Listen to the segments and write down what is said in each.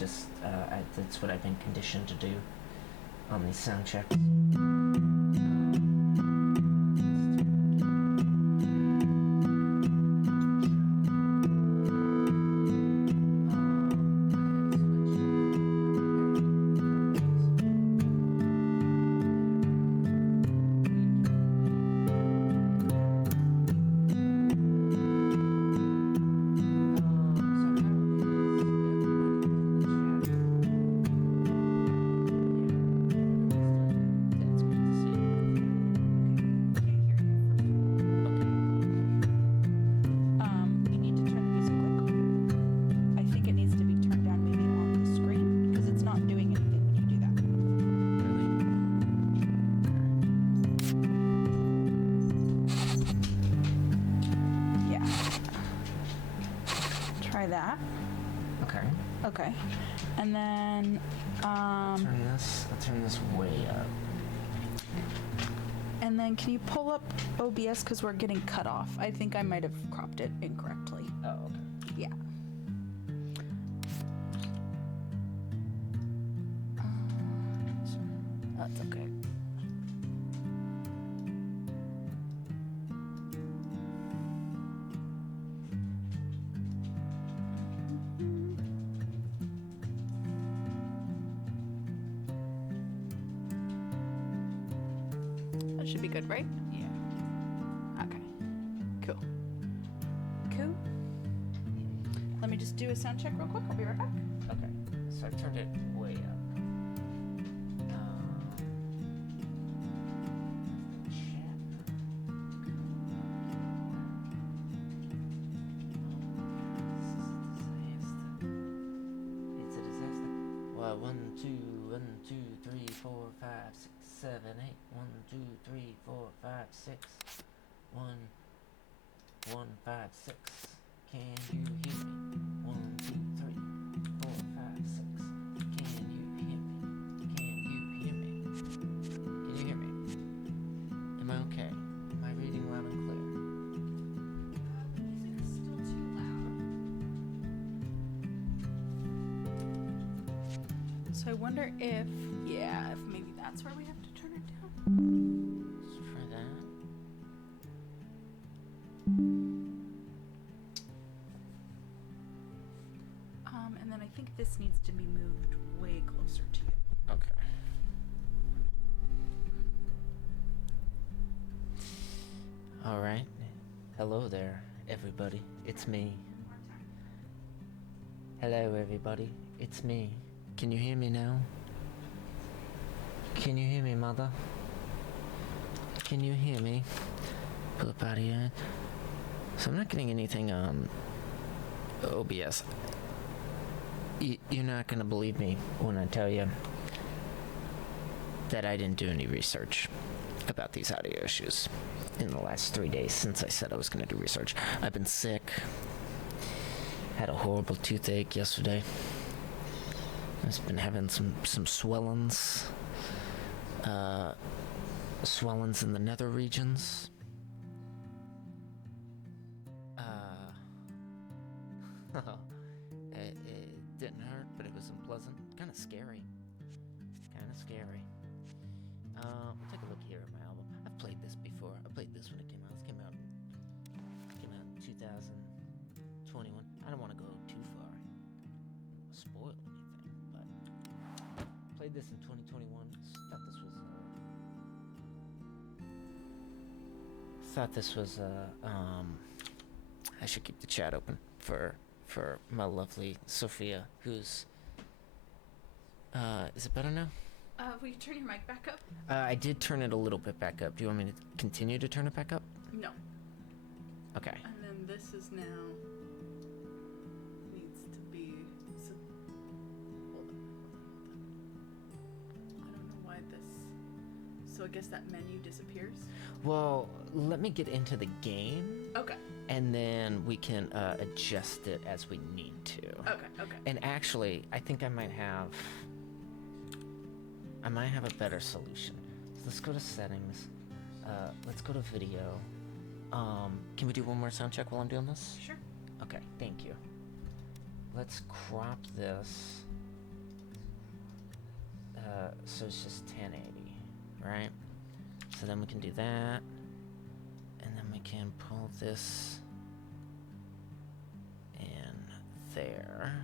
just that's what I've been conditioned to do on these sound checks. Okay, and then I'll turn this way up. And then can you pull up OBS because we're getting cut off? I think I might have cropped it incorrectly. Oh, okay. Yeah. That's okay. Should be good, right? Yeah. Okay. Cool. Cool. Let me just do a sound check real quick. I'll be right back. Okay. So I turned it way up. It's a disaster. Well, 1, 2, 3, 4, 5, 6, 7, 8. 1, 2, 3, 4, 5, 6. 1, 1, 5, 6. Can you hear me? 1, 2, 3, 4, 5, 6. Can you hear me? Can you hear me? Can you hear me? Am I okay? Am I reading loud and clear? The music is still too loud. So I wonder if maybe that's where we have to turn it down. Let's try that. And then I think this needs to be moved way closer to you. Okay. All right. Hello there, everybody. It's me. Hello, everybody. It's me. Can you hear me now? Can you hear me, mother? Can you hear me? Pull up out of here. So I'm not getting anything on OBS. You're not gonna believe me when I tell you that I didn't do any research about these audio issues in the last 3 days since I said I was gonna do research. I've been sick. Had a horrible toothache yesterday. I've been having some swellings. Swellings in the nether regions. It didn't hurt, but it was unpleasant. Kind of scary. We'll take a look here at my album. I've played this before. I played this when it came out. It came out in 2021. I don't want to go too far. Spoil anything, but played this in 2021. Thought this was I should keep the chat open for my lovely Sophia, who's is it better now? Will you turn your mic back up? I did turn it a little bit back up. Do you want me to continue to turn it back up? No. Okay. And then this is now needs to be. Hold on. I don't know why this. So I guess that menu disappears. Well, let me get into the game. Okay. And then we can adjust it as we need to. Okay. And actually, I think I might have a better solution. So let's go to settings. Let's go to video. Can we do one more sound check while I'm doing this? Sure. Okay, thank you. Let's crop this so it's just 1080, right? So then we can do that, and then we can pull this in there.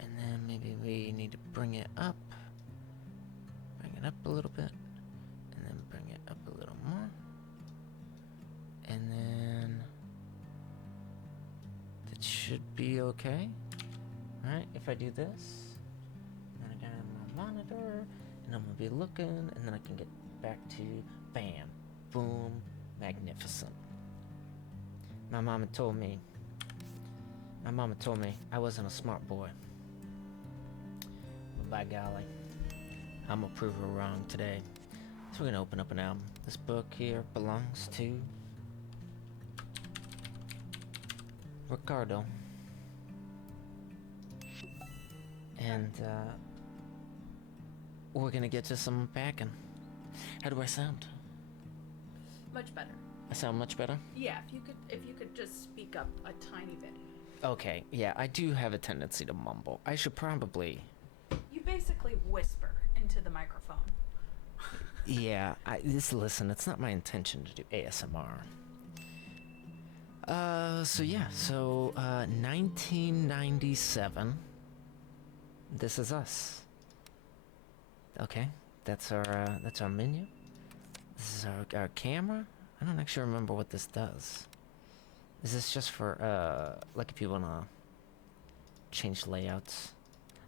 And then maybe we need to bring it up a little bit, and then bring it up a little more. And then that should be okay, right? If I do this, then I got my monitor, and I'm gonna be looking, and then I can get back to bam, boom, magnificent. My mama told me I wasn't a smart boy. But by golly, I'm gonna prove her wrong today. So we're gonna open up an album. This book here belongs to Ricardo. And we're gonna get to some unpacking. How do I sound? Much better. I sound much better? Yeah, if you could just speak up a tiny bit. Okay, yeah, I do have a tendency to mumble. I should probably... You basically whisper into the microphone. Yeah, listen, it's not my intention to do ASMR. 1997. This is us. Okay, that's our menu. This is our camera. I don't actually remember what this does. Is this just for, like if you wanna change layouts?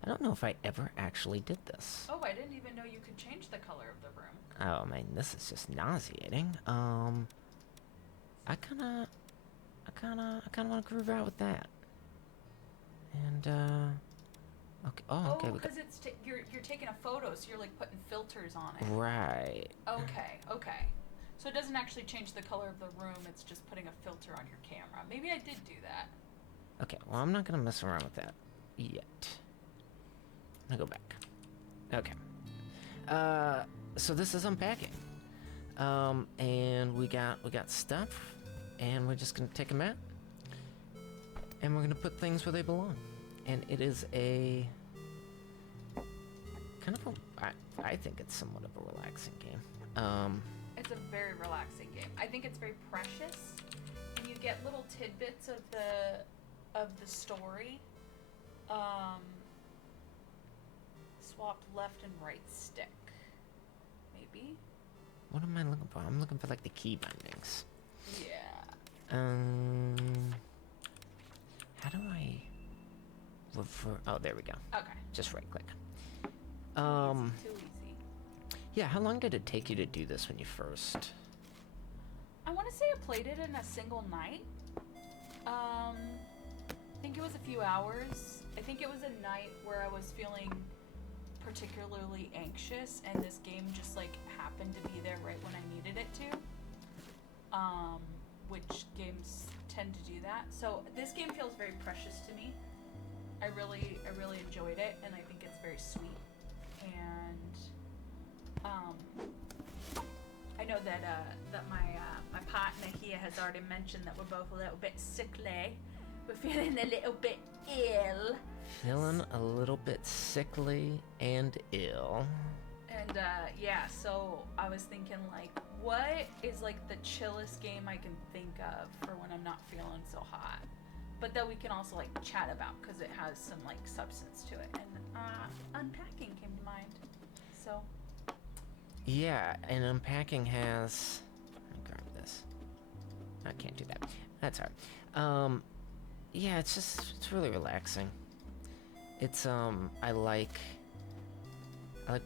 I don't know if I ever actually did this. Oh, I didn't even know you could change the color of the room. Oh man, this is just nauseating. I kinda wanna groove out with that. And, okay, okay. Because it's you're taking a photo, so you're like putting filters on it. Right. Okay. So it doesn't actually change the color of the room, it's just putting a filter on your camera. Maybe I did do that. Okay, well, I'm not gonna mess around with that yet. I'm gonna go back. Okay. So this is unpacking. And we got stuff, and we're just gonna take them out, and we're gonna put things where they belong. And it is a kind of I think it's somewhat of a relaxing game. It's a very relaxing game. I think it's very precious, and you get little tidbits of the story. Swap left and right stick. Maybe. What am I looking for? I'm looking for like the key bindings. Yeah. How do I refer? Oh, there we go. Okay. Just right click. Too easy. Yeah, how long did it take you to do this when you first? I want to say I played it in a single night. I think it was a few hours. I think it was a night where I was feeling particularly anxious, and this game just like happened to be there right when I needed it to. Which games tend to do that. So this game feels very precious to me. I really enjoyed it, and I think it's very sweet. And I know that my partner here has already mentioned that we're both a little bit sickly. We're feeling a little bit ill. Feeling a little bit sickly and ill. And so I was thinking like, what is like the chillest game I can think of for when I'm not feeling so hot, but that we can also like chat about because it has some like substance to it. And Unpacking came to mind. So. Yeah, and Unpacking has. Let me grab this. I can't do that. That's hard. Yeah, it's really relaxing. It's I like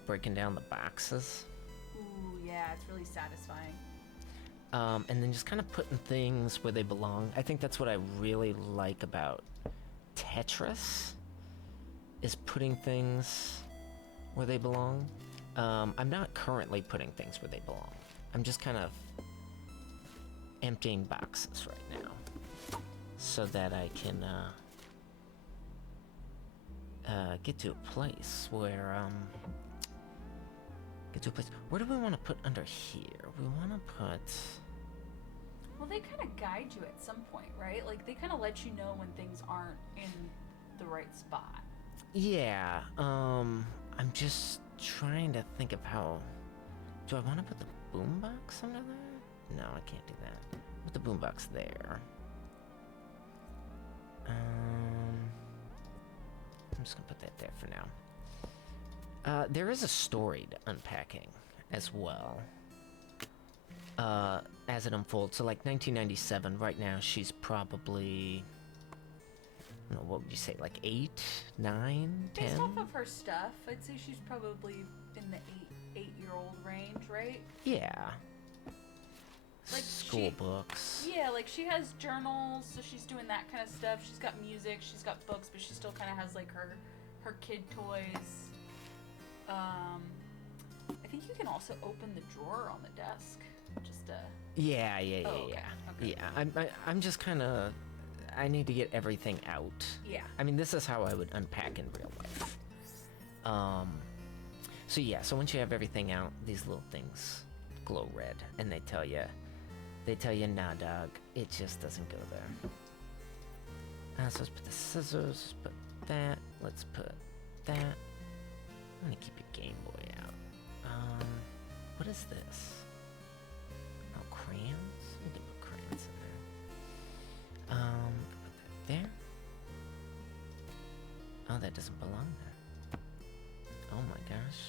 breaking down the boxes. Ooh, yeah, it's really satisfying. And then just kind of putting things where they belong. I think that's what I really like about Tetris, is putting things where they belong. I'm not currently putting things where they belong. I'm just kind of emptying boxes right now, so that I can get to a place where where do we want to put under here? We want to put. Well, they kind of guide you at some point, right? Like they kind of let you know when things aren't in the right spot. Yeah, I'm just trying to think of how... Do I want to put the boombox under there? No, I can't do that. Put the boombox there. I'm just gonna put that there for now. There is a story to Unpacking as well. As it unfolds. So, like, 1997, right now, she's probably... I don't know, what would you say, like 8, 9, 10? Based off of her stuff, I'd say she's probably in the 8-year-old range, right? Yeah. Like School books. Yeah, like she has journals, so she's doing that kind of stuff. She's got music, she's got books, but she still kind of has like her kid toys. I think you can also open the drawer on the desk. Just Yeah. Okay. Yeah, I'm just kind of... I need to get everything out. Yeah. I mean, this is how I would unpack in real life. So yeah, so once you have everything out, these little things glow red, and they tell you, nah, dog, it just doesn't go there. So let's put the scissors, put that, let's put that. I'm gonna keep your Game Boy out. What is this? Oh, crayons? We can put crayons in there. Put that there. Oh, that doesn't belong there. Oh my gosh.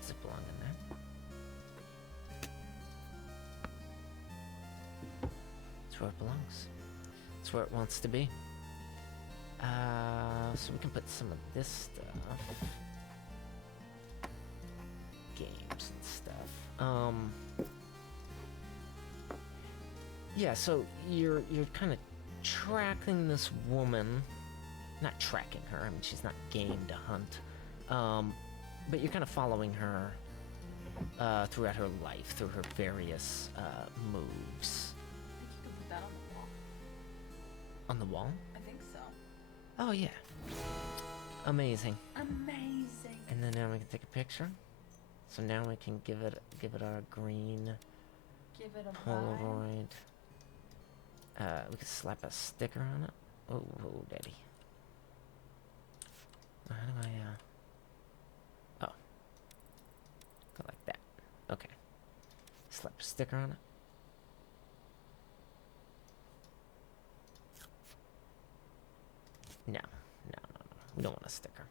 Does it belong in there? It's where it belongs. It's where it wants to be. So we can put some of this stuff. Games and stuff. Yeah, so you're kind of tracking this woman. Not tracking her, I mean, she's not game to hunt. But you're kind of following her throughout her life, through her various moves. I think you can put that on the wall. On the wall? I think so. Oh, yeah. Amazing. Amazing. And then now we can take a picture. So now we can give it our green Give it a Polaroid. We could slap a sticker on it. Oh, daddy. How do I, oh. Go like that. Okay. Slap a sticker on it. No. We don't want a sticker.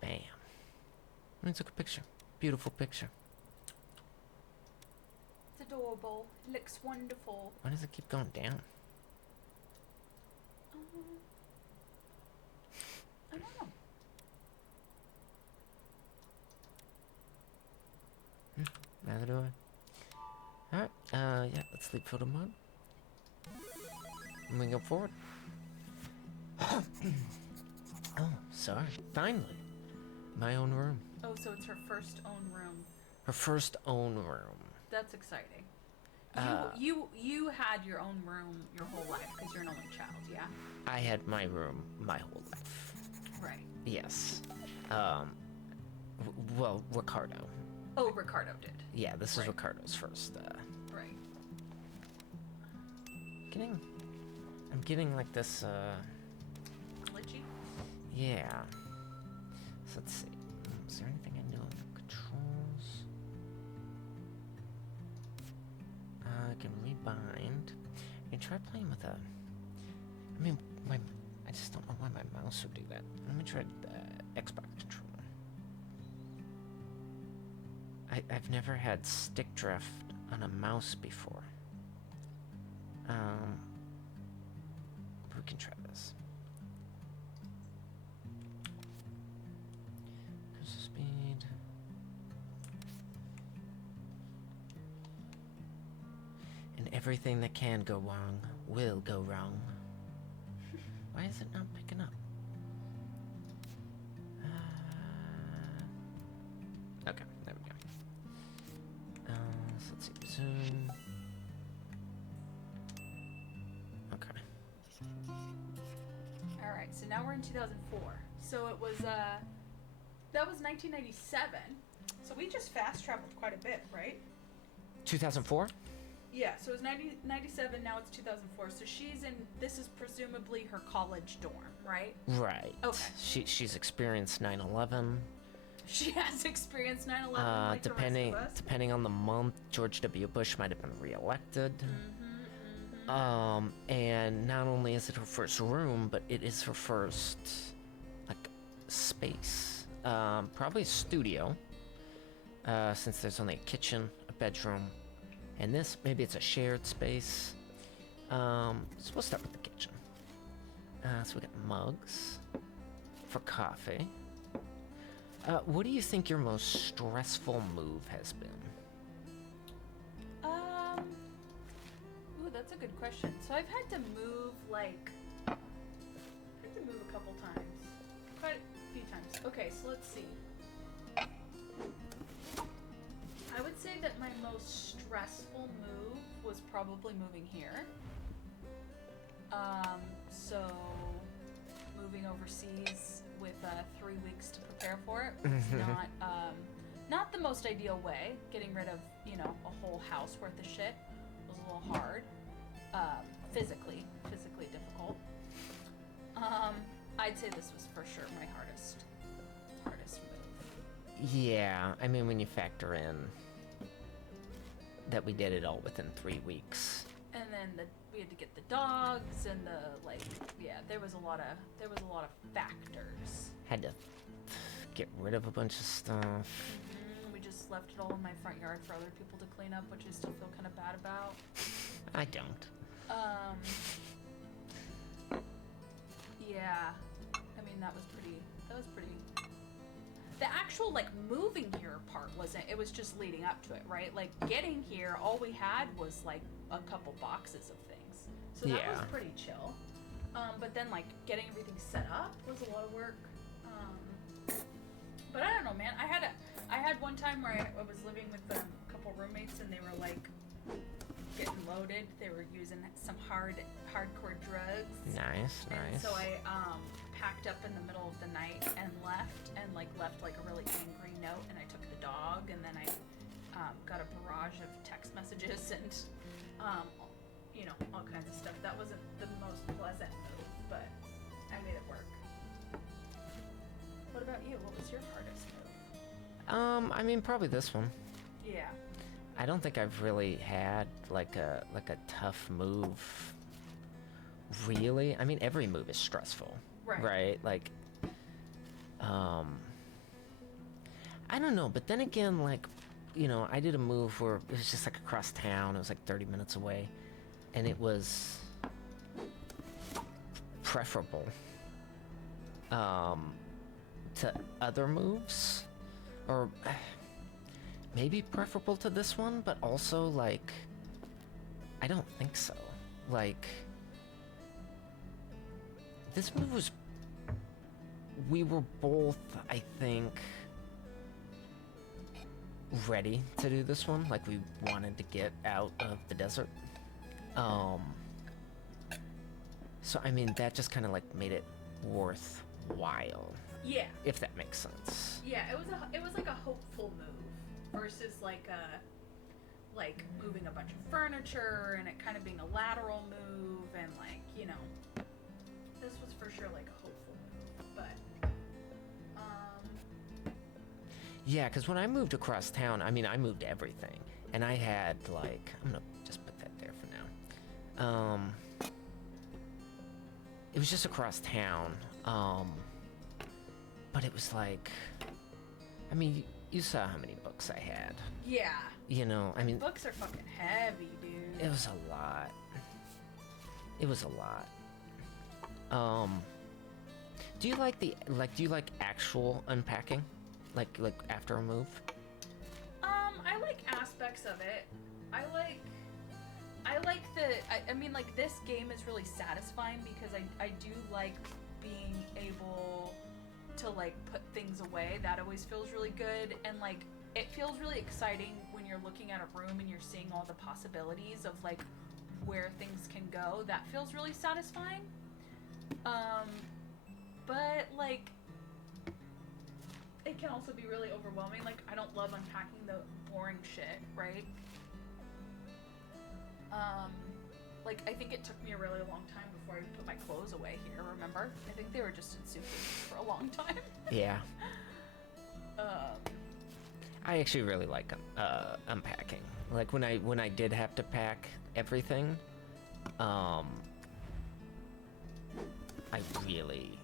Bam. We took a picture. Beautiful picture. It's adorable. It looks wonderful. Why does it keep going down? I don't know. Neither do I. Alright, yeah, let's leave photo mode. And we go forward. Oh, sorry. Finally. My own room. Oh, so it's her first own room. Her first own room. That's exciting. You had your own room your whole life because you're an only child, yeah? I had my room my whole life. Right. Yes. Well, Ricardo. Oh, Ricardo did. Yeah, this is Right. Ricardo's first. Right. I'm getting like this, Glitchy? yeah. So let's see. Is there anything I know in the controls? I can rebind. I can try playing with a... I mean, I just don't know why my mouse would do that. Let me try the Xbox controller. I've never had stick drift on a mouse before. We can try this. Cursor speed. And everything that can go wrong will go wrong. Why is it not picking up? Okay, there we go. So let's see, zoom. Okay. Alright, so now we're in 2004. So it was, that was 1997. So we just fast traveled quite a bit, right? 2004? Yeah, so it was 97, now it's 2004. So this is presumably her college dorm, right? Right. Okay. She's experienced 9/11. She has experienced 9/11 like the rest of us. Depending on the month, George W. Bush might have been reelected. And not only is it her first room, but it is her first, like, space. Probably a studio, since there's only a kitchen, a bedroom, and this, maybe it's a shared space. So we'll start with the kitchen. So we got mugs for coffee. What do you think your most stressful move has been? Ooh, that's a good question. So I've had to move, a couple times. Quite a few times. Okay, so let's see. I would say that my most stressful move was probably moving here. So moving overseas with 3 weeks to prepare for it was not the most ideal way. Getting rid of, a whole house worth of shit was a little hard. Physically difficult. I'd say this was for sure my hardest move. Yeah, I mean, when you factor in that we did it all within 3 weeks. And then we had to get the dogs and there was a lot of factors. Had to get rid of a bunch of stuff. We just left it all in my front yard for other people to clean up, which I still feel kind of bad about. I don't. Yeah. I mean, that was pretty. The actual, moving here part wasn't, it was just leading up to it, right? Getting here, all we had was, a couple boxes of things. So that was pretty chill. But then, getting everything set up was a lot of work. But I don't know, man. I had one time where I was living with a couple roommates and they were, getting loaded. They were using some hardcore drugs. Nice. And so I packed up in the middle of the night and left a really angry note, and I took the dog, and then I got a barrage of text messages and all kinds of stuff. That wasn't the most pleasant move, but I made it work. What about you? What was your hardest move? I mean, probably this one. Yeah. I don't think I've really had a tough move. Really? I mean, every move is stressful. Right? I don't know, but then again, I did a move where it was just across town. It was 30 minutes away, and it was preferable to other moves, or maybe preferable to this one, but also I don't think so. This move was, we were both, I think, ready to do this one. We wanted to get out of the desert. So I mean, that just kind of made it worthwhile. Yeah. If that makes sense. Yeah, it was a hopeful move versus moving a bunch of furniture and it kind of being a lateral move and this was for sure a hopeful move, but yeah, because when I moved across town, I mean, I moved everything, and I had I'm gonna just put that there for now. It was just across town, but it was I mean, you saw how many books I had. Yeah. I mean, books are fucking heavy, dude. It was a lot. Do you like do you like actual unpacking? After a move? I like aspects of it. I mean, this game is really satisfying because I do like being able to, put things away. That always feels really good. And, it feels really exciting when you're looking at a room and you're seeing all the possibilities of, where things can go. That feels really satisfying. But, it can also be really overwhelming. I don't love unpacking the boring shit, right? Like, I think it took me a really long time before I put my clothes away here, remember? I think they were just in suitcases for a long time. Yeah. Um, I actually really like unpacking. Like when I did have to pack everything, I really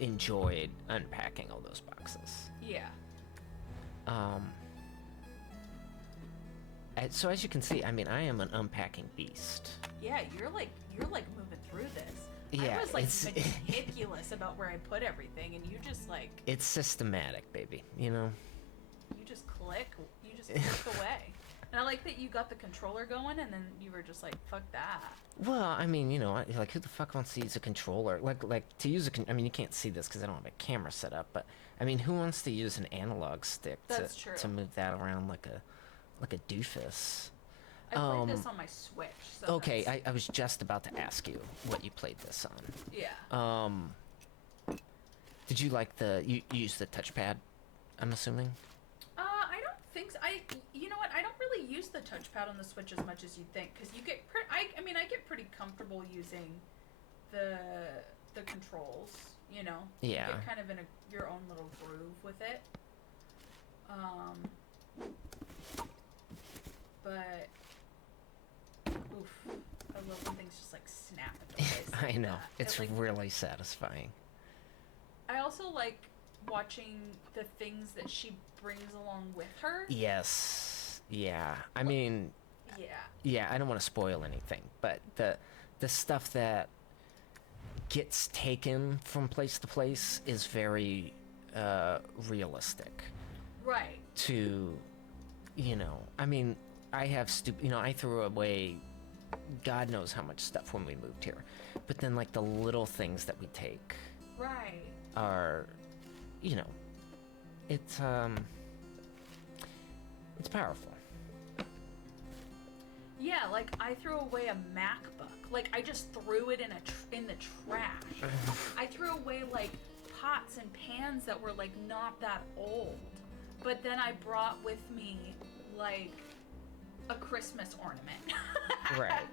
enjoyed unpacking all those boxes. yeah. So as you can see, I mean, I am an unpacking beast. Yeah, you're like moving through this. Yeah, I was like it's meticulous about where I put everything, and you just like it's systematic, baby. You know. you just click away. And I like that you got the controller going, and then you were just like, "Fuck that." Well, I mean, you know, like who the fuck wants to use a controller? Like to use I mean, you can't see this because I don't have a camera set up, but I mean, who wants to use an analog stick That's true. to move that around like a doofus? I played this on my Switch. So Okay, I was just about to ask you what you played this on. Yeah. Did you like you use the touchpad? I'm assuming. I don't think so. You know what? I don't really use the touchpad on the Switch as much as you'd think, because you get. I mean, I get pretty comfortable using the controls. You know. Yeah. You get kind of in your own little groove with it. But. Oof. I love when things just like snap into place. I know. That. It's like, really satisfying. I also like watching the things that she brings along with her. Yes. Yeah. I mean. Yeah. Yeah. I don't want to spoil anything, but the stuff that gets taken from place to place is very realistic. Right. To, you know, I mean, I have I threw away God knows how much stuff when we moved here, but then like the little things that we take Right. are, you know, it's powerful. Yeah, like I threw away a MacBook. Like I just threw it in the trash. I threw away like pots and pans that were like not that old. But then I brought with me like a Christmas ornament. Right.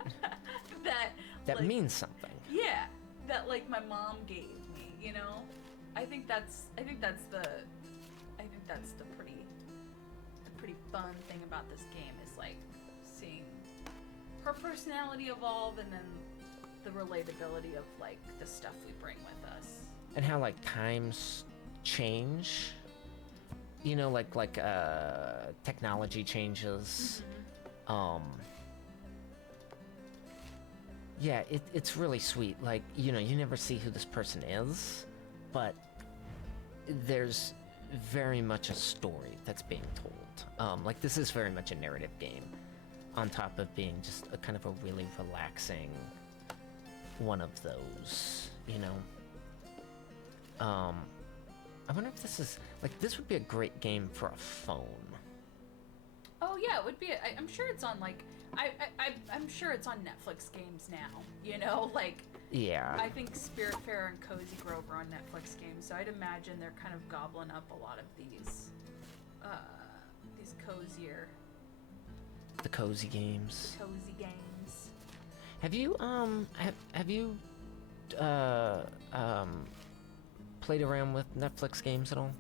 that That like, means something. Yeah, that like my mom gave me, you know? I think that's the pretty fun thing about this game is like seeing her personality evolve and then the relatability of like the stuff we bring with us. And how like times change. You know, like technology changes. Mm-hmm. Yeah, it's really sweet. Like, you know, you never see who this person is, but there's very much a story that's being told. Like, this is very much a narrative game, on top of being just a kind of a really relaxing one of those, you know? I wonder if this is, like, this would be a great game for a phone. Oh yeah, it would be. I'm sure it's on like. I'm sure it's on Netflix games now. You know, like. Yeah. I think Spiritfarer and Cozy Grove are on Netflix games, so I'd imagine they're kind of gobbling up a lot of these cozier. The cozy games. Cozy games. Have you played around with Netflix games at all?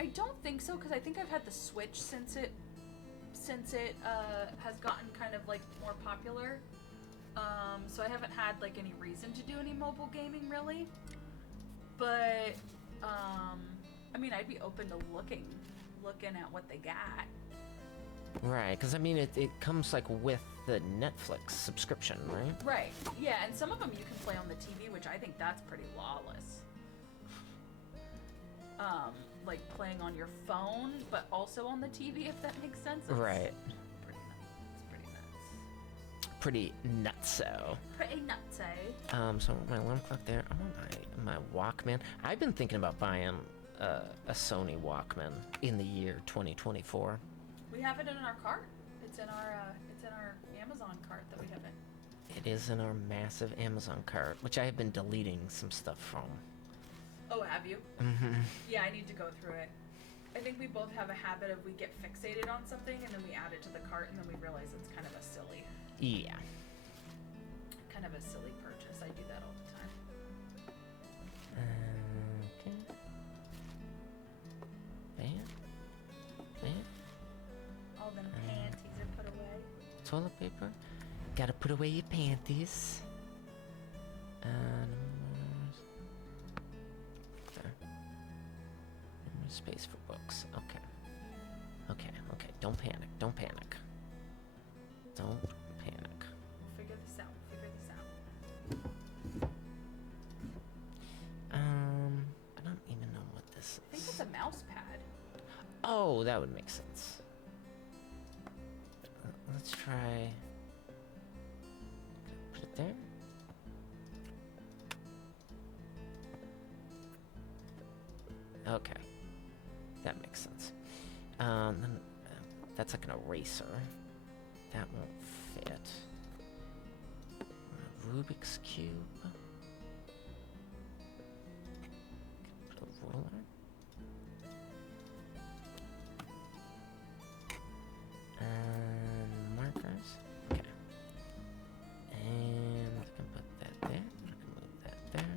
I don't think so, because I think I've had the Switch since it has gotten kind of like more popular. So I haven't had like any reason to do any mobile gaming really. But I mean, I'd be open to looking at what they got. Right, because I mean, it comes like with the Netflix subscription, right? Right. Yeah, and some of them you can play on the TV, which I think that's pretty lawless. Like playing on your phone, but also on the TV, if that makes sense. Right. Pretty nuts. Pretty nutso. Pretty nuts, eh? So my alarm clock there. I want my Walkman. I've been thinking about buying a Sony Walkman in the year 2024. We have it in our cart. It's in our Amazon cart that we have it. It is in our massive Amazon cart, which I have been deleting some stuff from. Oh, have you? Mm-hmm. Yeah, I need to go through it. I think we both have a habit of we get fixated on something and then we add it to the cart and then we realize it's kind of a silly purchase. I do that all the time. Okay. Bam. All them panties are put away. Toilet paper. Gotta put away your panties. Numbers. There. Space for books. Okay. Don't panic. Don't panic. We'll figure this out. I don't even know what this is. I think it's a mouse pad. Oh, that would make sense. Let's try. Put it there. Okay, that makes sense. Then that's like an eraser. That won't fit. Rubik's cube. Put a ruler. And markers. Okay. And I can put that there. I can move that there.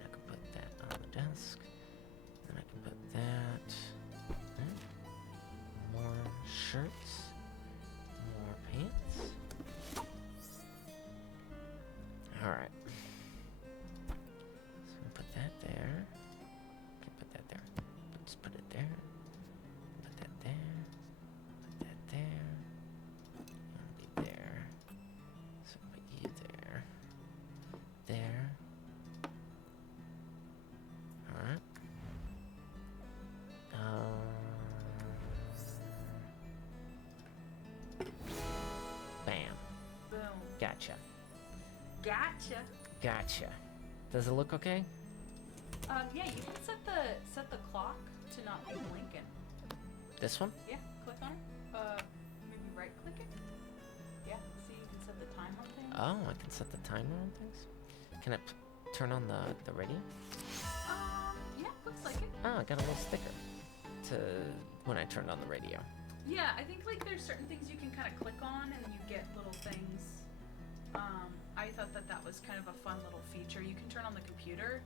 I can put that on the desk. And I can put that there. More shirts. More pants. Alright. So I'm gonna put that there. Okay, put that there. Just put it there. Put that there. Put that there. You wanna be there. So I'll put you there. There. Alright. Bam. Boom. Gotcha. Gotcha. Does it look okay? Yeah, you can set the clock to not be blinking. This one? Yeah, click on it. Maybe right click it. Yeah, see you can set the time on things. Oh, I can set the timer on things? Can I turn on the radio? Yeah, looks like it. Oh, I got a little sticker to when I turned on the radio. Yeah, I think like there's certain things you can kind of click on and you get little things. I thought that was kind of a fun little feature. You can turn on the computer.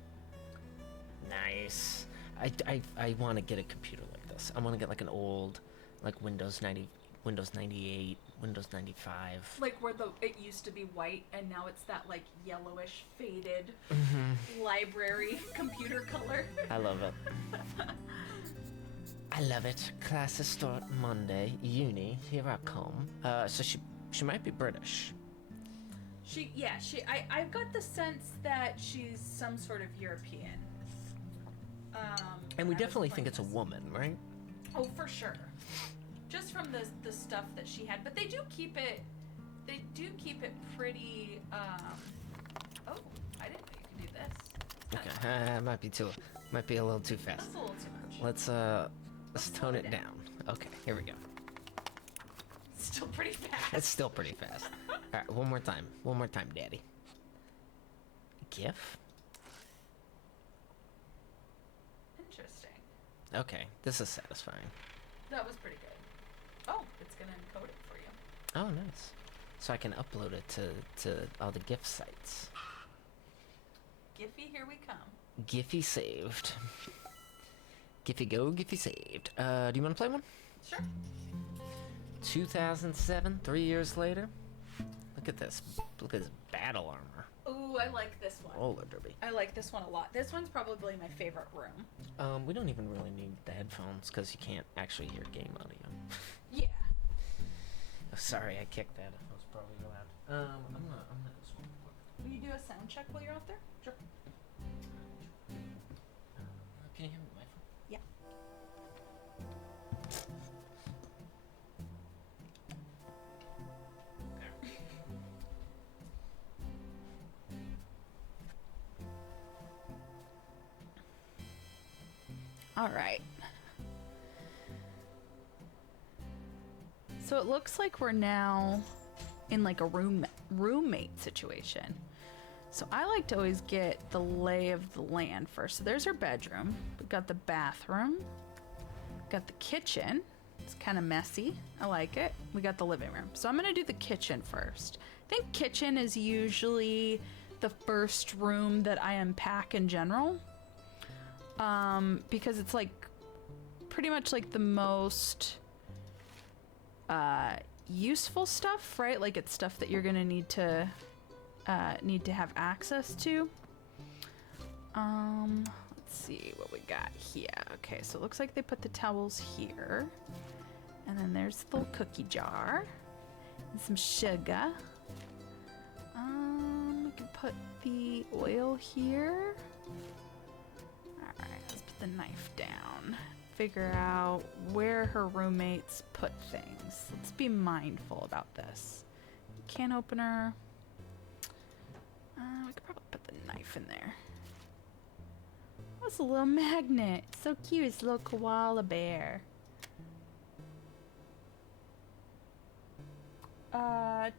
Nice. I want to get a computer like this. I want to get like an old, like Windows 90, Windows 98, Windows 95. Like where it used to be white and now it's that like yellowish faded library computer color. I love it. I love it. Classes start Monday. Uni, here I come. So she might be British. I've got the sense that she's some sort of European. And we definitely think it's a woman, right? Oh, for sure. Just from the stuff that she had, but they do keep it pretty. Oh, I didn't know you could do this. Okay, might be a little too fast. That's a little too much. Let's tone it down. Okay, here we go. Still pretty fast. It's still pretty fast. All right, one more time, Daddy. GIF. Interesting. Okay, this is satisfying. That was pretty good. Oh, it's gonna encode it for you. Oh, nice. So I can upload it to all the GIF sites. Giphy, here we come. Giphy saved. Giphy go, Giphy saved. Do you want to play one? Sure. 2007, 3 years later. Look at this. Look at this battle armor. Ooh, I like this one. Roller derby. I like this one a lot. This one's probably my favorite room. We don't even really need the headphones because you can't actually hear game audio. Yeah. Oh, sorry, I kicked that. That was probably loud. I'm gonna go swim. Will you do a sound check while you're out there? Sure. Can you hear me, my phone? Yeah. All right. So it looks like we're now in like a roommate situation. So I like to always get the lay of the land first. So there's her bedroom. We've got the bathroom. Got the kitchen. It's kind of messy. I like it. We got the living room. So I'm gonna do the kitchen first. I think kitchen is usually the first room that I unpack in general. Because it's like pretty much like the most useful stuff, right? Like it's stuff that you're gonna need to have access to. Let's see what we got here. Okay, so it looks like they put the towels here. And then there's the little cookie jar. And some sugar. We can put the oil here. Alright, let's put the knife down. Figure out where her roommates put things. Let's be mindful about this. Can opener. We could probably put the knife in there. What's a little magnet? So cute. It's a little koala bear.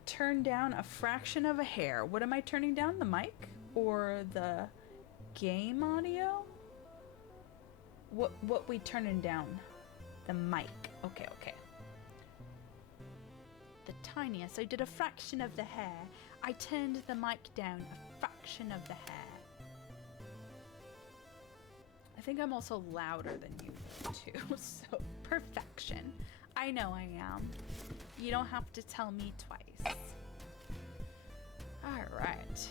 Turn down a fraction of a hair. What am I turning down? The mic or the game audio? What we turning down? The mic. Okay, okay. The tiniest. I did a fraction of the hair. I turned the mic down a fraction of the hair. I think I'm also louder than you too. So perfection. I know I am. You don't have to tell me twice. All right.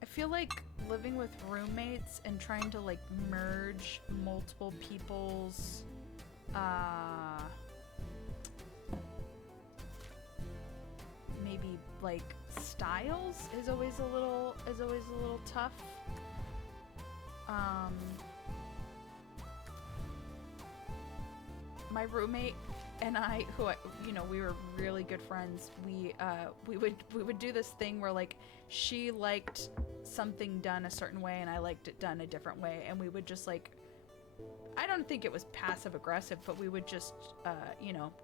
I feel like living with roommates and trying to like merge multiple people's maybe like styles is always a little tough. My roommate and I, we were really good friends. We would do this thing where like she liked something done a certain way and I liked it done a different way, and we would just like, I don't think it was passive aggressive, but we would just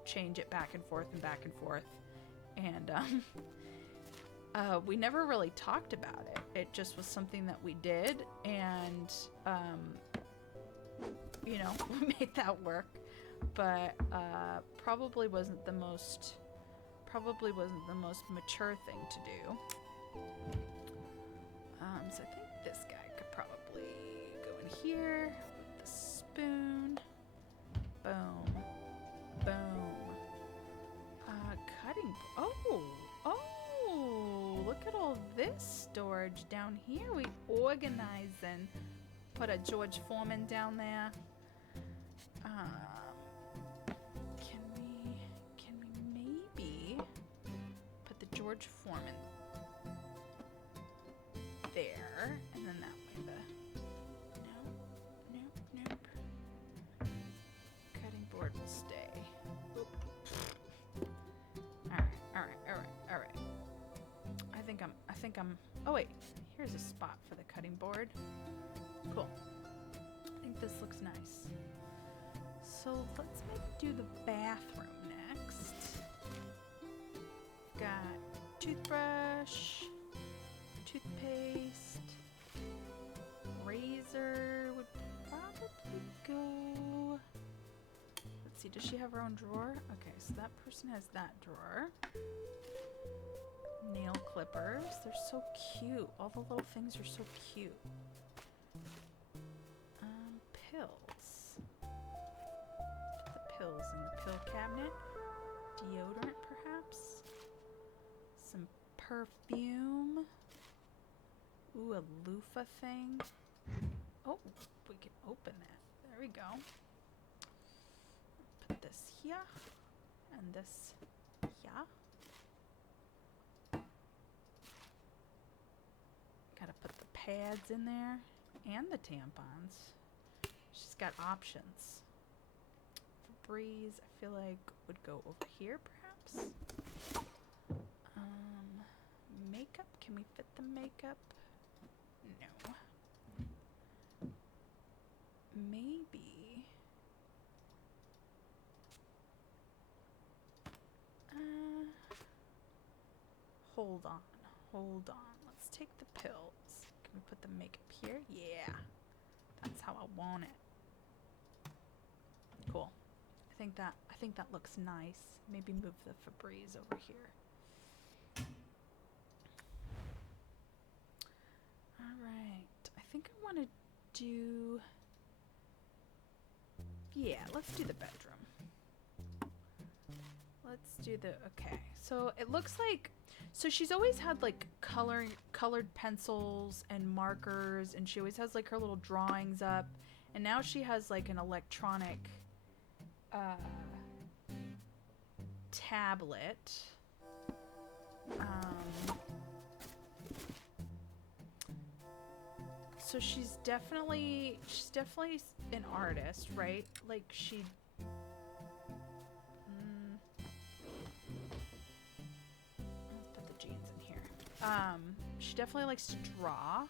change it back and forth, and we never really talked about it. It just was something that we did, and we made that work. But probably wasn't the most mature thing to do. So I think this guy could probably go in here with the spoon. Boom, boom. Cutting. Oh! Look at all this storage down here. We organize and put a George Foreman down there. Can we maybe put the George Foreman there, and then that way nope. Cutting board will stay. Oop. All right. I think I'm. Oh wait, here's a spot for the cutting board. Cool. I think this looks nice. So let's maybe do the bathroom next. Got toothbrush, toothpaste, razor would probably go. Let's see, does she have her own drawer? Okay, so that person has that drawer. Nail clippers, they're so cute. All the little things are so cute. Pills. Put the pills in the pill cabinet. Deodorant, perhaps. Some perfume. Ooh, a loofah thing. Oh, we can open that. There we go. Put this here. And this here. Gotta put the pads in there. And the tampons. She's got options. Febreze, I feel like would go over here, perhaps. Makeup, can we fit the makeup? No. Maybe. Hold on. Let's take the pills. Can we put the makeup here. Yeah. That's how I want it. Cool. I think that looks nice. Maybe move the Febreze over here. All right. I think I want to do... Yeah, let's do the bedroom. Let's do the... Okay. So it looks like... So she's always had like colored pencils and markers, and she always has like her little drawings up. And now she has like an electronic tablet. So she's definitely an artist, right? Like she let's put the jeans in here. She definitely likes to draw.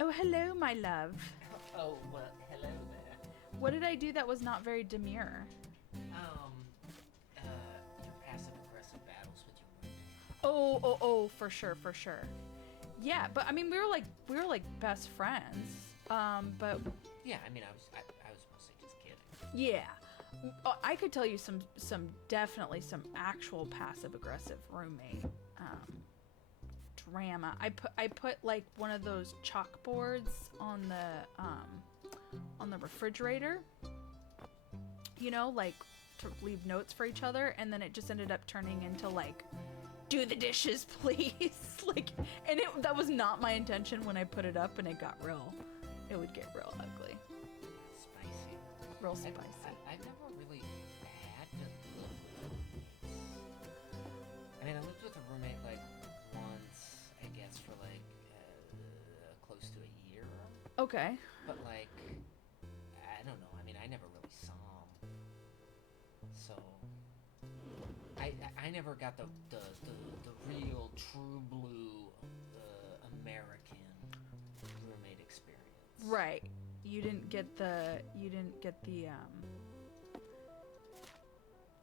Oh, hello, my love. Oh, well, hello there. What did I do that was not very demure? Your passive-aggressive battles with your roommate. Oh, for sure. Yeah, but I mean, we were like best friends. But Yeah, I mean, I was mostly just kidding. yeah, I could tell you definitely some actual passive-aggressive roommate drama. I put like one of those chalkboards on the refrigerator, you know, like to leave notes for each other, and then it just ended up turning into like, do the dishes please. Like, and that was not my intention when I put it up, and it would get real ugly. Spicy. Real spicy. I've never really had to live with roommates. I mean, I lived with a roommate like once, I guess, for like close to a year. Okay. But like, I don't know. I mean, I never really saw him, so I never got the real true blue American roommate experience. Right. You didn't get the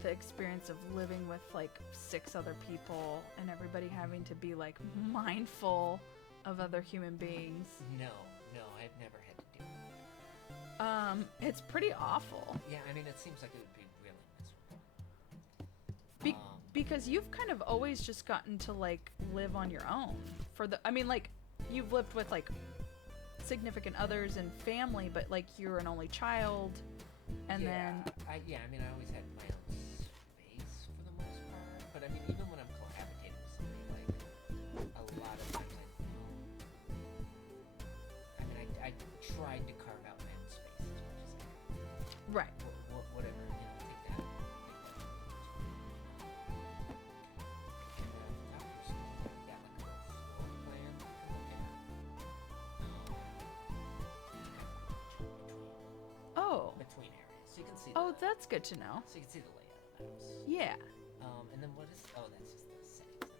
experience of living with like 6 other people and everybody having to be like mindful of other human beings. No, I've never had to deal with that. It's pretty awful. Yeah, I mean, it seems like it would be really miserable. Because you've kind of always just gotten to like live on your own I mean, like, you've lived with like significant others and family, but like you're an only child, and yeah, then I mean, I always had my own space for the most part, but I mean, even when I'm cohabitating with somebody, like, a lot of times I tried to carve out my own space as much as I could. right. Whatever, you know, take that. Between areas, so you can see. That's good to know. So you can see the layout of the house. Yeah. And then what is? Oh, that's just the settings.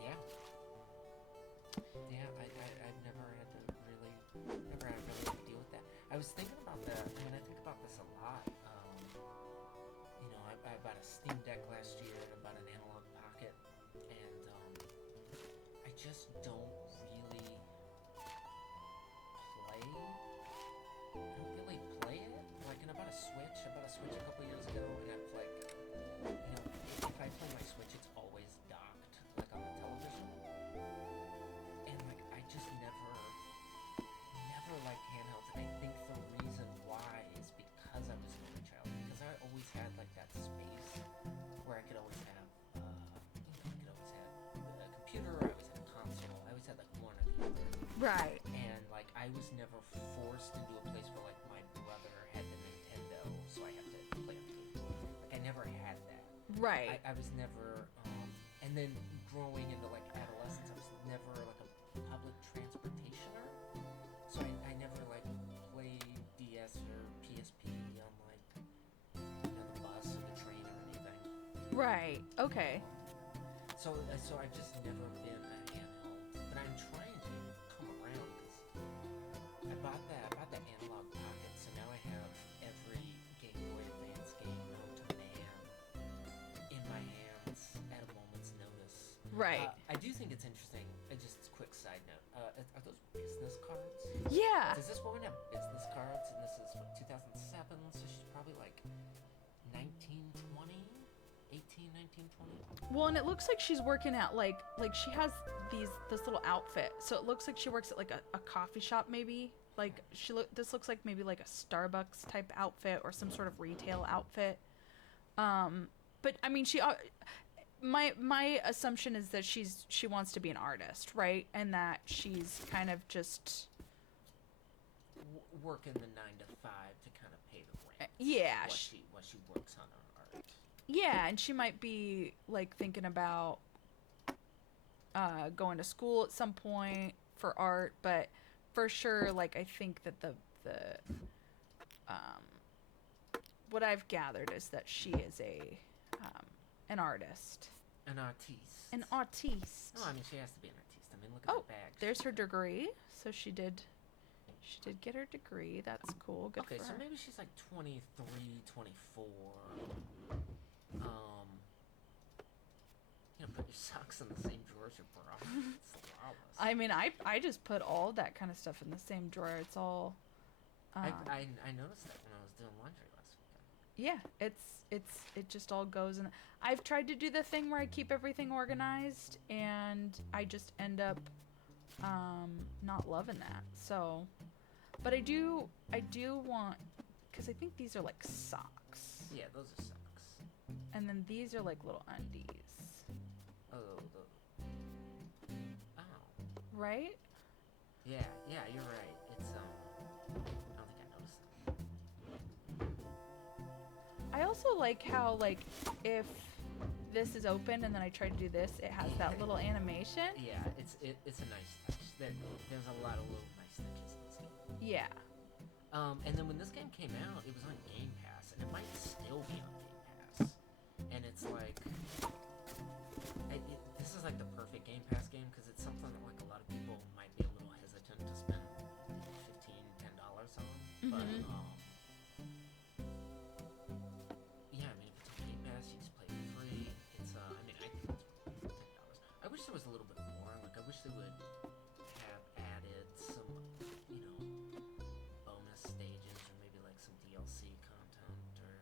Yeah. Yeah. I've never had to really deal with that. I was thinking about that. I mean, I think about this a lot. You know, I bought a Steam Deck last year. I bought an analog pocket, and I just don't really play it. Like, and I bought a Switch. I bought a Switch a couple years ago, and I've like, you know, if I play my Switch, it's always docked, like on the television. And like, I just never liked handhelds. And I think the reason why is because I was an only child. Because I always had like that space where I could always have, you know, I could always have a computer. I always had a console. I always had like one or the other. Right. And like, I was never forced into a place where like my brother had the Nintendo, so I have to play on the Game Boy. Like, I never had that. Right. I was never, and then growing into like adolescence, I was never like a public transportationer. So I never like played DS or PSP on like, you know, the bus or the train or anything. Right. Okay. So I've just never been a handheld, but I'm trying to come around because I bought that analog pocket, so now I have every Game Boy Advance game known to man in my hands at a moment's notice. Right. I do think it's interesting. Just a quick side note. Are those business cards? Yeah. Does this woman have business cards? And this is what, 2007, so she's probably like 1920, 18, 1920. Well, and it looks like she's working at like she has this little outfit. So it looks like she works at like a coffee shop maybe. Like this looks like maybe like a Starbucks type outfit or some sort of retail outfit. But I mean my assumption is that she wants to be an artist, right? And that she's kind of just working the 9 to 5 to kind of pay the rent. Yeah. While she works on her art. Yeah, and she might be like thinking about going to school at some point for art, but for sure, like I think that the what I've gathered is that she is an artist. An artiste. An artiste. No, I mean she has to be an artiste. I mean look at the bag. There's her degree. So she did get her degree. That's cool. Good for her. Okay, so maybe she's like 23, 24. You know, put your socks in the same drawer as your bra. It's flawless. I mean, I just put all that kind of stuff in the same drawer. It's all. I noticed that when I was doing laundry last weekend. Yeah, it just all goes in. I've tried to do the thing where I keep everything organized, and I just end up not loving that. So, but I do want, because I think these are like socks. Yeah, those are socks. And then these are like little undies. Oh. Right? Yeah, you're right. It's I don't think I noticed that. I also like how like if this is open and then I try to do this, it has that little animation. Yeah, it's a nice touch. There's a lot of little nice touches in this game. Yeah. And then when this game came out, it was on Game Pass, and it might still be on Game Pass. And it's like, this is like the perfect Game Pass game because it's something that like a lot of people might be a little hesitant to spend $15, $10 on. Mm-hmm. But yeah, I mean if it's on Game Pass, you just play it free. It's I mean I think it's $10. I wish there was a little bit more. Like I wish they would have added some, bonus stages or maybe like some DLC content or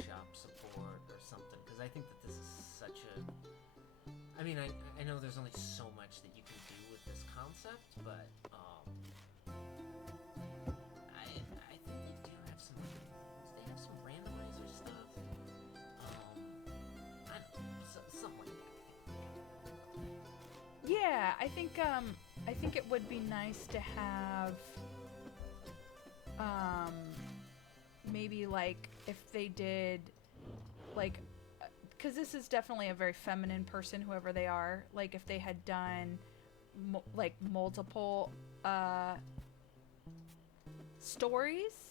shop support or something. Because I think that this is such a. I mean, I know there's only so much that you can do with this concept, but I think they do have some. They have some randomizer stuff. I don't know, something like that. Yeah, I think it would be nice to have maybe like if they did like because this is definitely a very feminine person, whoever they are. Like if they had done like multiple stories,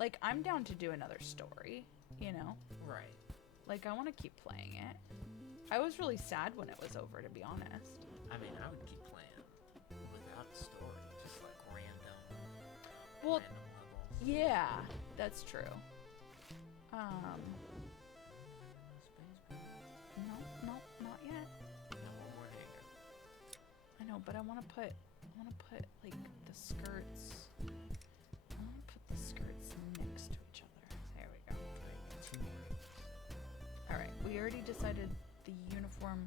like I'm down to do another story, Right. Like I want to keep playing it. I was really sad when it was over, to be honest. I mean, I would keep playing without a story, just like random levels. Yeah, that's true. No, not yet. One more hanger. I know, but I want to put like the skirts. I want to put the skirts next to each other. There we go. Two more. All right, we already decided the uniform.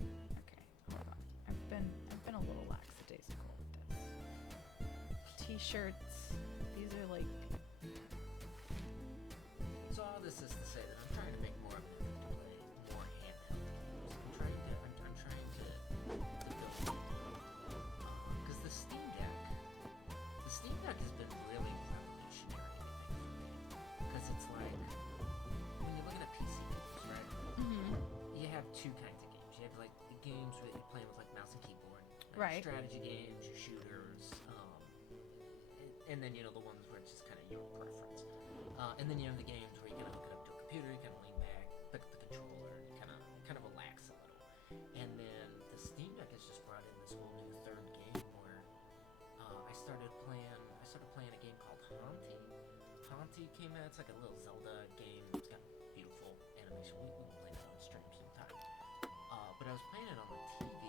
Okay, hold on. I've been a little lackadaisical with this. T-shirts. These are like. So all this is to say that I'm trying to make more of it to play more handheld games. I'm trying to build because the Steam Deck has been really revolutionary, I think, for me. Because it's like when you're looking at PC games, right? Mm-hmm. You have two kinds of games. You have like the games where you're playing with like mouse and keyboard, Right? Strategy games, your shooters, and then the ones where it's just kind of your preference. And then you have the games where you kind of hook it up to a computer, you kind of lean back, pick up the controller, and kind of relax a little. And then the Steam Deck has just brought in this whole new third game where I started playing a game called Haunty. Haunty came out. It's like a little Zelda game. It's got beautiful animation. We can play that on stream sometime. I was playing it on the TV,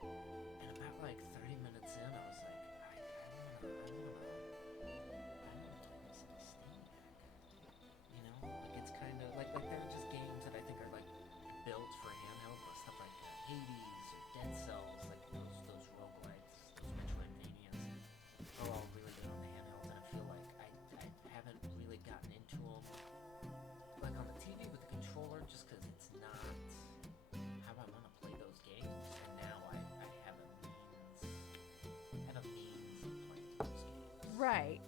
and about like 30 minutes in, I was like, I wanna play this on Steam Deck. You know, like it's kind of like they're just games that I think are like built for handheld, stuff like Hades or Dead Cells, like those roguelites, those Metroidvanias, are all really good on the handheld, and I feel like I haven't really gotten into them like on the TV with the controller, just because it's not how I want to play those games, and now I have a means of playing those games. Right.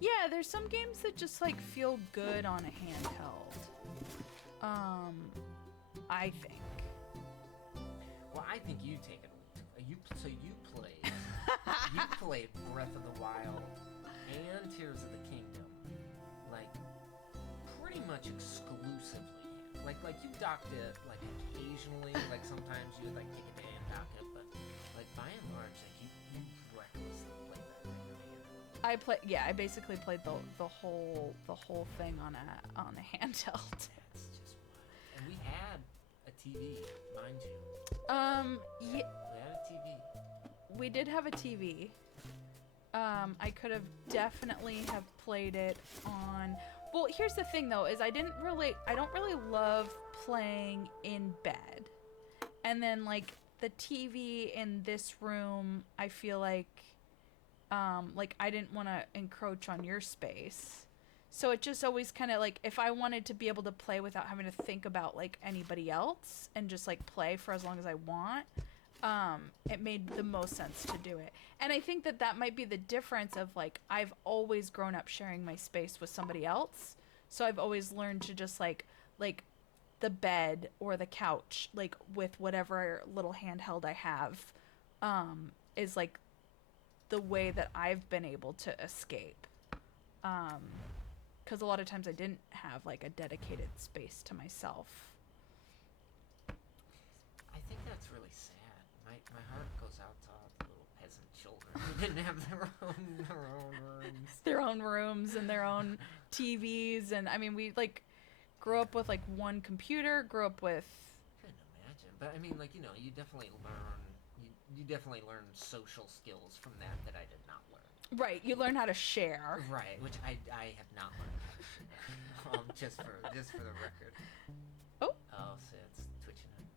Yeah, there's some games that just like feel good on a handheld. I think. Well, I think you take it. You played Breath of the Wild and Tears of the Kingdom, like pretty much exclusively. Like you docked it like occasionally, like sometimes you would like take a day and dock it, but like by and large, like you recklessly played that thing on the handheld. I basically played the whole thing on a handheld. That's just wild. And we had a TV, mind you. Yeah, We had a TV. we did have a TV. I could have definitely have played it on. Well, here's the thing though, is I don't really love playing in bed. And then like the TV in this room, I feel like I didn't want to encroach on your space. So it just always kind of like, if I wanted to be able to play without having to think about like anybody else and just like play for as long as I want, it made the most sense to do it. And I think that might be the difference of like, I've always grown up sharing my space with somebody else. So I've always learned to just like the bed or the couch, like with whatever little handheld I have, is like the way that I've been able to escape. Because a lot of times I didn't have like a dedicated space to myself. I think that's really sad. My heart goes out to all the little peasant children who didn't have their own rooms. Their own rooms and their own TVs, and I mean we like grew up with like one computer, grew up with. Couldn't imagine, but I mean, like, you know, you definitely learn social skills from that I did not learn. Right, you learn how to share. Right, which I have not learned how to share. Just for the record. Oh, So it's twitching again.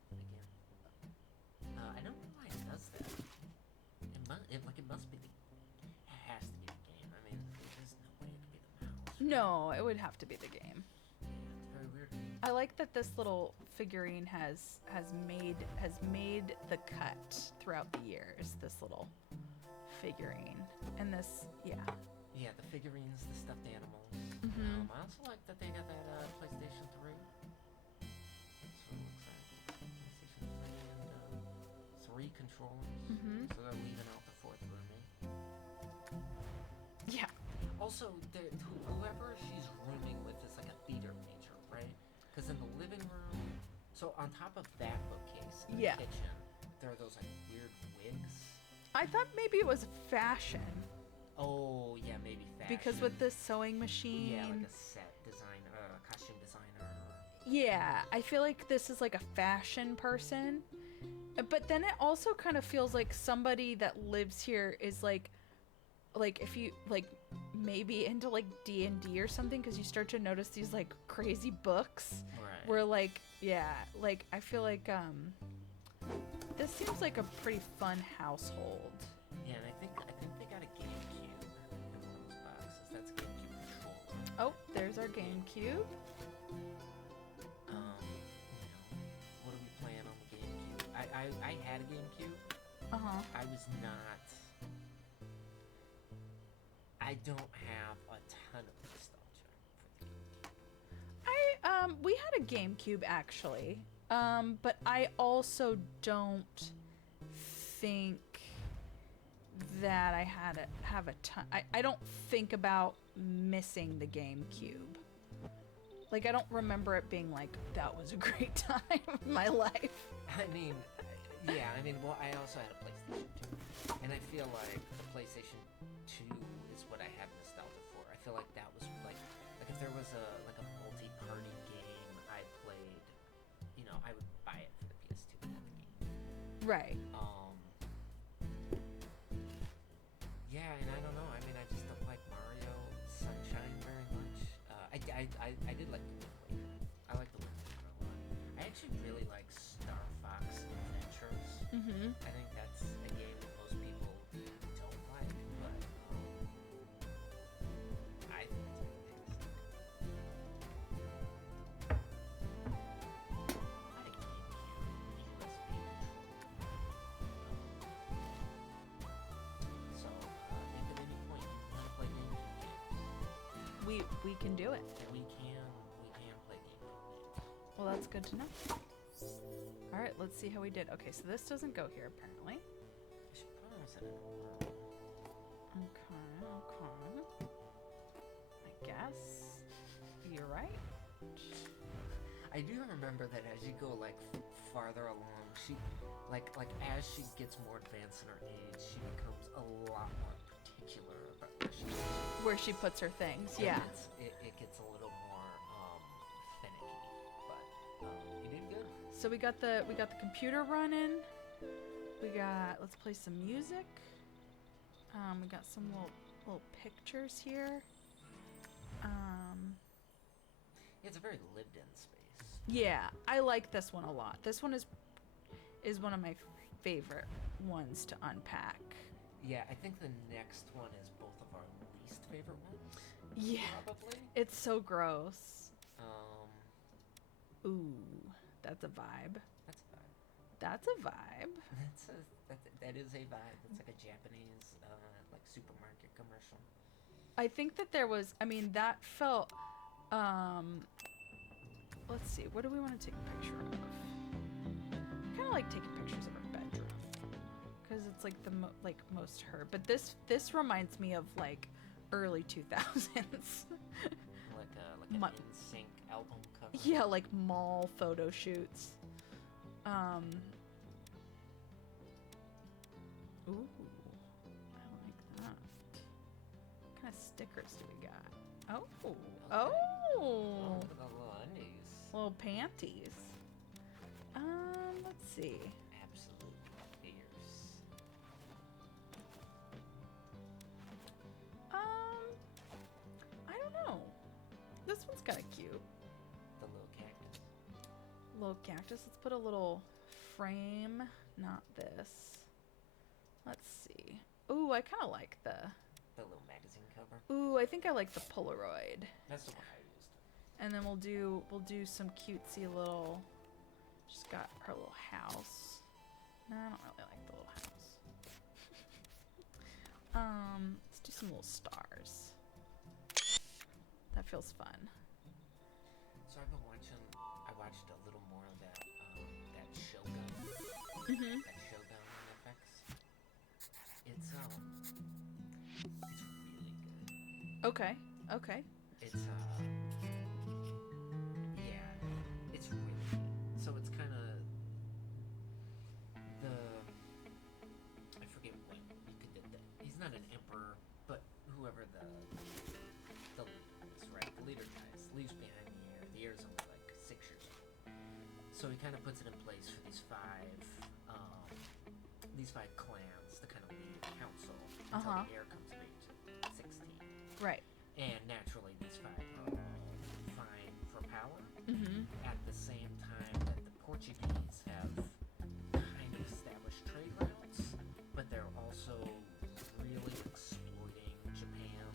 I don't know why it does that. It must be it has to be the game. I mean, there's no way it could be the mouse. Right? no, it would have to be the game. Yeah, it's very weird. I like that this little figurine has made the cut throughout the years. This little figurine and this, yeah. Yeah, the figurines, the stuffed animals. Mhm. I also like that they got that PlayStation 3. That's what it looks like. PlayStation 3 and 3 controllers. Mhm. So they're leaving out the fourth roommate. Yeah. Also, whoever she's rooming with is like a theater major, right? Because in the living room, so on top of that bookcase in Yeah. the kitchen, there are those like weird wigs. I thought maybe it was fashion Oh yeah, maybe fashion. because with the sewing machine. Yeah, like a set designer, costume designer. Yeah, I feel like this is like a fashion person. But then it also kind of feels like somebody that lives here is like if you like maybe into like D&D or something, because you start to notice these like crazy books Right. where like, yeah, like I feel like this seems like a pretty fun household. Yeah, and I think they got a GameCube in one of those boxes. That's a GameCube controller. Oh, there's our GameCube. You know, what are we playing on the GameCube? I had a GameCube. Uh-huh. I don't have a ton of nostalgia for the GameCube. We had a GameCube actually. But I also don't think that I have a ton. I don't think about missing the GameCube. Like, I don't remember it being like, that was a great time in my life. I mean, well, I also had a PlayStation 2. And I feel like the PlayStation 2 is what I have nostalgia for. I feel like that was like if there was a multi-party game I played, you know, I would buy it for the PS2 to have the game. Right. Yeah, and I don't know. I mean, I just don't like Mario Sunshine very much. I did like the Wind Waker. I like the Wind Waker a lot. I actually really like Star Fox Adventures. Mm-hmm. I think that's a game that most people don't like, but I think it's fantastic. I had a GameCube USB controller. So, if at any point you want to play GameCube games, We can do it. we can play GameCube games. Well, that's good to know. All right, let's see how we did. Okay, so this doesn't go here apparently. I should probably set it in order. Okay. I guess you're right. I do remember that as you go like farther along, she like as she gets more advanced in her age, she becomes a lot more particular about Where she puts her things. Yeah. It gets a little more finicky, but you did good. So we got the computer running. Let's play some music. We got some little pictures here. It's a very lived in space. Yeah, I like this one a lot. This one is one of my favorite ones to unpack. Yeah, I think the next one is both of our least favorite ones. Yeah. Probably. It's so gross. Um Ooh, that's a vibe. That's a vibe. That's a vibe. That is a vibe. It's like a Japanese like supermarket commercial. I think that there was, that felt, let's see, what do we want to take a picture of? I kind of like taking pictures of our bedroom because it's like the most her. But this reminds me of like early 2000s. Like an NSYNC album cover. Yeah, like mall photo shoots. Ooh, I like that. What kind of stickers do we got? Oh, Oh, look at the little undies. little panties. Let's see. Absolute fierce. I don't know. This one's kind of cute. The little cactus. Little cactus. Let's put a little frame. Not this. Let's see. Ooh, I kind of like the little magazine cover. Ooh, I think I like the Polaroid. That's the one I used. And then we'll do some cutesy little. She's got her little house. No, I don't really like the little house. Let's do some little stars. That feels fun. So I've been watching. I watched a little more of that Shogun. Mhm. That Shogun on FX. It's really good. Okay. It's yeah, it's really good. So it's kind of I forget what you could do. He's not an emperor, but whoever the leader is, right? The leader dies, leaves behind the heir. The heir's only like 6 years old. So he kind of puts it in place for these five clans to kind of lead the council until the heir comes of age at 16. Right. And naturally, these five are all vying for power. Mhm. At the same time that the Portuguese have kind of established trade routes, but they're also really exploiting Japan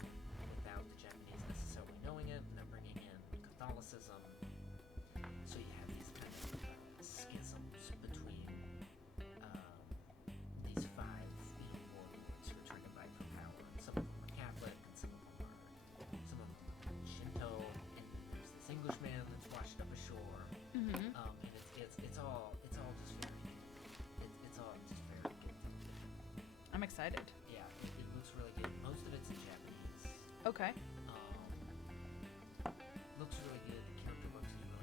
without the Japanese necessarily knowing it, and they're bringing in Catholicism. So you have these kind of schisms between these five being warlords who are trying to fight for power. And some of them are Catholic, and some of them are Shinto, and there's this Englishman that's washed up ashore. Mhm. And it's all just very it's all just very good. I'm excited. Yeah, it looks really good. Most of it's in Japanese. Okay. Looks really good. The character looks really good.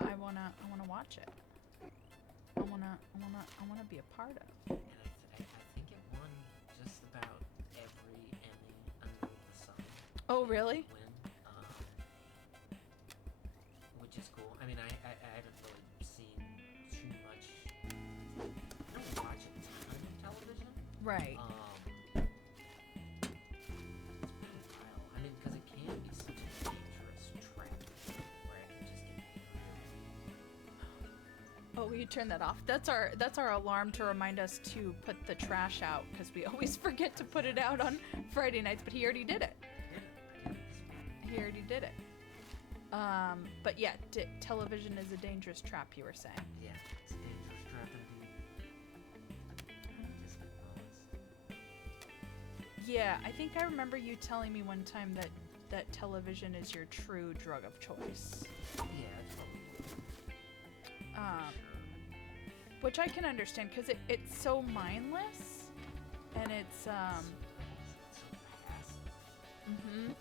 I wanna watch it. I wanna be a part of. And I think it won just about every Emmy under the sun. Oh, really? Win, which is cool. I I mean, I haven't really seen too much. I don't watch a ton of television. Right. It's been a while. I mean, because it can be such a dangerous trap where I can just get. Oh, will you turn that off? That's our alarm to remind us to put the trash out because we always forget to put it out on Friday nights. But he already did it. He already did it. But yeah, television is a dangerous trap. You were saying. Yeah, it's a dangerous trap indeed. Just be honest. Yeah, I think I remember you telling me one time that television is your true drug of choice. Yeah, it's probably. Sure. Which I can understand because it's so mindless, and it's It's so passive.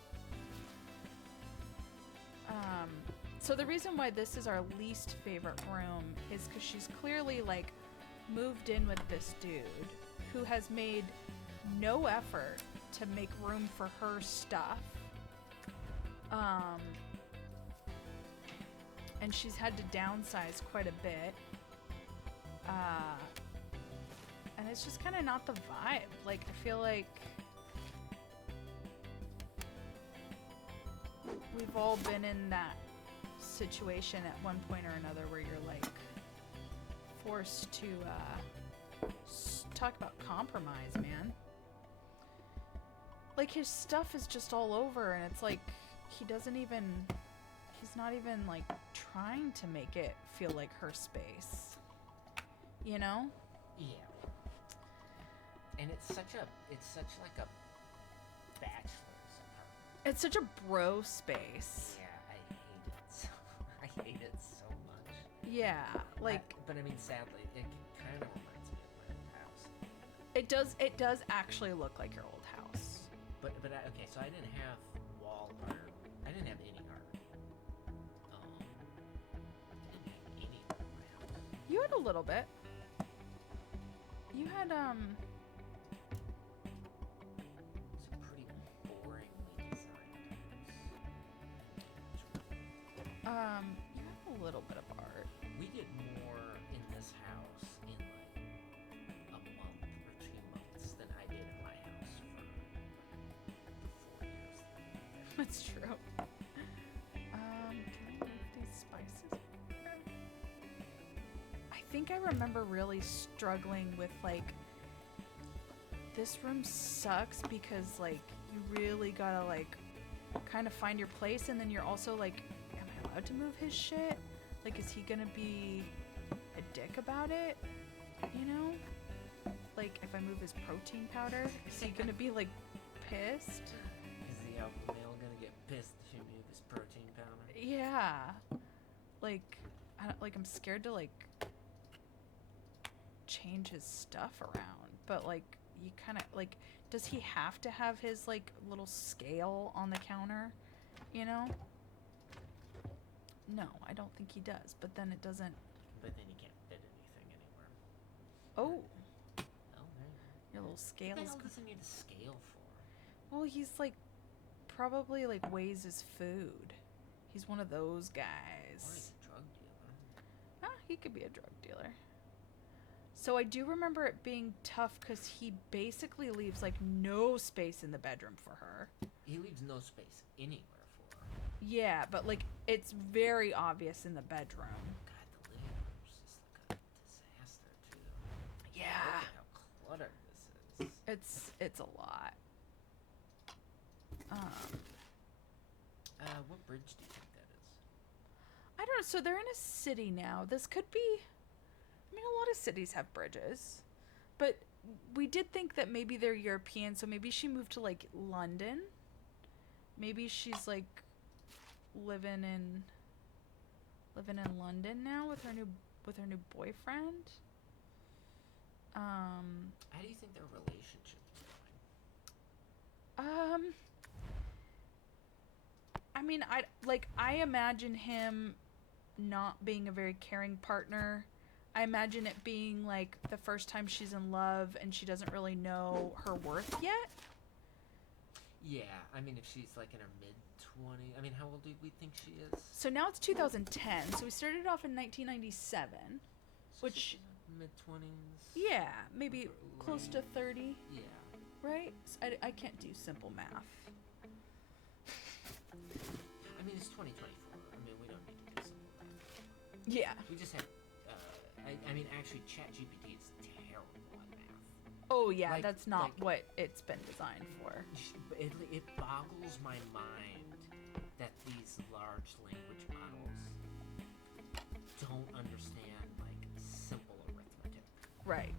So the reason why this is our least favorite room is because she's clearly like moved in with this dude who has made no effort to make room for her stuff. And she's had to downsize quite a bit. And it's just kind of not the vibe. Like, I feel like we've all been in that situation at one point or another where you're like forced to talk about compromise, man. Like, his stuff is just all over, and it's like he's not even like trying to make it feel like her space, you know? Yeah. And it's such like a bachelor's apartment. It's such a bro space. Yeah, I hate it so much. Yeah, like but I mean, sadly, it kind of reminds me of my old house. it does actually look like your old house. But okay, so I didn't have wall art. I didn't have any art. I didn't have any art in my house. You had a little bit. You had It's a pretty boringly designed house. you had a little bit of art. We did more in this house in like a month or 2 months than I did in my house for the 4 years that I lived there. That's true. Can I move these spices? I think I remember really struggling with like, this room sucks because like you really gotta like kind of find your place, and then you're also like, am I allowed to move his shit? Like, is he gonna be a dick about it? You know? Like, if I move his protein powder, is he gonna be like pissed? Is the alpha male gonna get pissed if you move his protein powder? Yeah. Like, I'm scared to like change his stuff around, but like, you kind of like, does he have to have his like little scale on the counter, you know? No, I don't think he does, but then it doesn't. But then you can't fit anything anywhere. Oh, Oh, there you go. your little scale What the is hell does he need a scale for? well, he's like probably like weighs his food. He's one of those Or guys. he's a drug dealer. He could be a drug dealer. So I do remember it being tough because he basically leaves like no space in the bedroom for her. He leaves no space anywhere for her. Yeah, but like it's very obvious in the bedroom. God, the living room's just like a disaster too. Yeah. Look at how cluttered this is. It's a lot. What bridge do you think that is? I don't know. So they're in a city now. This could be, I mean, a lot of cities have bridges. But we did think that maybe they're European, so maybe she moved to like London. Maybe she's like living in London now with her new boyfriend. How do you think their relationship is going? I mean, I imagine him not being a very caring partner. I imagine it being like the first time she's in love and she doesn't really know her worth yet. Yeah, I mean, if she's like in her mid-20s, I mean, how old do we think she is? So now it's 2010. So we started off in 1997, So which she's mid-20s. yeah, maybe close to 30, Yeah. right? I can't do simple math. I mean, it's 2024. I mean, we don't need to do simple math. Yeah. We just have. I mean, actually, ChatGPT is terrible at math. Oh yeah, Like- that's not like- what it's been designed for. It boggles my mind that these large language models don't understand like simple arithmetic. Right.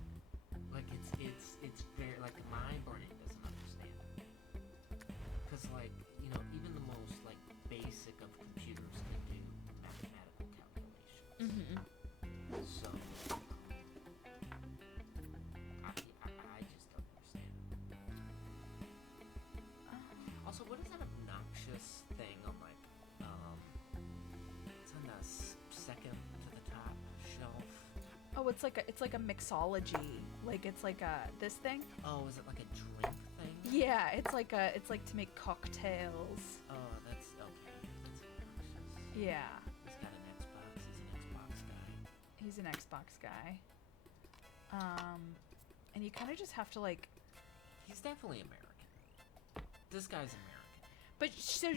Like it's very like my brain doesn't understand it. Because like even the most like basic of computers can do mathematical calculations. Mm-hmm. So I just don't understand. Also, what is that obnoxious thing on like it's on the second to the top shelf? Oh, it's like a mixology. Like it's like a this thing. Oh, is it like a drink thing? Yeah, it's like to make cocktails. Oh, that's okay. That's obnoxious. Yeah, He's got an Xbox. He's an Xbox guy. he's an Xbox guy. And you kind of just have to like. He's definitely American. This guy's American. But so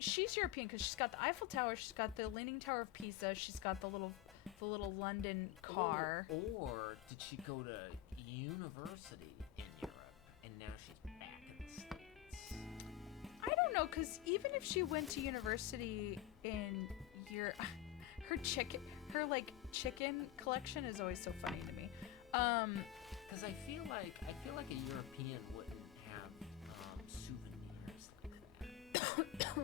she's European because she's got the Eiffel Tower, she's got the Leaning Tower of Pisa, she's got the little London car. Or did she go to university in Europe and now she's back in the States? I don't know, because even if she went to university in Europe, her chicken collection is always so funny to me. Because I feel like a European wouldn't have souvenirs like that.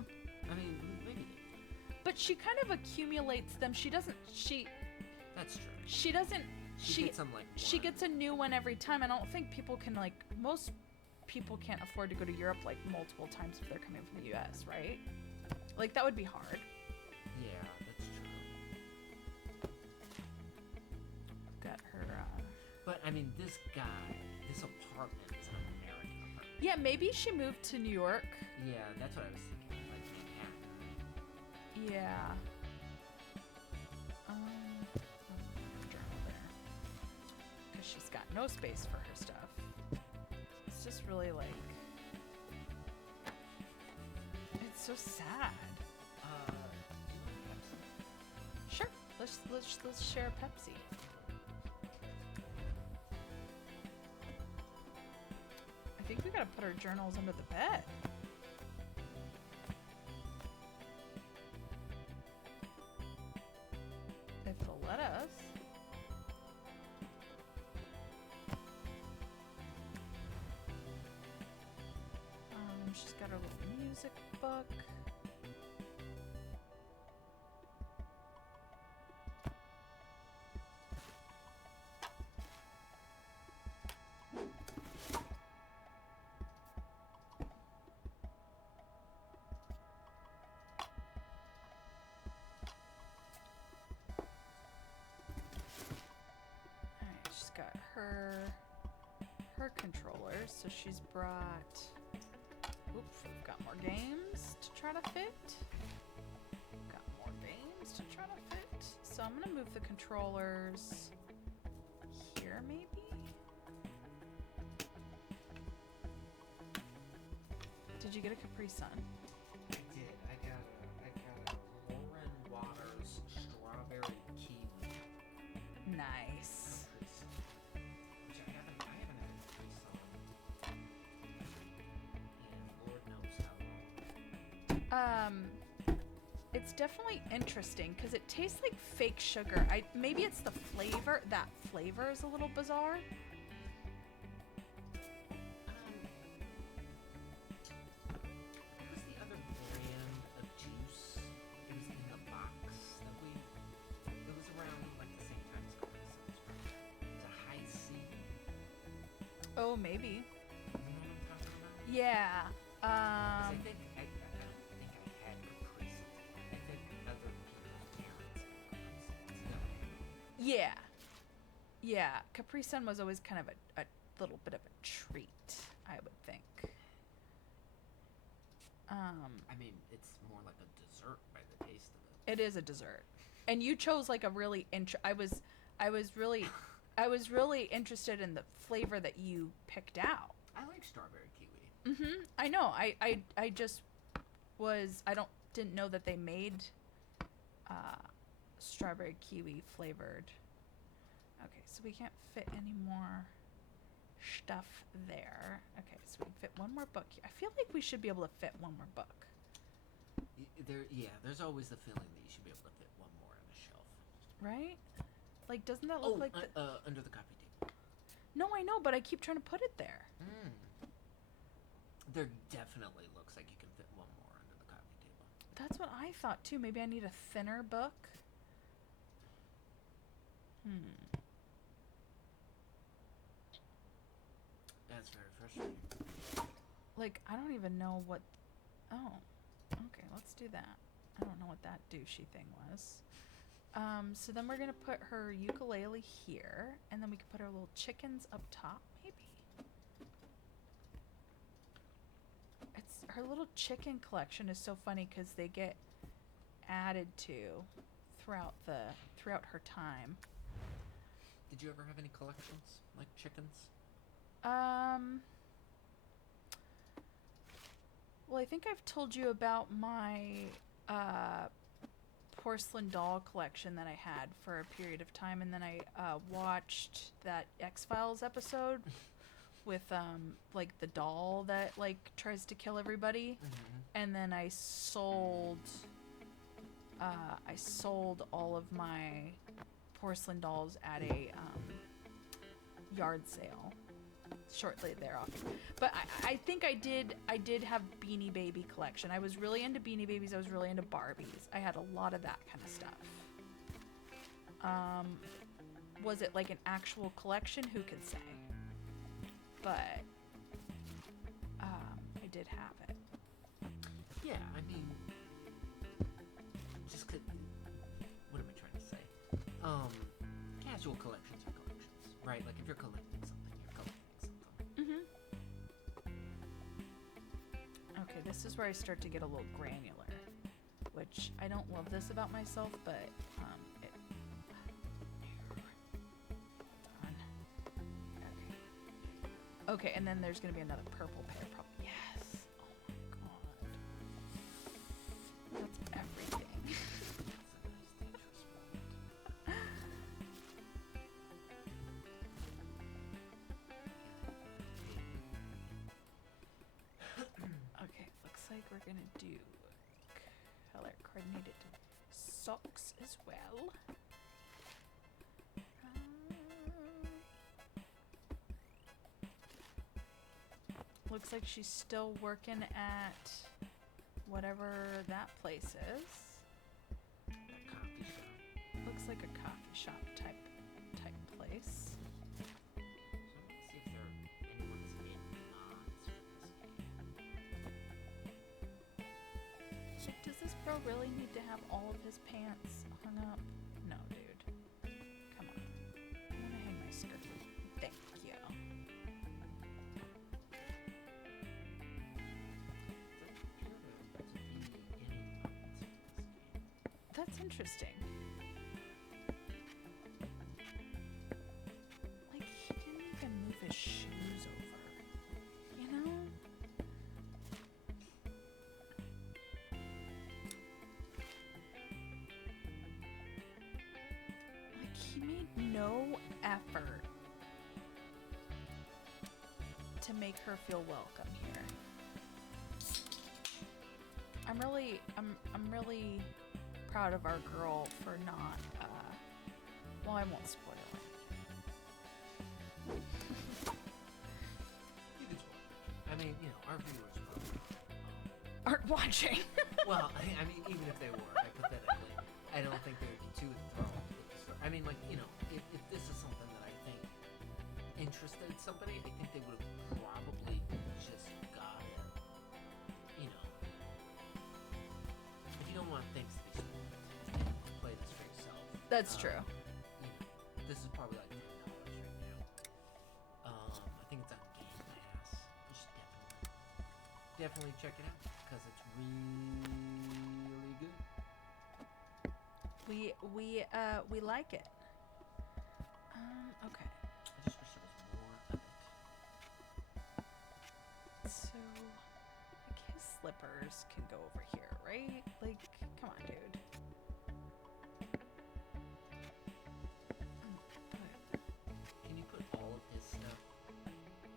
I mean, maybe they do. But she kind of accumulates them. She doesn't. That's true. She doesn't. She gets them like She one. gets a new one every time. I don't think people can most people can't afford to go to Europe like multiple times if they're coming from the U.S. Right? Like that would be hard. Yeah, that's true. Got her. But I mean, this apartment is an American apartment. Yeah, maybe she moved to New York. Yeah, that's what I was thinking. Like Manhattan. Yeah. Journal there. Because she's got no space for her stuff. It's just really like. It's so sad. Do you want Pepsi? Sure. Let's share a Pepsi. I think we gotta put our journals under the bed. If they'll let us. She's got her little music book. She's got her controllers, so she's brought. Oops, we've got more games to try to fit. Got more games to try to fit. So I'm gonna move the controllers here, maybe. Did you get a Capri Sun? I did. I got a Lauren Waters strawberry kiwi. Nice. Which I haven't had a Capri Sun in Lord knows how long. It's definitely interesting because it tastes like fake sugar. Maybe it's the flavor. That flavor is a little bizarre. What was the other brand of juice? It was in a box that it was around like the same time as Capri Suns. It was a high C. Oh, maybe. You know what I'm talking about? Yeah. 'Cause I don't think I had Capri Suns. I think other people's parents had Capri Suns. Yeah. Yeah. Capri Sun was always kind of a little bit of a treat, I would think. I mean, it's more like a dessert by the taste of it. It is a dessert, and you chose like a really I was really interested in the flavor that you picked out. I like strawberry kiwi. I know. I just didn't know that they made strawberry kiwi flavored. Okay, so we can't fit any more stuff there. Okay, so we can fit one more book here. I feel like we should be able to fit one more book. There's always the feeling that you should be able to fit one more on a shelf. Right? Like, doesn't that look like under the coffee table? No, I know, but I keep trying to put it there. There definitely looks like you can fit one more under the coffee table. That's what I thought too. Maybe I need a thinner book. That's very frustrating. Like, I don't even know what... Oh, okay, let's do that. I don't know what that douchey thing was. So then we're going to put her ukulele here, and then we can put our little chickens up top, maybe. Her little chicken collection is so funny because they get added to throughout her time. Did you ever have any collections like chickens? Well, I think I've told you about my porcelain doll collection that I had for a period of time, and then I watched that X-Files episode with like the doll that like tries to kill everybody, and then I sold all of my porcelain dolls at a yard sale shortly thereafter. But I think I did have Beanie Baby collection. I was really into Beanie Babies. I was really into Barbies. I had a lot of that kind of stuff. Was it like an actual collection? Who can say? But I did have it. Yeah, I mean, just what am I trying to say? Casual collections are collections, right? Like if you're collecting something, you're collecting something. Okay, this is where I start to get a little granular, which I don't love this about myself, but it. Hold on. Okay, and then there's gonna be another purple pair. Yes. Oh my god. That's everything. Okay, looks like we're gonna do color coordinated socks as well. Looks like she's still working at whatever that place is. A coffee shop. Looks like a coffee shop type place. So let's see if anyone's in mods for this game. Does this bro really need to have all of his pants hung up? No, dude. Come on. I'm gonna hang my skirt. Thank you. That's interesting. Like, he didn't even move his shoes over. You know? Like, he made no effort to make her feel welcome here. I'm really proud of our girl for not, well, I won't spoil it. You can spoil it. I mean, you know, our viewers probably Aren't watching. well, I mean, even if they were, hypothetically, I don't think they would be too enthralled with the story. I mean, like, you know, if this is something that I think interested somebody, I think they would have probably just got it. You know, if you don't want things to be spoiled, play this for yourself. That's true. You know, this is probably like $10 right now. I think it's on Game Pass. You should definitely check it out because it's really good. We like it. Okay. I just wish there was more of it. So, like, his slippers can go over here, right? Like, come on, dude. Can you put all of his stuff,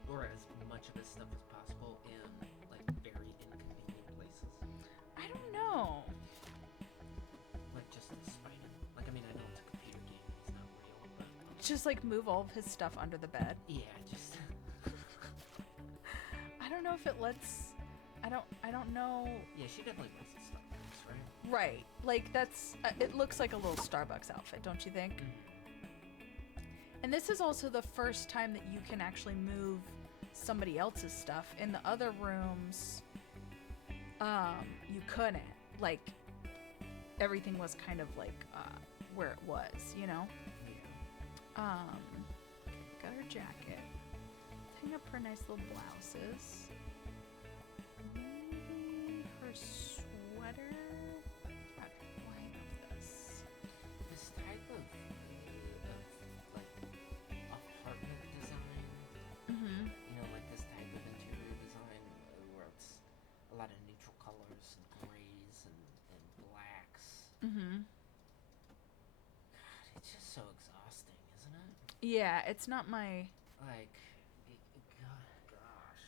or as much of his stuff as possible, in like very inconvenient places? I don't know. Like just the spider. Like, I mean, I know it's a computer game, he's not real, but Just like move all of his stuff under the bed. yeah, just I don't know if it lets. I don't know. yeah, she definitely wears the stuff first, right? Right. Like that's. It looks like a little Starbucks outfit, don't you think? And this is also the first time that you can actually move somebody else's stuff. In the other rooms, you couldn't. Like, everything was kind of like where it was, you know? Yeah. Got her jacket. Hang up her nice little blouses. Maybe her sweater. Okay, we'll hang up this. This type of like apartment design, Mm-hmm. you know, like this type of interior design where it's a lot of neutral colors and grays and blacks. Mm-hmm. God, it's just so exhausting, isn't it? Yeah, it's not my. Like, gosh.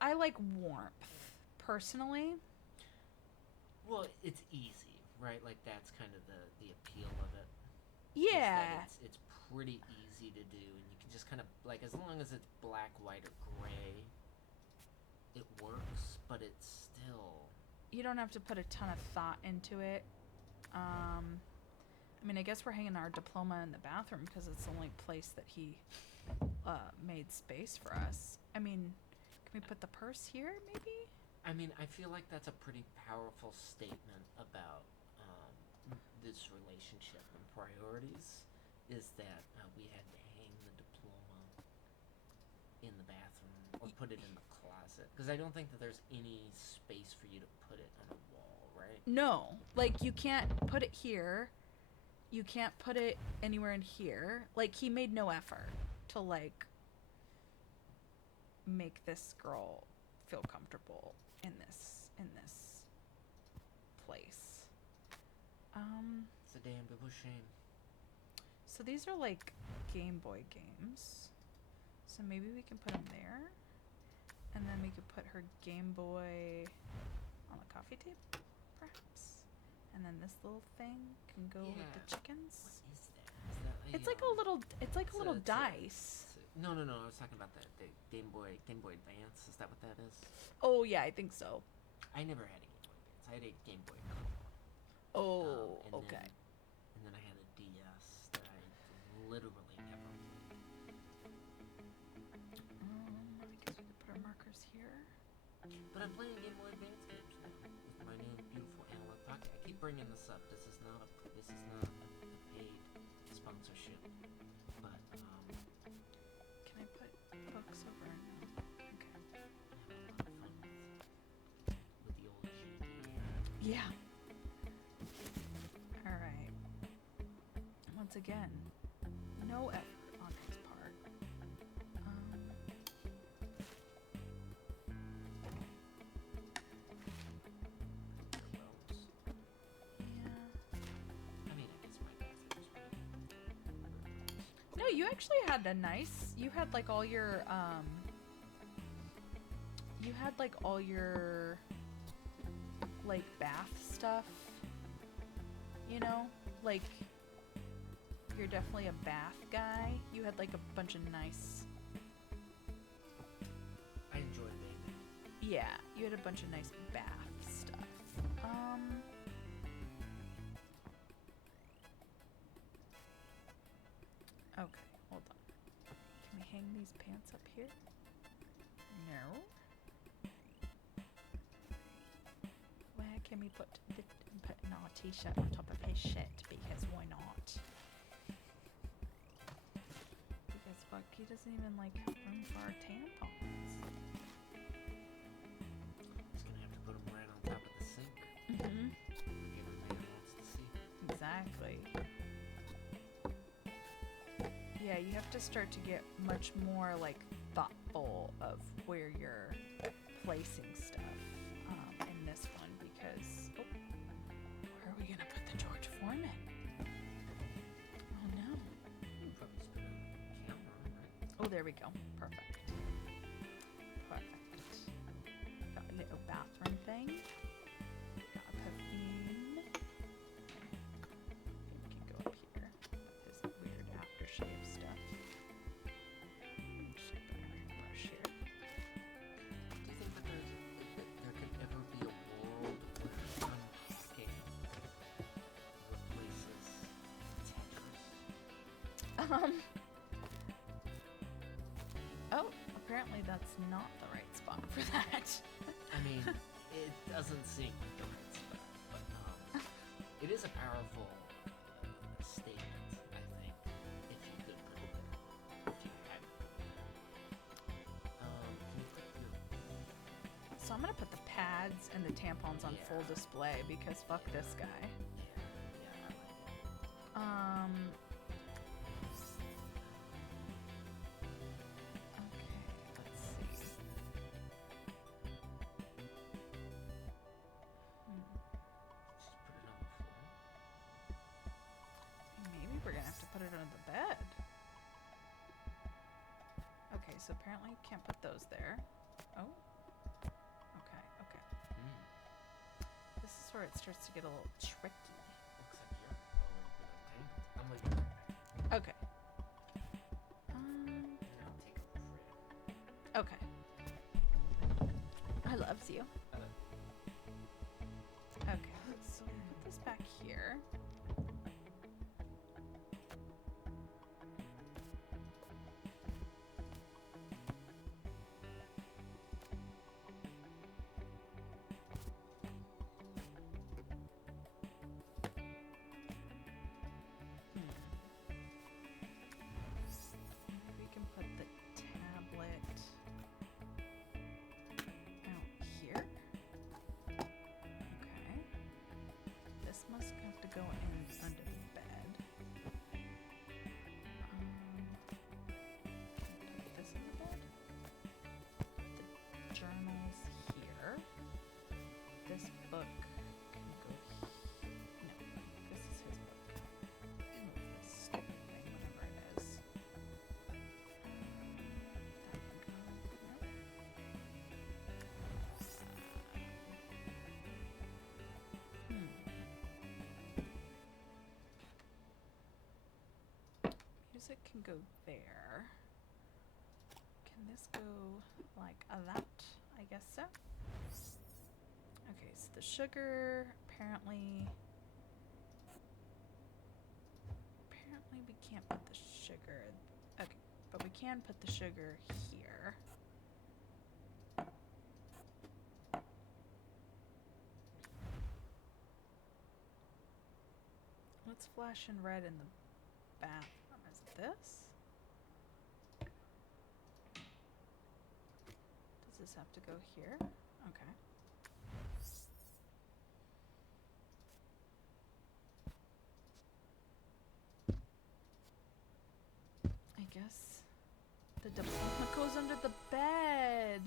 I like warmth personally. Well, it's easy, right? Like that's kind of the appeal of it. Yeah. It's pretty easy to do, and you can just kind of like, as long as it's black, white, or gray, it works. But it's still. You don't have to put a ton of thought into it. I mean, I guess we're hanging our diploma in the bathroom because it's the only place that he made space for us. I mean, can we put the purse here, maybe? I mean, I feel like that's a pretty powerful statement about this relationship and priorities. Is that we had to hang the diploma in the bathroom or put it in the closet? Because I don't think that there's any space for you to put it on a wall, right? No, like you can't put it here. You can't put it anywhere in here. Like he made no effort to like make this girl feel comfortable in this place. It's a damn good shame. So these are like Game Boy games. So maybe we can put them there. And then we could put her Game Boy on the coffee table, perhaps. And then this little thing can go with the chickens. What is that? Is that It's like a little dice. No, I was talking about the Game Boy Advance. Is that what that is? Oh yeah, I think so. I never had a Game Boy Advance. I had a Game Boy Color. Oh, And okay. And then I had a DS that I literally never. I guess we could put our markers here. But I'm playing Game Boy Advance games now with my new beautiful analog pocket. I keep bringing this up. This is not a paid sponsorship. But Can I put books over? No. Okay. I had a lot of fun with the old GD. Yeah. All right. Once again, no effort on his part. I mean, I guess my bathroom was pretty. No, you actually had a nice. You had like all your like bath stuff. You know, like you're definitely a bath guy. You had like a bunch of nice. I enjoyed bathing. Yeah, you had a bunch of nice bath stuff. Okay, hold on. Can we hang these pants up here? No. Where can we put our t-shirt on top of his shit? Because why not? Because fuck, he doesn't even like have room for our tampons. Just gonna have to put them right on top of Exactly. Yeah, you have to start to get much more like thoughtful of where you're placing stuff in this one because where are we gonna put the George Foreman? Oh no. You probably just put a camera, right? Oh, there we go. Perfect. Perfect. Got a little bathroom thing. Got a perfume. We can go up here. This weird aftershave stuff. Just put my brush here. Do you think that there could ever be a world where Unpacking replaces Tetris? Oh, apparently that's not the right spot for that. I mean, it doesn't seem like the right spot, but it is a powerful statement, I think, if you could put it there, if you had it. Can you put your... So I'm gonna put the pads and the tampons on full display because fuck this guy. Yeah, I like it. Okay, let's see. Just put it on the floor. Maybe we're gonna have to put it under the bed. Okay, so apparently you can't put those there. Oh. Okay, okay. This is where it starts to get a little tricky. Looks like you're a little bit untangled. I'm gonna be right back. Okay. Here, I'll take a break. Okay. I loves you. Okay, so we'll put this back here. We can put the tablet out here. Okay. This must have to go in under the bed. Put this in the bed. The journals here. This book can go here. No, this is his book. Move this stupid thing, whatever it is. That can go. Nope. Music can go there. Can this go like that? I guess so. Okay, so the sugar apparently we can't put the sugar. Okay, but we can put the sugar here. What's flashing red in the bathroom? Is it this? Does this have to go here? Okay. I guess the diploma goes under the bed.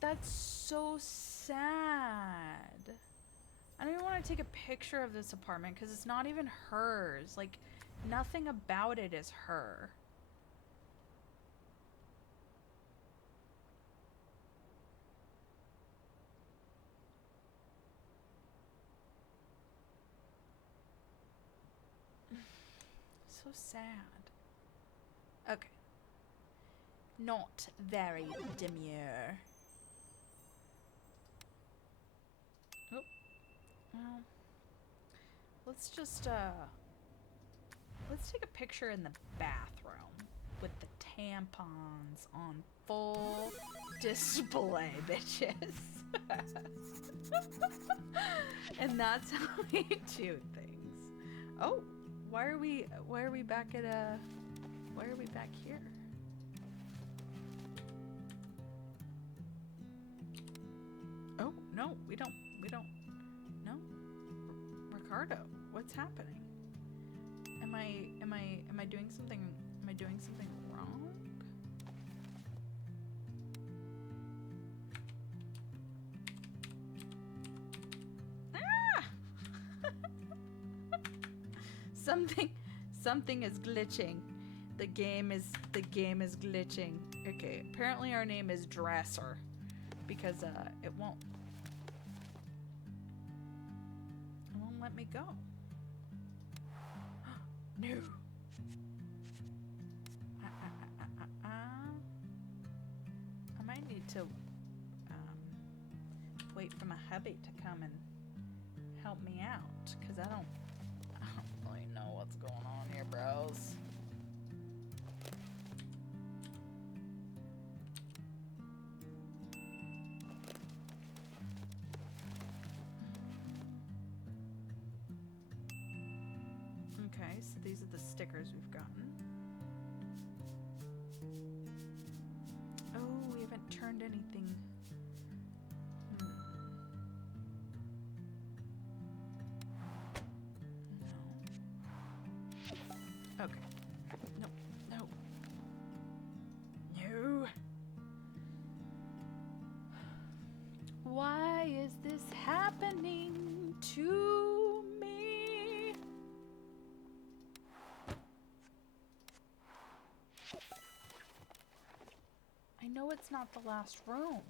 That's so sad. I don't even want to take a picture of this apartment because it's not even hers. Like, nothing about it is her. So sad. Okay. Not very demure. Oh. Well, let's just let's take a picture in the bathroom with the tampons on full display, bitches. And that's how we do things. Oh, why are we back at why are we back here? Oh, no, we don't no. Ricardo. What's happening? Am I doing something? Am I doing something wrong? Ah! Something is glitching. The game is glitching. Okay, apparently our name is Dresser because it won't let me go. No. I might need to wait for my hubby to come and help me out because I don't really know what's going on here, bros. Okay, so these are the stickers we've gotten. Oh, we haven't turned anything. No. Okay. No. No. No. Why is this happening to me? I know it's not the last room.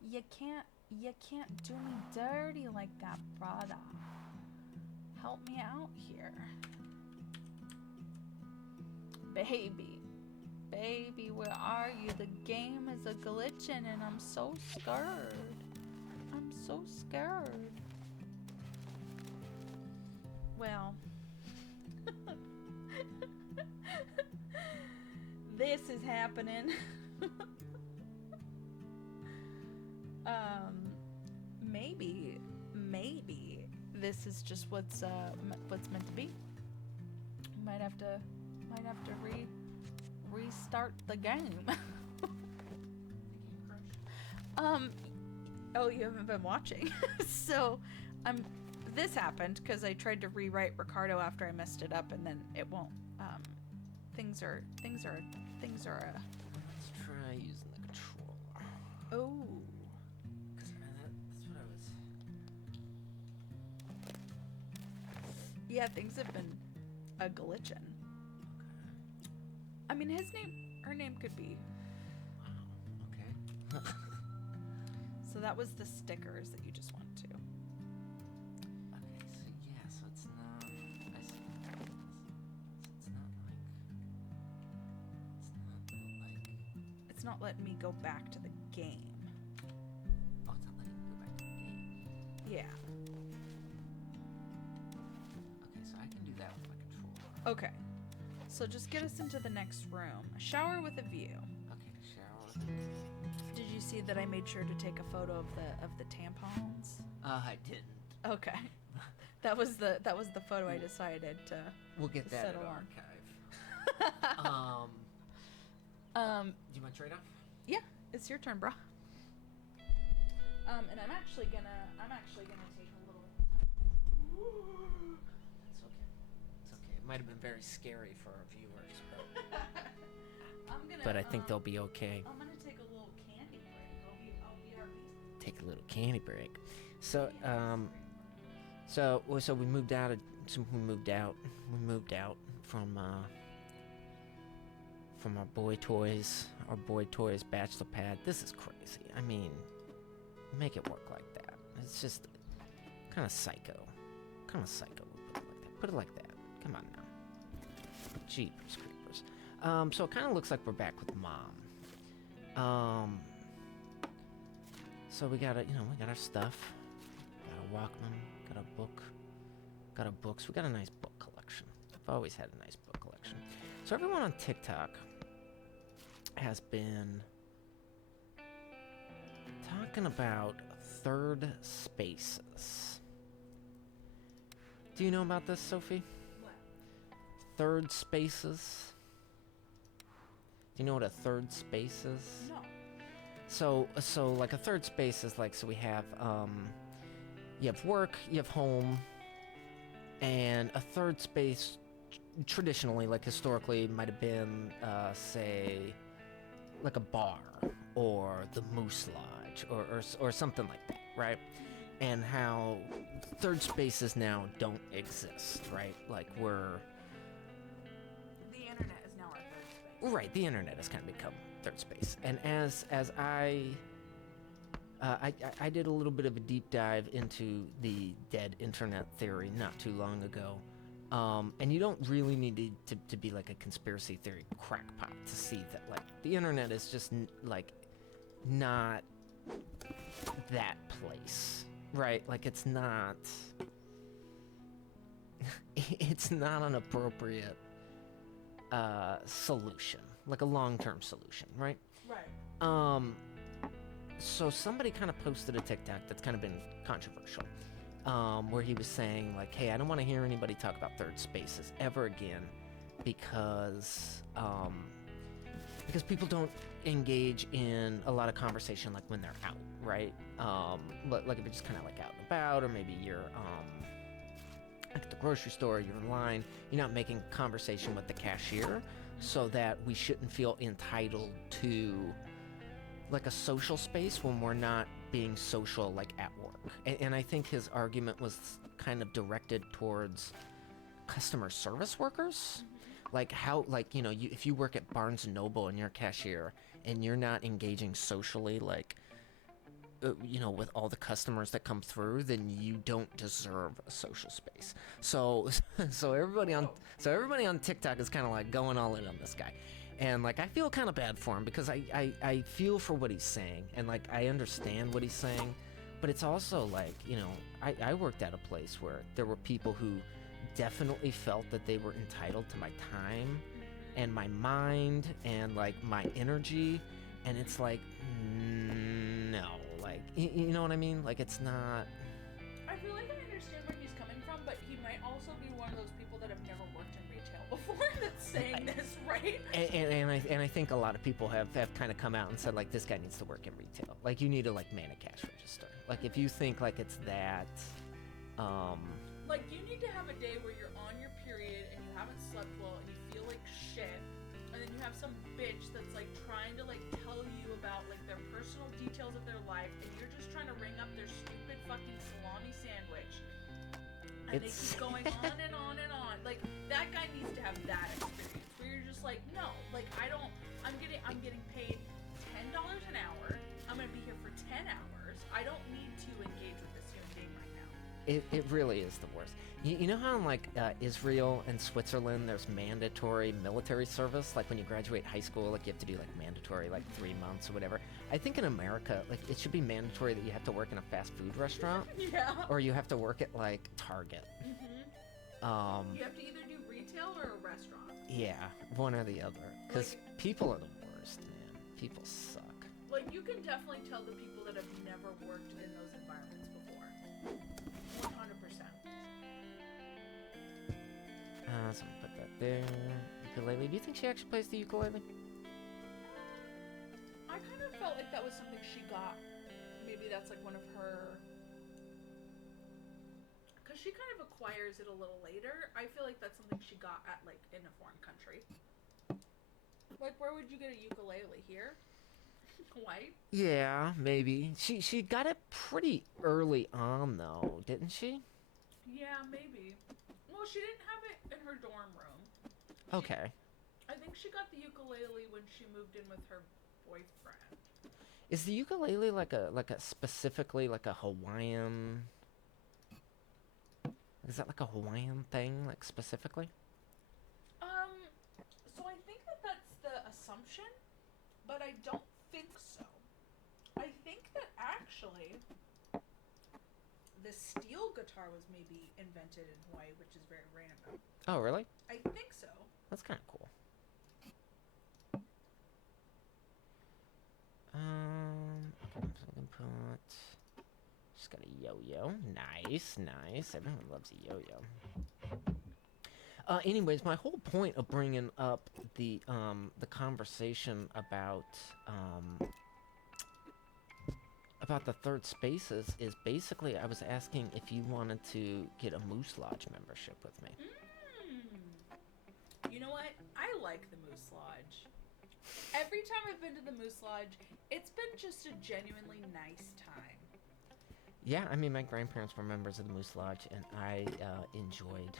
You can't do me dirty like that, brother. Help me out here. Baby, where are you? The game is a glitching and I'm so scared. I'm so scared. Well, this is happening. Maybe this is just what's meant to be. Might have to restart the game. Oh, you haven't been watching. So, this happened because I tried to rewrite Ricardo after I messed it up, and then it won't. Things are. Let's try using the controller. Oh. That's what I was. Yeah, things have been a glitchin'. Okay. I mean, her name could be. Wow. Okay. So that was the stickers that you just went to. Okay, so it's not. I see. So It's not letting me go back to the game. Oh, it's not letting me go back to the game. Yeah. Okay, so I can do that with my controller. Okay. So just get us into the next room. A shower with a view. Okay, shower. Did you see that I made sure to take a photo of the tampons? I didn't. Okay. That was the photo I decided to. We'll get that in settle on. Archive. Do you want to trade off? Yeah, it's your turn, bro. And I'm actually gonna take a little. That's okay. It's okay. It might have been very scary for our viewers, but I think they'll be okay. I'm gonna take a little candy break. I'll be RP. Take a little candy break. So we moved out. We moved out from our boy toys bachelor pad. This is crazy. I mean, make it work like that. It's just kind of psycho. Put it like that. Come on now. Jeepers creepers. So it kind of looks like we're back with Mom. So we got our stuff. Got a Walkman. Got a book. So we got a nice book collection. I've always had a nice book collection. So everyone on TikTok has been talking about third spaces. Do you know about this, Sophie? What? Third spaces? Do you know what a third space is? No. So like a third space is like, so we have, you have work, you have home, And a third space, traditionally, like historically, might have been, say, like a bar or the Moose Lodge or something like that, right? And how third spaces now don't exist, right? Like The internet is now our third space. right, the internet has kind of become third space. And as I did a little bit of a deep dive into the dead internet theory not too long ago. And you don't really need to be like a conspiracy theory crackpot to see that, like, the internet is just like not that place, right? Like, it's not it's not an appropriate solution, like a long-term solution, right? Right. So somebody kind of posted a TikTok that's kind of been controversial, where he was saying, like, hey, I don't want to hear anybody talk about third spaces ever again because people don't engage in a lot of conversation, like, when they're out, right? Like if you're just kind of like out and about, or maybe you're at the grocery store, you're in line, you're not making conversation with the cashier, so that we shouldn't feel entitled to like a social space when we're not being social, like, at work. And I think his argument was kind of directed towards customer service workers. Like, how, like, you know, if you work at Barnes & Noble and you're a cashier and you're not engaging socially, like, you know, with all the customers that come through, then you don't deserve a social space. So everybody on TikTok is kind of like going all in on this guy. And, like, I feel kind of bad for him because I feel for what he's saying, and, like, I understand what he's saying, but it's also, like, you know, I worked at a place where there were people who definitely felt that they were entitled to my time and my mind and, like, my energy, and it's like, no, like, you know what I mean? Like, it's not... I feel like I understand where he's coming from, but he might also be one of those people that have never worked in retail before that's saying this, right? And I think a lot of people have kind of come out and said, like, this guy needs to work in retail. Like, you need to, like, man a cash register. Like, if you think, like, it's that, like, you need to have a day where you're on your period and you haven't slept well and you feel like shit, and then you have some bitch that's, like, trying to, like, tell you about, like, their personal details of their life, and you're just trying to ring up their stupid fucking salami sandwich. And they keep going on and on and on. Like, that guy needs to have that experience where you're just like, no, like, I'm getting paid $10 an hour. I'm gonna be here for 10 hours. I don't need to engage with this human being right now. it really is the worst. You know how in, like, Israel and Switzerland there's mandatory military service? Like, when you graduate high school, like, you have to do, like, mandatory, like, 3 months or whatever. I think in America, like, it should be mandatory that you have to work in a fast food restaurant. Yeah. Or you have to work at, like, Target. You have to either do retail or a restaurant. Yeah, one or the other. Because Like, people are the worst, man. People suck. like, you can definitely tell the people that have never worked in those environments before. 100%. So I'm gonna put that there. Ukulele. Do you think she actually plays the ukulele? I kind of felt like that was something she got. Maybe that's like one of her... Because she kind of acquires it a little later. I feel like that's something she got at, like, in a foreign country. Like, where would you get a ukulele? Here? Hawaii? Yeah, maybe. She got it pretty early on, though, didn't she? Yeah, maybe. Well, she didn't have it in her dorm room. Okay. I think she got the ukulele when she moved in with her boyfriend. Is the ukulele like a specifically like a Hawaiian? Is that like a Hawaiian thing, like, specifically? So I think that that's the assumption, but I don't think so. I think that actually the steel guitar was maybe invented in Hawaii, which is very random. Oh, really? I think so. That's kind of cool. I'm gonna put. Just got a yo-yo. Nice. Everyone loves a yo-yo. Anyways, my whole point of bringing up the conversation about about the third spaces is basically I was asking if you wanted to get a Moose Lodge membership with me. You know what? I like the Moose Lodge. Every time I've been to the Moose Lodge, it's been just a genuinely nice time. Yeah, I mean, my grandparents were members of the Moose Lodge, and I enjoyed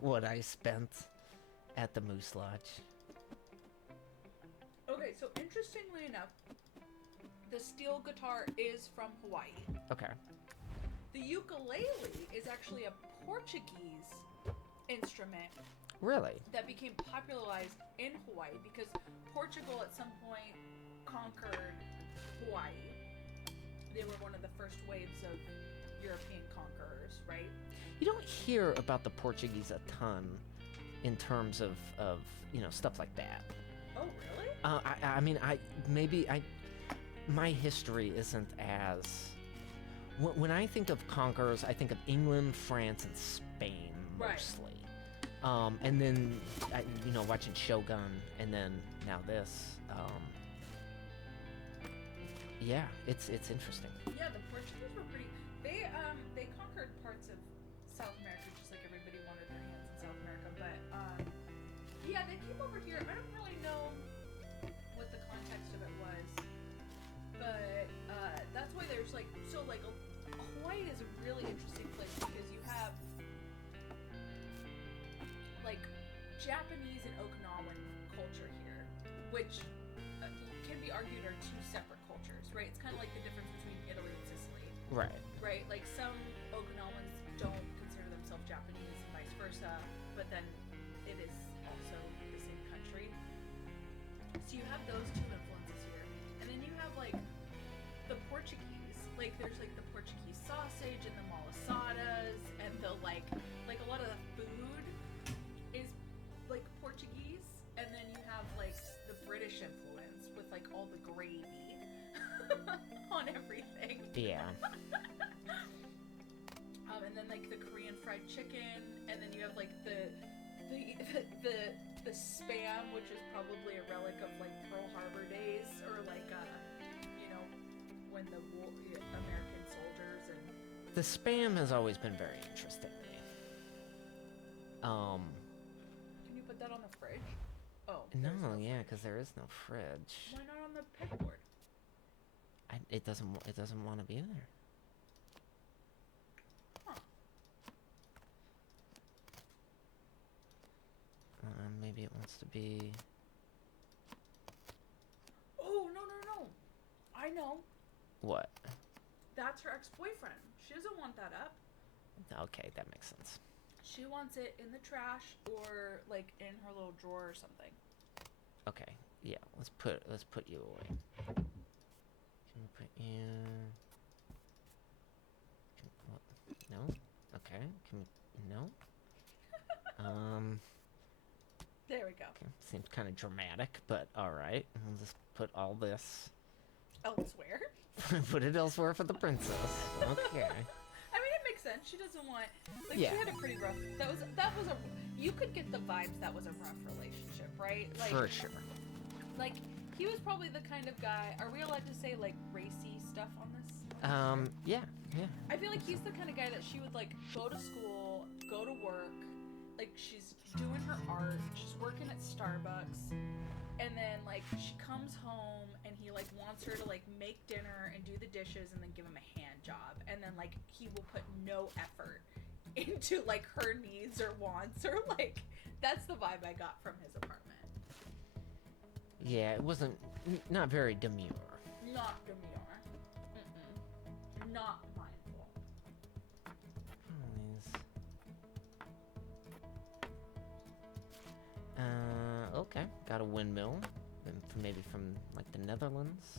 what I spent at the Moose Lodge. Okay, so interestingly enough, the steel guitar is from Hawaii. Okay. The ukulele is actually a Portuguese instrument Really? that became popularized in Hawaii because Portugal at some point conquered Hawaii. They were one of the first waves of European conquerors, right? You don't hear about the Portuguese a ton in terms of stuff like that. Oh, really? My history isn't as... When I think of conquerors, I think of England, France, and Spain, mostly. Right. And then, watching Shogun, and then now this. Yeah, it's interesting. Yeah, the Portuguese were pretty... They conquered parts of South America, just like everybody wanted their hands in South America. But, yeah, they came over here. I don't really know what the context of it was. But, that's why there's, Hawaii is a really interesting place because you have, Japanese and Okinawan culture here, which can be argued are two separate cultures, right? It's kind of like the difference between Italy and Sicily. Right. Right? Like, some Okinawans don't consider themselves Japanese and vice versa, but then it is also the same country. So you have those two influences here. And then you have, the Portuguese. There's, the Portuguese sausage and the malasadas and the, a lot of the food is, Portuguese. And then you have, the British influence with, all the gravy on everything. Yeah. And then, the Korean fried chicken. And then you have, the Spam, which is probably a relic of, Pearl Harbor days. Or, when the American soldiers and... The Spam has always been very interesting to me. Can you put that on the fridge? Oh. No, yeah, because there is no fridge. Why not on the pegboard? It doesn't want to be there. Huh. Maybe it wants to be... Oh, no. I know. What? That's her ex-boyfriend. She doesn't want that up. Okay, that makes sense. She wants it in the trash or, in her little drawer or something. Okay, yeah, let's put you away. Can we put you... No? Okay, can we... No? There we go. Okay. Seems kind of dramatic, but alright. We'll just put all this... Elsewhere? Put it elsewhere for the princess. Okay. I mean, it makes sense. She doesn't want... yeah. She had a pretty rough... That was a... You could get the vibes that was a rough relationship, right? For sure. He was probably the kind of guy... Are we allowed to say, racy stuff on this? Yeah. I feel like he's the kind of guy that she would, go to school, go to work, she's doing her art, she's working at Starbucks, and then, she comes home, and he, wants her to, make dinner and do the dishes and then give him a hand job, and then, he will put no effort into, her needs or wants, or, that's the vibe I got from his apartment. Yeah, it wasn't... Not very demure. Not demure. Mm-mm. Not mindful. Okay. Got a windmill. Maybe from, the Netherlands.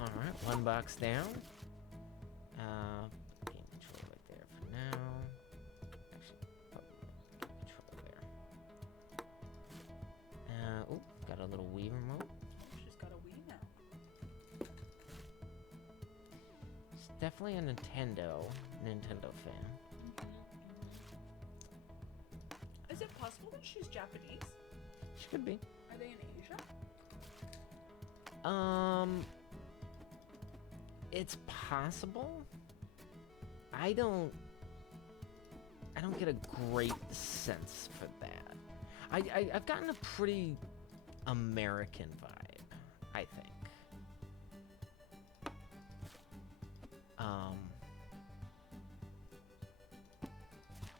Alright, one box down. Game control right there for now. Actually, game control there. Got a little Wii remote. She's got a Wii now. She's definitely a Nintendo fan. Is it possible that she's Japanese? She could be. Are they in Asia? It's possible. I don't get a great sense for that. I've gotten a pretty American vibe, I think.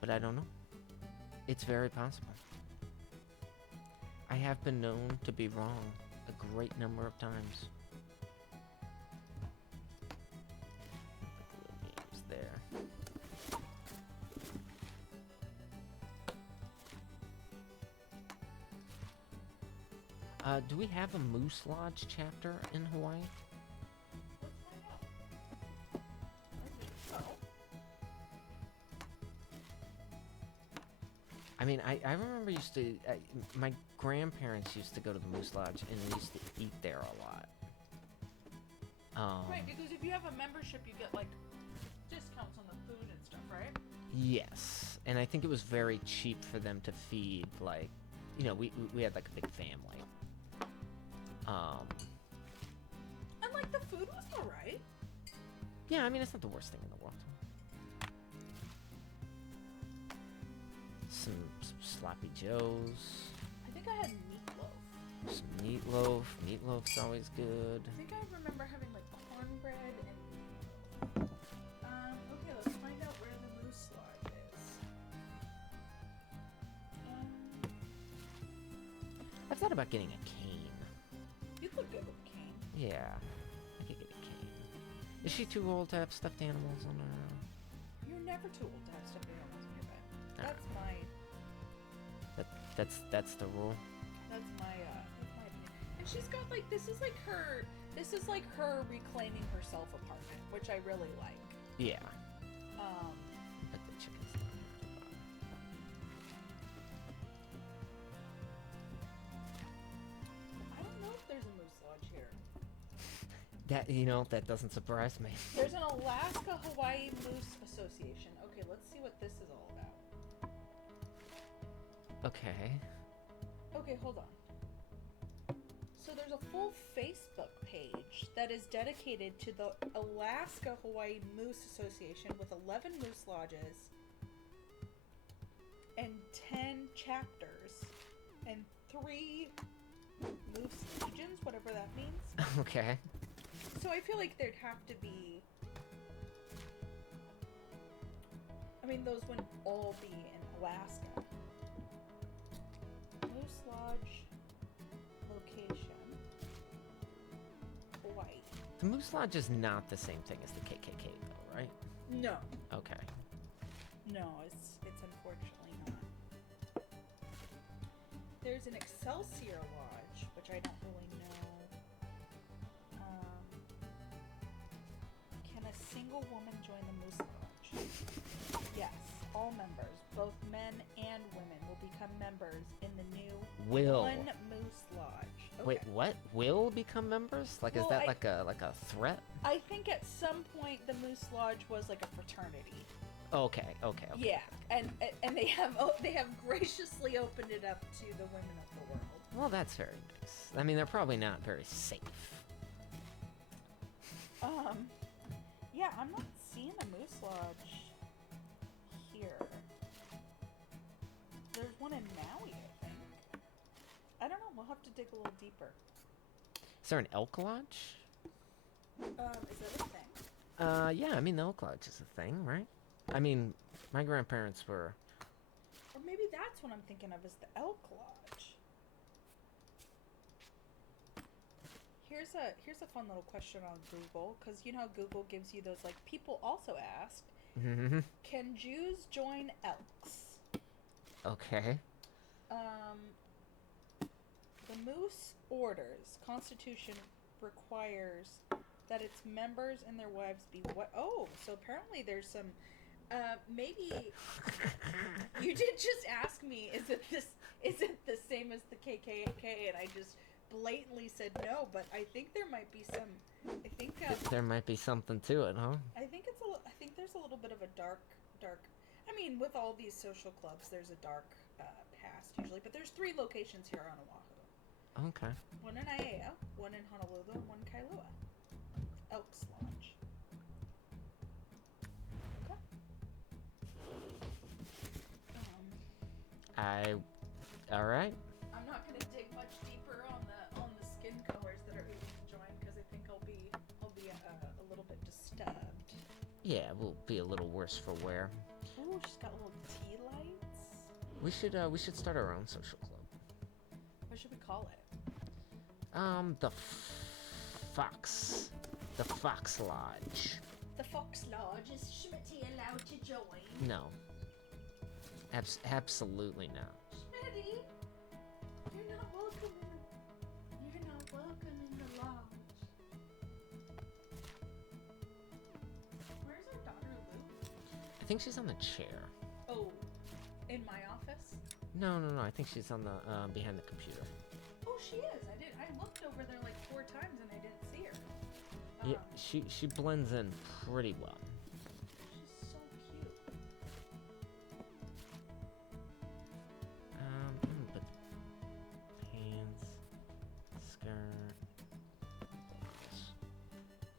But I don't know. It's very possible. I have been known to be wrong a great number of times. Games there. Do we have a Moose Lodge chapter in Hawaii? Let's find out. I think so. I mean, I remember my grandparents used to go to the Moose Lodge and we used to eat there a lot. Right, because if you have a membership, you get like discounts on the food and stuff, right? Yes, and I think it was very cheap for them to feed, like, you know, we had like a big family. And like the food was alright. Yeah, I mean, it's not the worst thing in the world. Some sloppy joes. I think I had meatloaf. Some meatloaf. Meatloaf's always good. I think I remember having like cornbread and meatloaf. Okay, let's find out where the Moose Lodge is. I've thought about getting a cane. You look good with a cane. Yeah, I could get a cane. Is she too old to have stuffed animals on her? You're never too old to have stuffed animals in your bed. Alright. That's my That's the rule. That's my opinion. And she's got like this is like her reclaiming herself apartment, which I really like. Yeah. But the chicken's not here. I don't know if there's a Moose Lodge here. That that doesn't surprise me. There's an Alaska Hawaii Moose Association. Okay, let's see what this is all about. Okay. Okay, hold on. So there's a full Facebook page that is dedicated to the Alaska Hawaii Moose Association with 11 moose lodges and 10 chapters and 3 moose legions, whatever that means. Okay. So I feel like there'd have to be... I mean, those wouldn't all be in Alaska. Moose Lodge location, Hawaii. The Moose Lodge is not the same thing as the KKK, though, right? No. Okay. No, it's unfortunately not. There's an Excelsior Lodge, which I don't really know. Can a single woman join the Moose Lodge? Yes, all members, both men and women, will become members in the new One Moose Lodge. Okay. Wait, what? Will become members? Like, Well, is that like a threat? I think at some point the Moose Lodge was like a fraternity. Okay. Yeah, and they have graciously opened it up to the women of the world. Well, that's very nice. I mean, they're probably not very safe. Yeah, I'm not seeing a Moose Lodge here. There's one in Maui, I think. I don't know. We'll have to dig a little deeper. Is there an elk lodge? Is that a thing? Yeah. I mean, the elk lodge is a thing, right? I mean, my grandparents were. Or maybe that's what I'm thinking of is the Elk Lodge. Here's a fun little question on Google, because you know how Google gives you those, like, people also ask, can Jews join Elks? Okay. The Moose Order's constitution requires that its members and their wives be what? Oh, so apparently there's some. Maybe you did just ask me, is it the same as the KKK? And I just blatantly said no, but I think there might be some. I think there might be something to it, huh? I think there's a little bit of a dark. I mean, with all these social clubs, there's a dark past usually, but there's 3 locations here on Oahu. Okay. One in Aiea, one in Honolulu, and one in Kailua. Elks Lodge. Okay. I. All right. I'm not gonna dig much deeper on the skin colors that are able to join because I think I'll be a little bit disturbed. Yeah, we'll be a little worse for wear. Ooh, she's got little tea lights. We should start our own social club. What should we call it? The Fox. The Fox Lodge. The Fox Lodge. Is Schmitty allowed to join? No. Absolutely not. Schmitty, you're not welcome in the lodge. Where's our daughter Luke? I think she's on the chair. Oh, in my office? No. I think she's on the behind the computer. Oh, she is. I looked over there like 4 times and I didn't see her. Yeah, she blends in pretty well. She's so cute. I'm gonna put pants, skirt.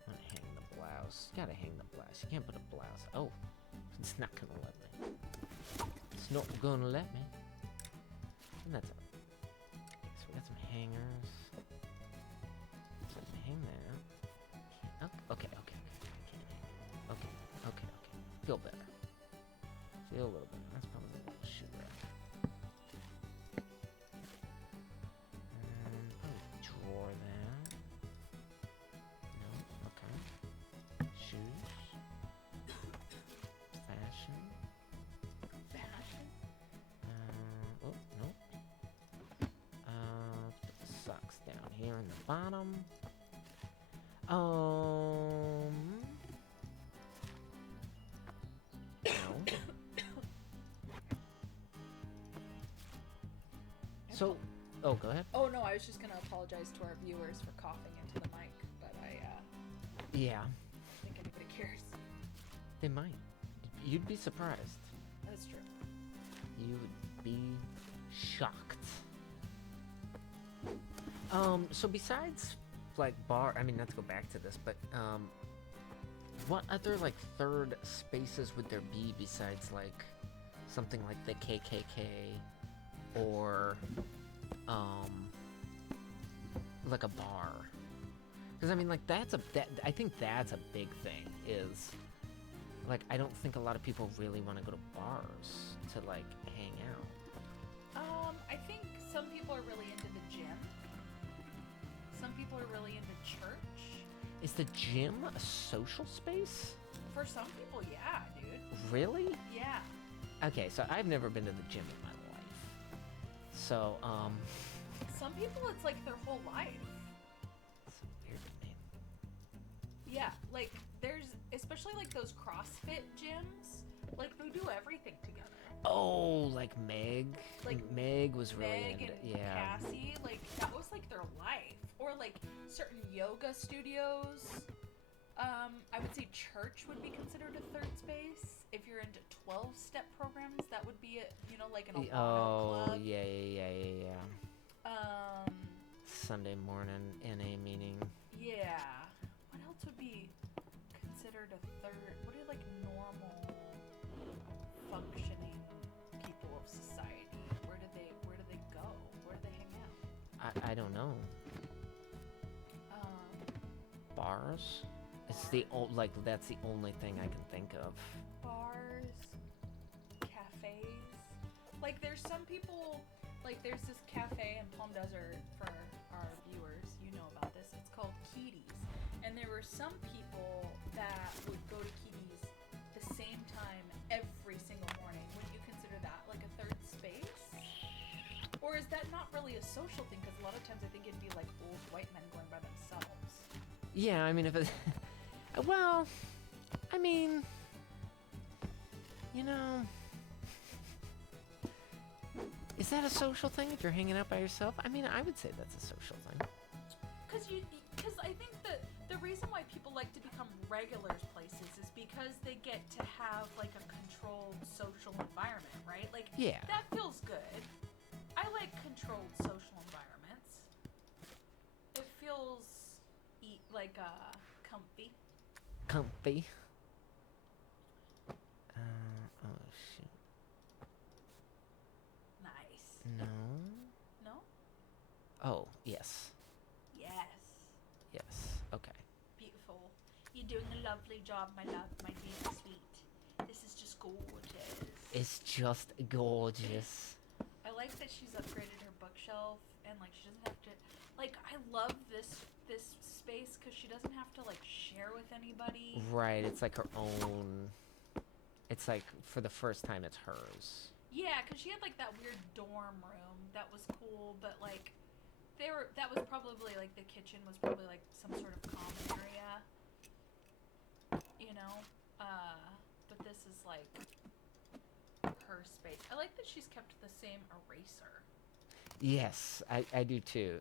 I'm gonna hang the blouse. You gotta hang the blouse. You can't put a blouse. Oh, it's not gonna let me. It's not gonna let me. And that's all. So we got some hangers. So hang there. Okay. Okay. Feel better. Feel a little better. That's probably a little shoe rack. And probably drawer that. No, okay. Shoes. Fashion. Oh, no. Put the socks down here in the bottom. No. So, oh, go ahead. Oh no, I was just gonna apologize to our viewers for coughing into the mic, but I Yeah, think anybody cares. they might. You'd be surprised. That's true. You would be shocked. So besides, like, bar, I mean, not to go back to this, but, what other, like, third spaces would there be besides, like, something like the KKK, or, like a bar? Because, I mean, like, I think that's a big thing, is, like, I don't think a lot of people really want to go to bars to, like, hang out. I think some people are really into the gym. Some people are really into church. Is the gym a social space? For some people, yeah, dude. Really? Yeah. Okay, so I've never been to the gym in my life. So, Some people, it's like their whole life. it's weird to me. Yeah, like there's especially like those CrossFit gyms. Like they do everything together. Oh, like Meg? Like Meg was really Meg into, and yeah. Cassie, like that was like their life. Or like certain yoga studios. I would say church would be considered a third space. If you're into 12-step programs, that would be like an Awado club. Yeah. Um, Sunday morning NA meeting. yeah. What else would be considered a third? What are like normal functioning people of society? Where do they go? Where do they hang out? I don't know. Bars? It's that's the only thing I can think of. Bars, cafes. Like there's some people, like there's this cafe in Palm Desert for our viewers, you know about this. It's called Keaty's. And there were some people that would go to Keaty's the same time every single morning. Would you consider that like a third space? Or is that not really a social thing? Because a lot of times I think it'd be like old white men going by themselves. Yeah, I mean, if it... well, I mean... You know... Is that a social thing if you're hanging out by yourself? I mean, I would say that's a social thing. Because I think that the reason why people like to become regulars places is because they get to have like a controlled social environment, right? Like, Yeah. that feels good. I like controlled social environments. feels like comfy. Comfy. Oh shoot. Nice. No. No? Oh, yes. Yes. Yes. Okay. Beautiful. You're doing a lovely job, my love, my dear sweet. This is just gorgeous. It's just gorgeous. I like that she's upgraded her bookshelf and like she doesn't have to like I love this space because she doesn't have to like share with anybody. Right, it's like her own. It's like for the first time it's hers. Yeah, because she had like that weird dorm room that was cool, but like that was probably like the kitchen was probably like some sort of common area, you know. But this is like her space. I like that she's kept the same eraser. Yes, I do too.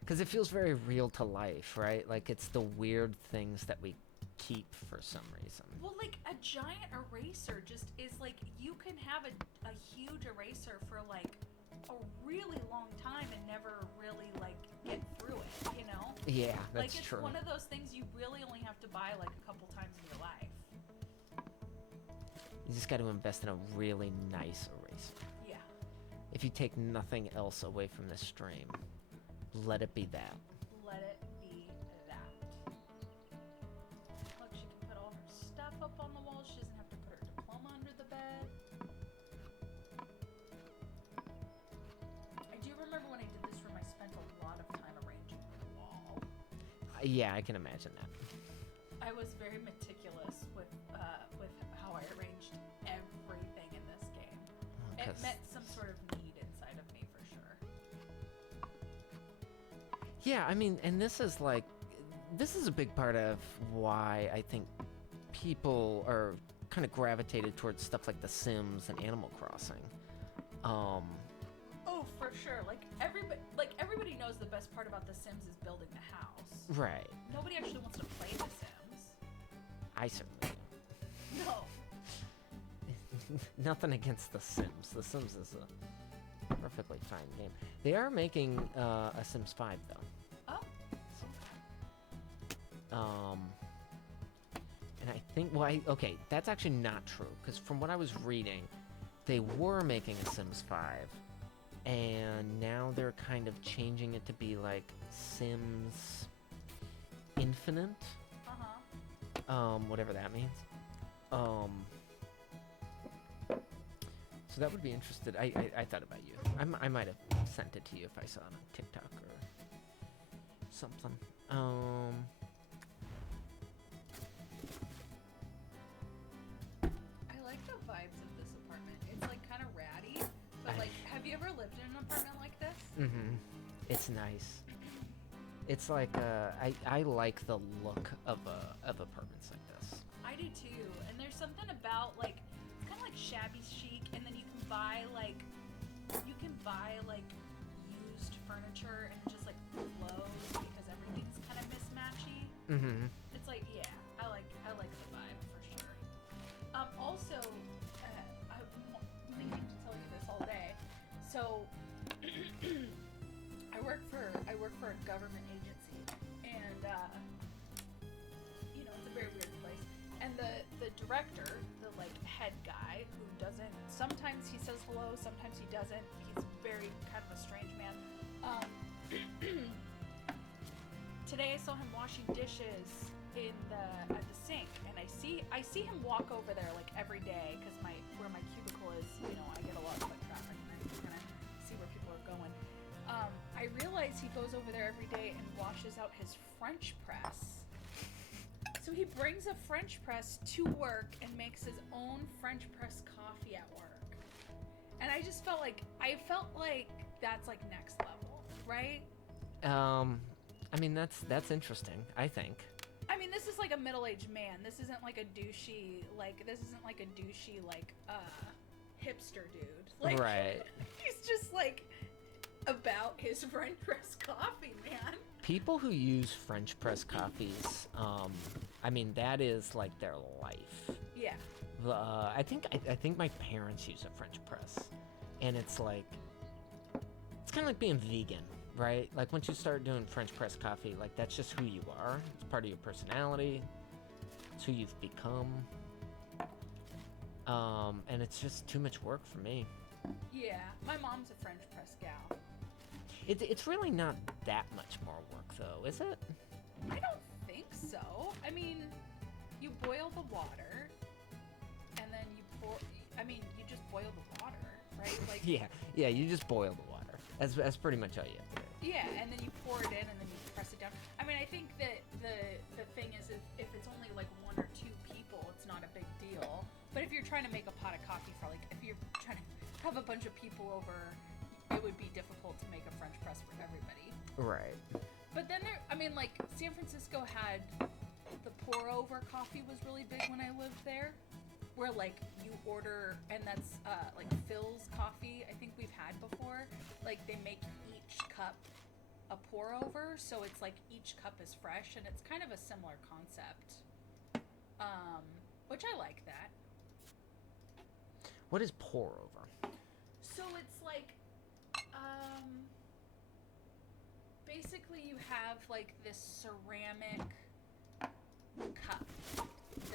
Because it feels very real to life, right? Like it's the weird things that we keep for some reason. Well, like a giant eraser just is like you can have a huge eraser for like a really long time and never really like get through it, you know? Yeah, that's like it's true. one of those things you really only have to buy like a couple times in your life. You just got to invest in a really nice eraser. Yeah. If you take nothing else away from this stream, let it be that. Let it be that. Look, she can put all her stuff up on the wall. She doesn't have to put her diploma under the bed. I do remember when I did this room, I spent a lot of time arranging the wall. Yeah, I can imagine that. I was very meticulous with how I arranged everything in this game. It met some sort of need inside of me for sure. Yeah, I mean, and this is a big part of why I think people are kind of gravitated towards stuff like The Sims and Animal Crossing. Oh, for sure. Like everybody knows the best part about The Sims is building the house. Right. Nobody actually wants to play The Sims. I certainly do. No. Nothing against The Sims. The Sims is a perfectly fine game. They are making a Sims 5 though. Oh. And I think okay, that's actually not true because from what I was reading, they were making a Sims 5, and now they're kind of changing it to be like Sims Infinite. Whatever that means. So that would be interesting. I thought about you. I might have sent it to you if I saw it on TikTok or something. I like the vibes of this apartment. It's like kind of ratty, but like, have you ever lived in an apartment like this? Mm-hmm. It's nice. It's like I like the look of apartments like this. I do too. And there's something about like it's kind of like shabby chic, and then you can buy like used furniture and it just like flows because everything's kind of mismatchy. Mm-hmm. It's like I like the vibe for sure. Also, I've been meaning to tell you this all day. So I work for a government agency, and it's a very weird place. And the director, the like head guy, who doesn't. Sometimes he says hello, sometimes he doesn't. He's very kind of a strange man. Today I saw him washing dishes at the sink, and I see him walk over there like every day because where my cubicle is, I get a lot of foot traffic, and I just kind of see where people are going. I realize he goes over there every day and washes out his French press. So he brings a French press to work and makes his own French press coffee at work. And I felt like that's like next level, right? I mean that's interesting, I think. I mean, this is like a middle-aged man. This isn't like a douchey hipster dude. Like, right. He's just like about his French press coffee, man. People who use French press coffees, I mean that is like their life. Yeah. I think my parents use a French press, and it's kind of like being vegan, right? Like, once you start doing French press coffee, like, that's just who you are. It's part of your personality. It's who you've become. And it's just too much work for me. Yeah, my mom's a French press gal. It's really not that much more work, though, is it? I don't think so. I mean, you boil the water, and then you pour. I mean, you just boil the water, right? Like yeah, you just boil the water. That's pretty much all you have to do. yeah, and then you pour it in, and then you press it down. I mean, I think that the thing is, if it's only like 1 or 2 people, it's not a big deal. But if you're trying to make a pot of coffee for, like, if you're trying to have a bunch of people over, it would be difficult to make a French press for everybody. Right. But then like, San Francisco had the pour over coffee was really big when I lived there, where, like, you order, and that's like Phil's coffee. I think we've had before. Like, they make each cup a pour over, so it's like each cup is fresh, and it's kind of a similar concept. Which I like that. What is pour over? So it's like, basically you have like this ceramic cup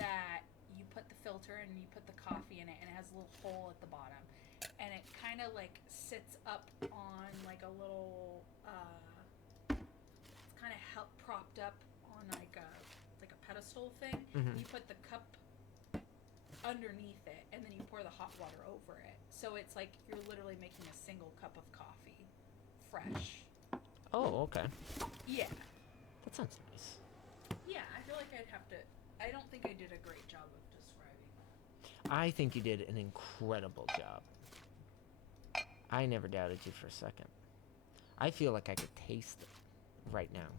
that you put the filter and you put the coffee in it, and it has a little hole at the bottom, and it kind of like sits up on like a little, it's kind of propped up on like a pedestal thing. Mm-hmm. You put the cup underneath it, and then you pour the hot water over it. So it's like you're literally making a single cup of coffee, fresh. Oh, okay. Yeah. That sounds nice. Yeah, I feel like I'd have to. I don't think I did a great job of describing. I think you did an incredible job. I never doubted you for a second. I feel like I could taste it right now.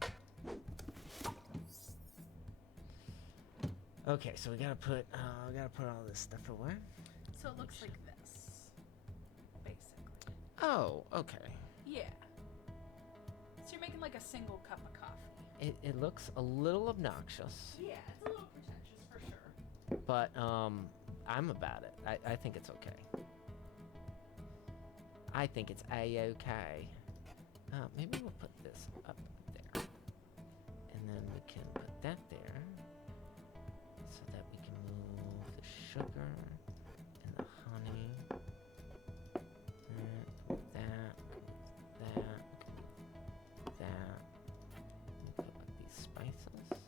Okay, so we gotta put all this stuff away. So it looks like this, basically. Oh, okay. Yeah. So you're making like a single cup of coffee. It looks a little obnoxious. Yeah, it's a little pretentious for sure. But I'm about it. I think it's okay. I think it's a-okay. Maybe we'll put this up there, and then we can put that there, so that we can move the sugar and the honey. That. Put like these spices.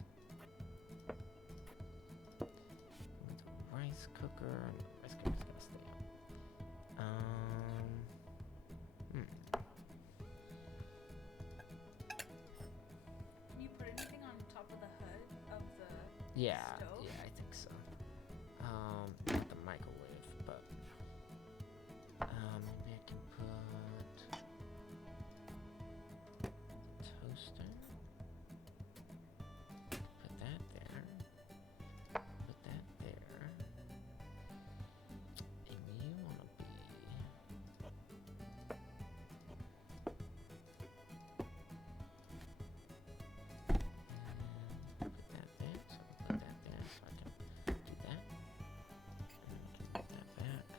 With the rice cooker. Rice cooker's gotta stay out. Can you put anything on top of the hood of the Yeah, stove? yeah, I think so. Not the microwave, but maybe I can put toaster. Put that there. Put that there. And you wanna be put that there, so I'll put that there so I can do that. And then we can put that back.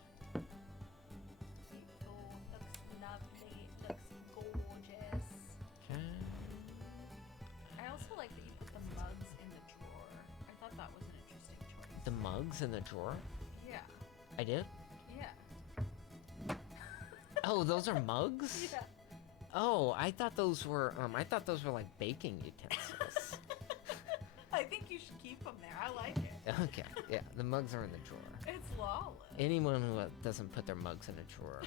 Beautiful. Looks lovely. Looks gorgeous. Okay. I also like that you put the mugs in the drawer. I thought that was an interesting choice. The mugs in the drawer? Yeah. I did? Yeah. Oh, those are mugs? Yeah. Oh, I thought those were like baking utensils. I think you should keep them there. I like it. Okay, yeah, the mugs are in the drawer. It's lawless. Anyone who doesn't put their mugs in a drawer,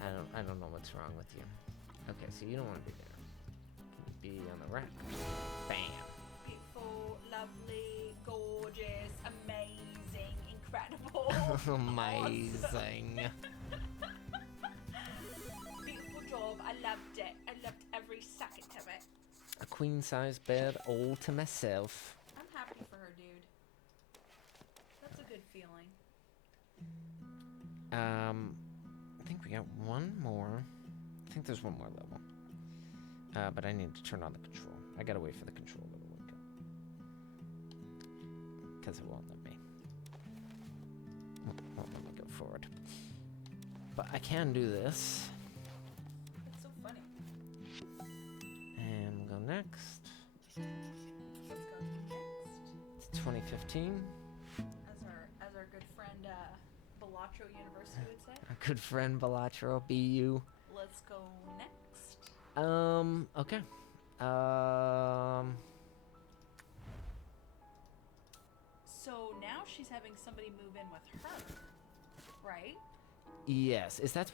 I don't know what's wrong with you. Okay, so you don't want to be there. You can be on the rack. Bam. Beautiful, lovely, gorgeous, amazing, incredible. Amazing. Beautiful job. I loved it. I loved every second of it. A queen size bed all to myself. I'm happy for her, dude. That's a good feeling. I think we got one more. I think there's one more level. But I need to turn on the control. I gotta wait for the controller to wake up. Because it won't let me. Won't let me go forward. But I can do this. It's so funny. 15. As our good friend Belatro University would say. Our good friend Balatro, BU. Let's go next. Okay. So now she's having somebody move in with her, right? Yes. Is that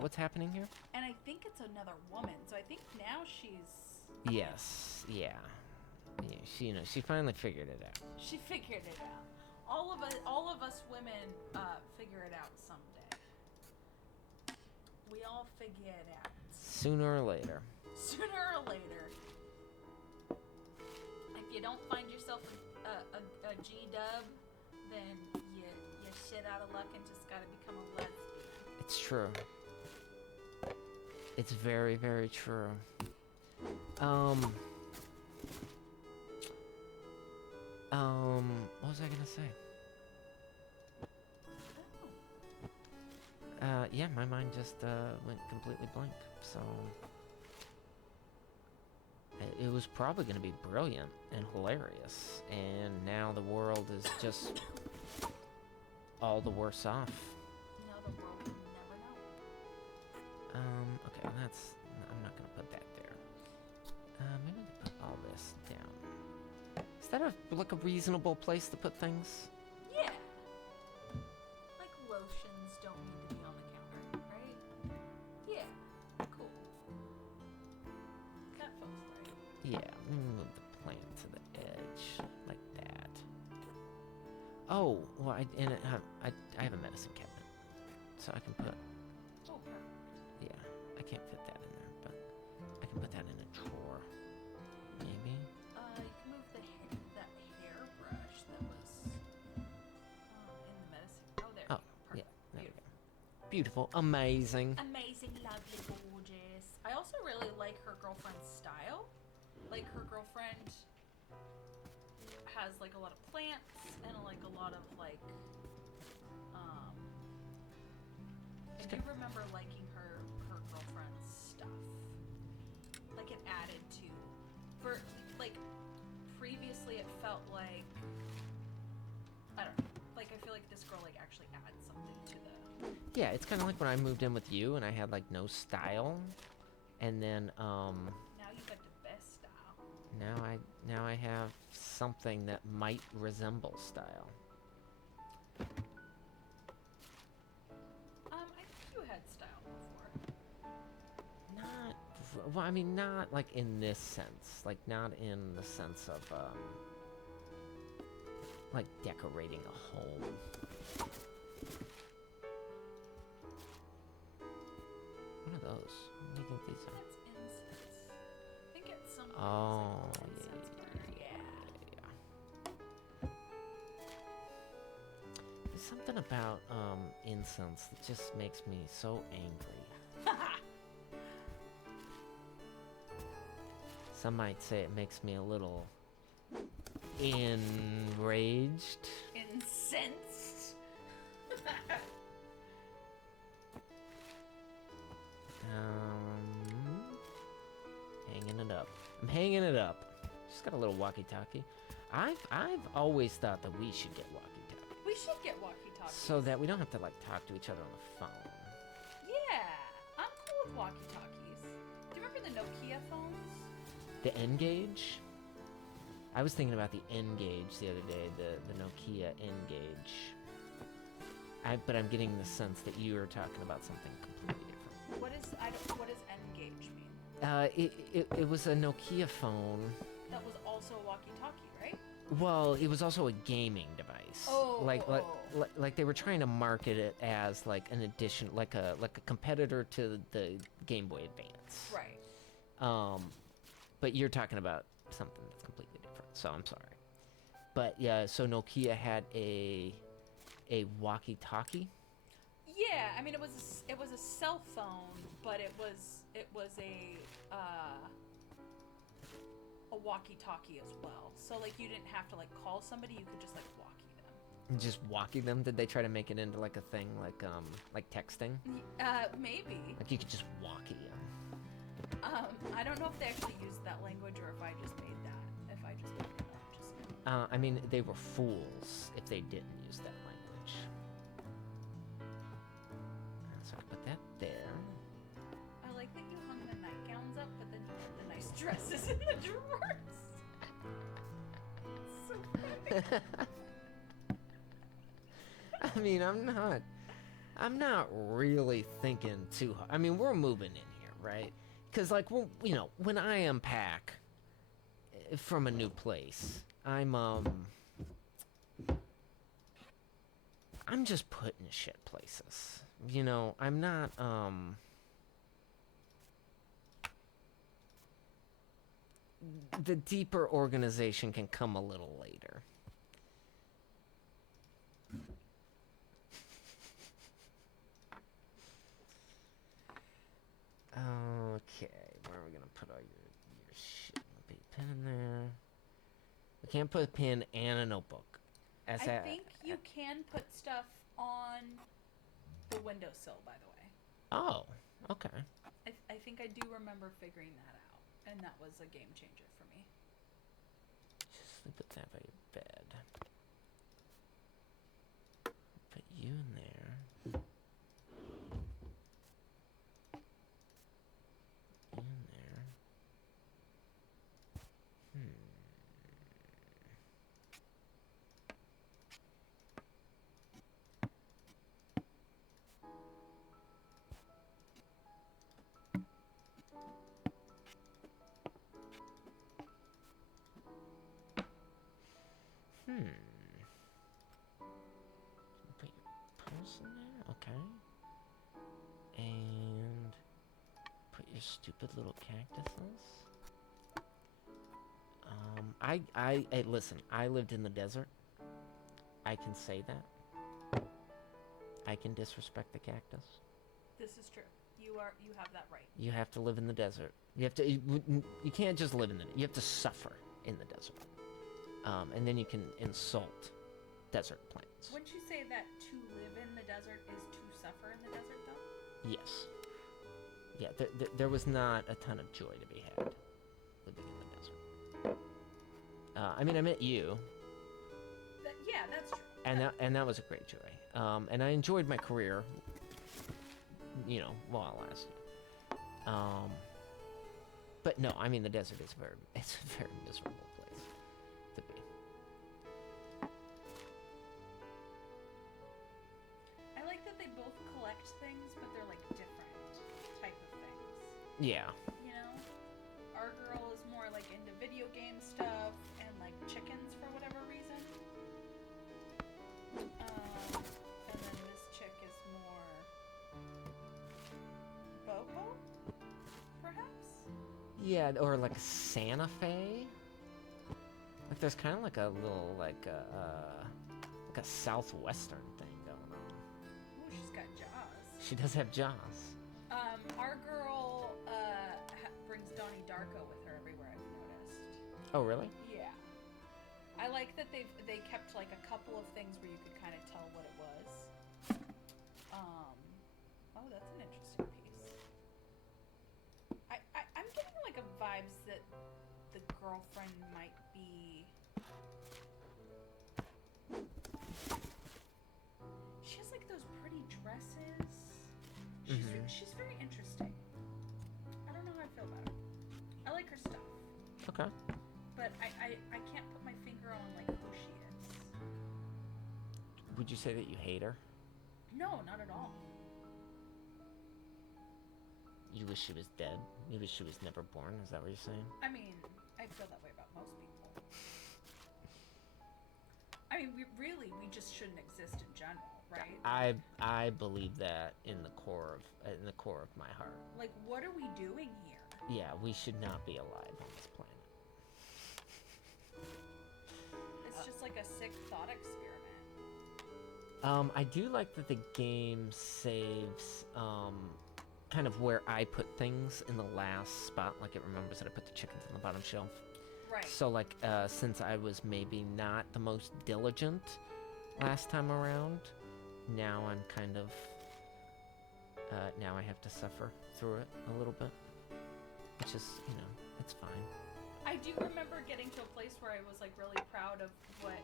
what's happening here? And I think it's another woman. So I think now she's. Yes. Yeah. She finally figured it out. She figured it out. All of us women figure it out someday. We all figure it out. Sooner or later. Sooner or later. If you don't find yourself a G-dub, then you're shit out of luck and just gotta become a lesbian. It's true. It's very, very true. What was I gonna say? Yeah, my mind just went completely blank. So it was probably gonna be brilliant and hilarious, and now the world is just all the worse off. Now the world will never know. Okay, I'm not gonna put that there. Maybe to put all this down. Is that like a reasonable place to put things? Yeah. Like lotions don't need to be on the counter, right? Yeah. Cool. That feels right. Yeah, move the plant to the edge like that. Oh, well, I have a medicine cabinet, so I can put. Oh, perfect. Yeah, I can't fit that in there, but I can put that in a drawer. Maybe. You can move that hairbrush that was in the medicine. Oh, there. Oh, we go. yeah, Perfect. there we go. Beautiful, amazing. Amazing, lovely, gorgeous. I also really like her girlfriend's style. Like her girlfriend has like a lot of plants and like a lot of like I do remember liking her girlfriend's stuff. Like it added to for like previously it felt like I don't know. Like I feel like this girl like actually adds something to the Yeah, it's kind of like when I moved in with you and I had like no style, and then now you got the best style. now I have something that might resemble style. I think you had style before. Well, I mean, not like in this sense. Like, not in the sense of, like decorating a home. What are those? What do you think these are? That's incense. I think it's some Oh, incense burner. Yeah. There's something about, incense that just makes me so angry. Some might say it makes me a little enraged. Incensed. Hanging it up. I'm hanging it up. Just got a little walkie-talkie. I've always thought that we should get walkie-talkies. We should get walkie-talkies. So that we don't have to like talk to each other on the phone. Yeah, I'm cool with walkie-talkies. Do you remember the Nokia phones? The N-Gage? I was thinking about the N-Gage the other day, the Nokia N-Gage. But I'm getting the sense that you are talking about something completely different. What does N-Gage mean? It was a Nokia phone. That was also a walkie-talkie, right? Well, it was also a gaming device. Like they were trying to market it as like an addition, like a competitor to the Game Boy Advance. Right. But you're talking about something that's completely different, so I'm sorry. But yeah, so Nokia had a walkie-talkie. Yeah, I mean it was a cell phone, but it was a walkie-talkie as well. So like you didn't have to like call somebody, you could just like walkie them. Just walkie them? Did they try to make it into like a thing like texting? Maybe. Like you could just walkie them. I don't know if they actually used that language or if I just made that. I mean, they were fools if they didn't use that language. So I put that there. I like that you hung the nightgowns up, but then you put the nice dresses in the drawers. It's so funny. I mean, I'm not really thinking too hard. I mean, we're moving in here, right? Because, like, well, you know, when I unpack from a new place, I'm just putting shit places. You know, I'm not, the deeper organization can come a little later. Okay, where are we gonna put all your shit? Put a pen in there. We can't put a pen and a notebook. I think you can put stuff on the windowsill, by the way. Oh, okay. I think I do remember figuring that out, and that was a game changer for me. Just put that by your bed. Put you in there. You in there. Put your purse in there, okay. And put your stupid little cactuses. Listen, I lived in the desert. I can say that. I can disrespect the cactus. This is true. You have that right. You have to live in the desert. You can't just live in you have to suffer in the desert. And then you can insult desert plants. Wouldn't you say that to live in the desert is to suffer in the desert, though? Yes. Yeah, there was not a ton of joy to be had living in the desert. I mean, I met you. Yeah, that's true. And that was a great joy. And I enjoyed my career, you know, while it lasted. But no, I mean, the desert is it's a very miserable place to be. I like that they both collect things, but they're like different type of things. Yeah. You know? Our girl is more like into video game stuff and like chickens for whatever reason. And then this chick is more boho, perhaps? Yeah, or like a Santa Fe. Like there's kind of like a little like a southwestern thing going on. Ooh, she's got jaws. She does have jaws. Our girl brings Donnie Darko with her everywhere, I've noticed. Oh, really? Yeah. I like that they kept like a couple of things where you could kind of tell what it was. Oh, that's an interesting piece. I'm getting like a vibes that the girlfriend might be. She has like those pretty dresses. She's very interesting. I don't know how I feel about her. I like her stuff. Okay. But I can't put my finger on like who she is. Would you say that you hate her? No, not at all. You wish she was dead? You wish she was never born? Is that what you're saying? I mean, I feel that way about most people. I mean, we just shouldn't exist in general, right? I believe that in the core of my heart. Like, what are we doing here? Yeah, we should not be alive on this planet. It's just like a sick thought experiment. I do like that the game saves kind of where I put things in the last spot. Like it remembers that I put the chickens on the bottom shelf. Right. So like since I was maybe not the most diligent last time around, now I'm kind of now I have to suffer through it a little bit, which is, you know, it's fine. I do remember getting to a place where I was like really proud of what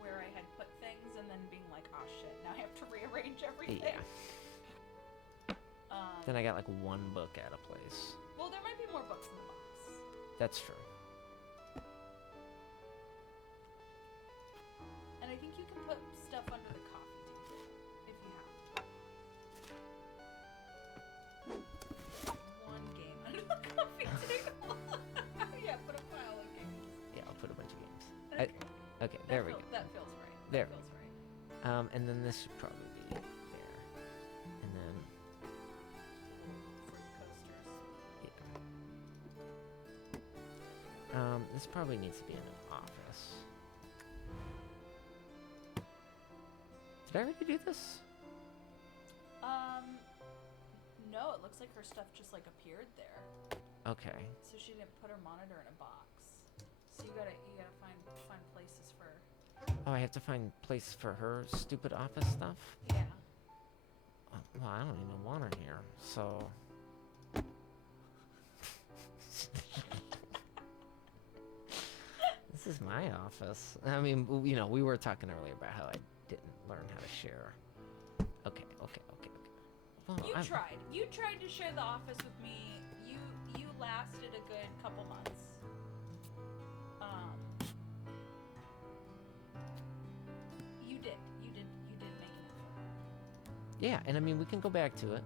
where I had put things, and then being like, oh shit, now I have to rearrange everything. Yeah. Then I got like one book out of place. Well, there might be more books in the box. That's true. And I think you can put stuff under the coffee table if you have one game under the coffee table. Yeah, put a pile of games. Yeah, I'll put a bunch of games. Okay, Okay, there we go. That feels right. There. That feels right. And then this should probably be there. And then, Fruit coasters. yeah. This probably needs to be in an office. Did I already do this? No, it looks like her stuff just like appeared there. Okay. So she didn't put her monitor in a box. So you gotta find places for. Oh, I have to find place for her stupid office stuff? Yeah. Well, I don't even want her here, so... This is my office. I mean, you know, we were talking earlier about how I didn't learn how to share. Okay. Well, You tried to share the office with me. You lasted a good couple months. You did make an effort. Yeah, and I mean, we can go back to it.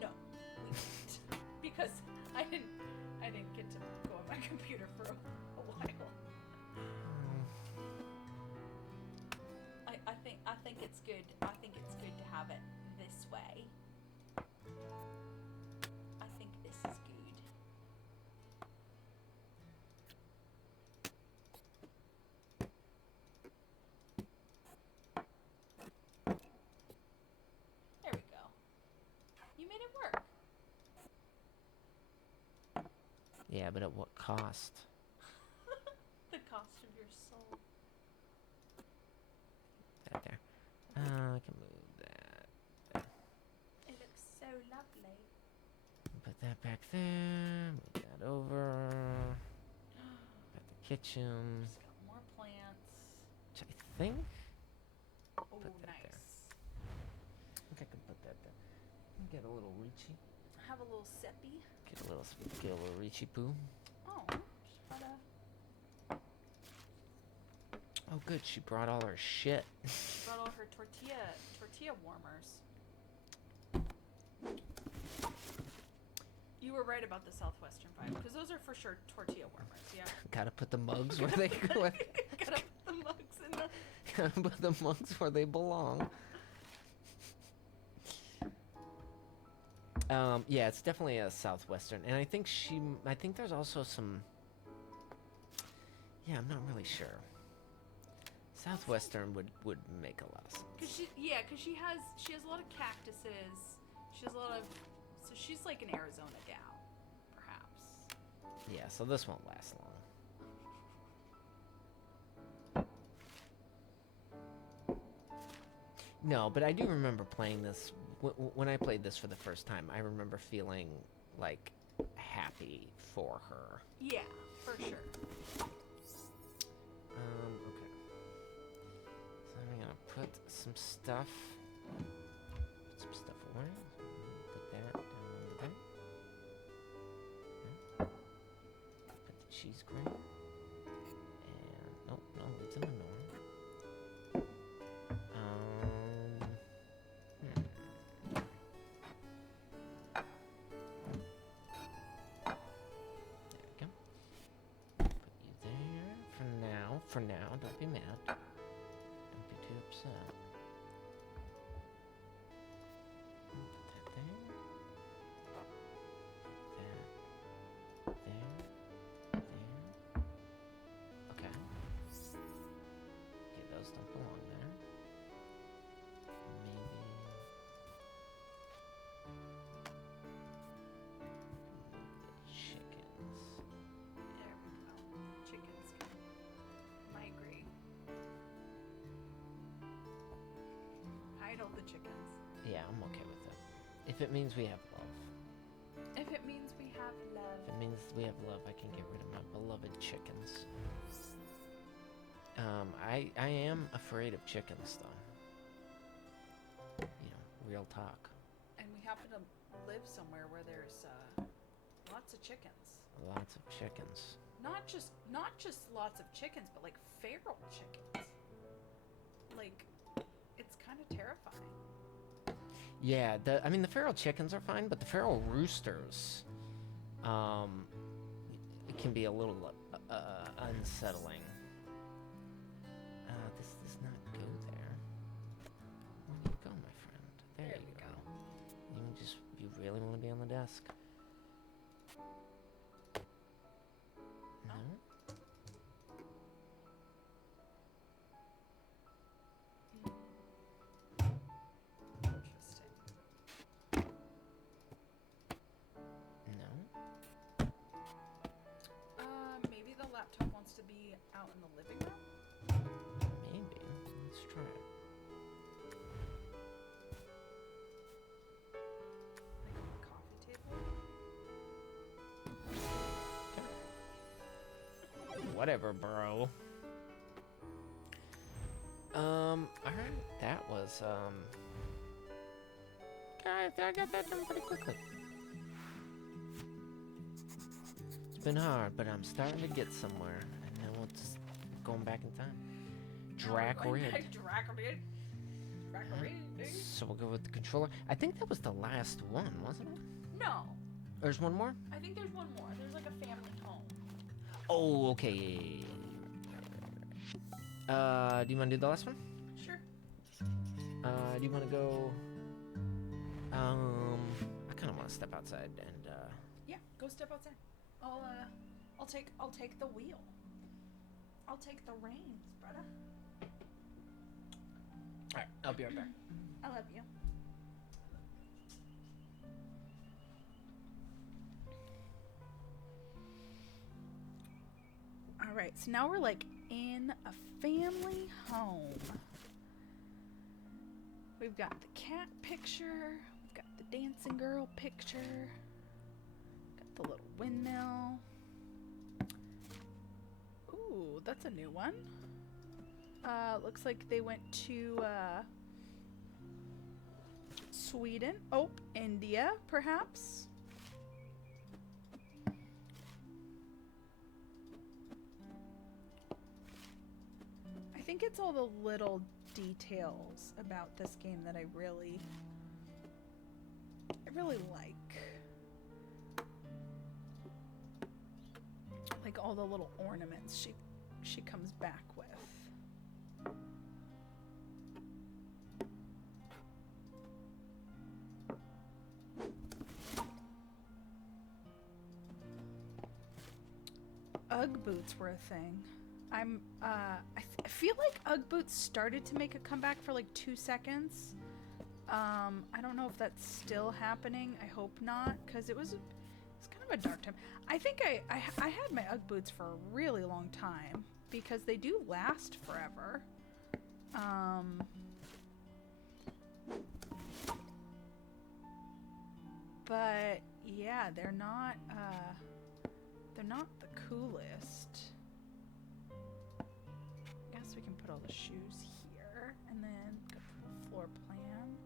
No, we didn't. Because I didn't get to go on my computer for a while. I think it's good. I think it's good to have it this way. I think this is good. There we go. You made it work. Yeah, but at what cost? The cost of your soul. That there. I can move that. It looks so lovely. Put that back there. Move that over. Got the kitchen. Just got more plants. Which I think. Oh, Put that nice. there. I think I can put that there. Get a little reachy. Have a little sippy. Get a little reachy poo. Oh, just got a. Oh, good. She brought all her shit. She brought all her tortilla warmers. You were right about the Southwestern vibe, because those are for sure tortilla warmers. Yeah. Gotta put the mugs where they go. Gotta put the mugs in the. Gotta put the mugs where they belong. Yeah, it's definitely a Southwestern, and I think there's also some. Yeah, I'm not really sure. Southwestern would make a lot of sense. Cause she has a lot of cactuses. She has a lot of, so she's like an Arizona gal, perhaps. Yeah, so this won't last long. No, but I do remember playing this. When I played this for the first time, I remember feeling like happy for her. Yeah, for sure. Okay. So I'm gonna put some stuff away. Put that down over there. Okay. Put the cheese grater. And nope, no, leave them alone. For now, don't be mad. Don't be too upset. Put that there. That. There. There. Okay. Okay, those don't belong there. Maybe. Chickens. There we go. Chickens can migrate. Hide all the chickens. Yeah, I'm okay with it. If it means we have love. If If it means we have love. If it means we have love, I can get rid of my beloved chickens. I am afraid of chickens, though. You know, real talk. And we happen to live somewhere where there's lots of chickens. Lots of chickens. Not just lots of chickens, but like feral chickens. Like, it's kind of terrifying. Yeah, the feral chickens are fine, but the feral roosters, it can be a little unsettling. This does not go there. Where do you go, my friend? There you go. You really want to be on the desk? No? Interesting. No? Maybe the laptop wants to be out in the living room? Maybe. Let's try it. Like on the coffee table? Whatever, bro. Alright, that was, I got that done pretty quickly. It's been hard, but I'm starting to get somewhere. And now we're just going back in time. Dracorid. So we'll go with the controller. I think that was the last one, wasn't it? No. There's one more? I think there's one more. There's like a family home. Oh, okay. Do you want to do the last one? Sure. Do you want to go... I kind of want to step outside and, Yeah, go step outside. I'll take the wheel. I'll take the reins, brother. Alright, I'll be right back. I love you. Alright, so now we're like in a family home. We've got the cat picture, we've got the dancing girl picture, got the little windmill. Ooh, that's a new one. Looks like they went to Sweden. Oh, India, perhaps. I think it's all the little details about this game that I really like. Like all the little ornaments she comes back with. Ugg boots were a thing. I feel like Ugg boots started to make a comeback for like 2 seconds. I don't know if that's still happening. I hope not, because it's kind of a dark time. I think I had my Ugg boots for a really long time because they do last forever. But yeah, they're not the coolest. I guess we can put all the shoes here and then go to the floor plan.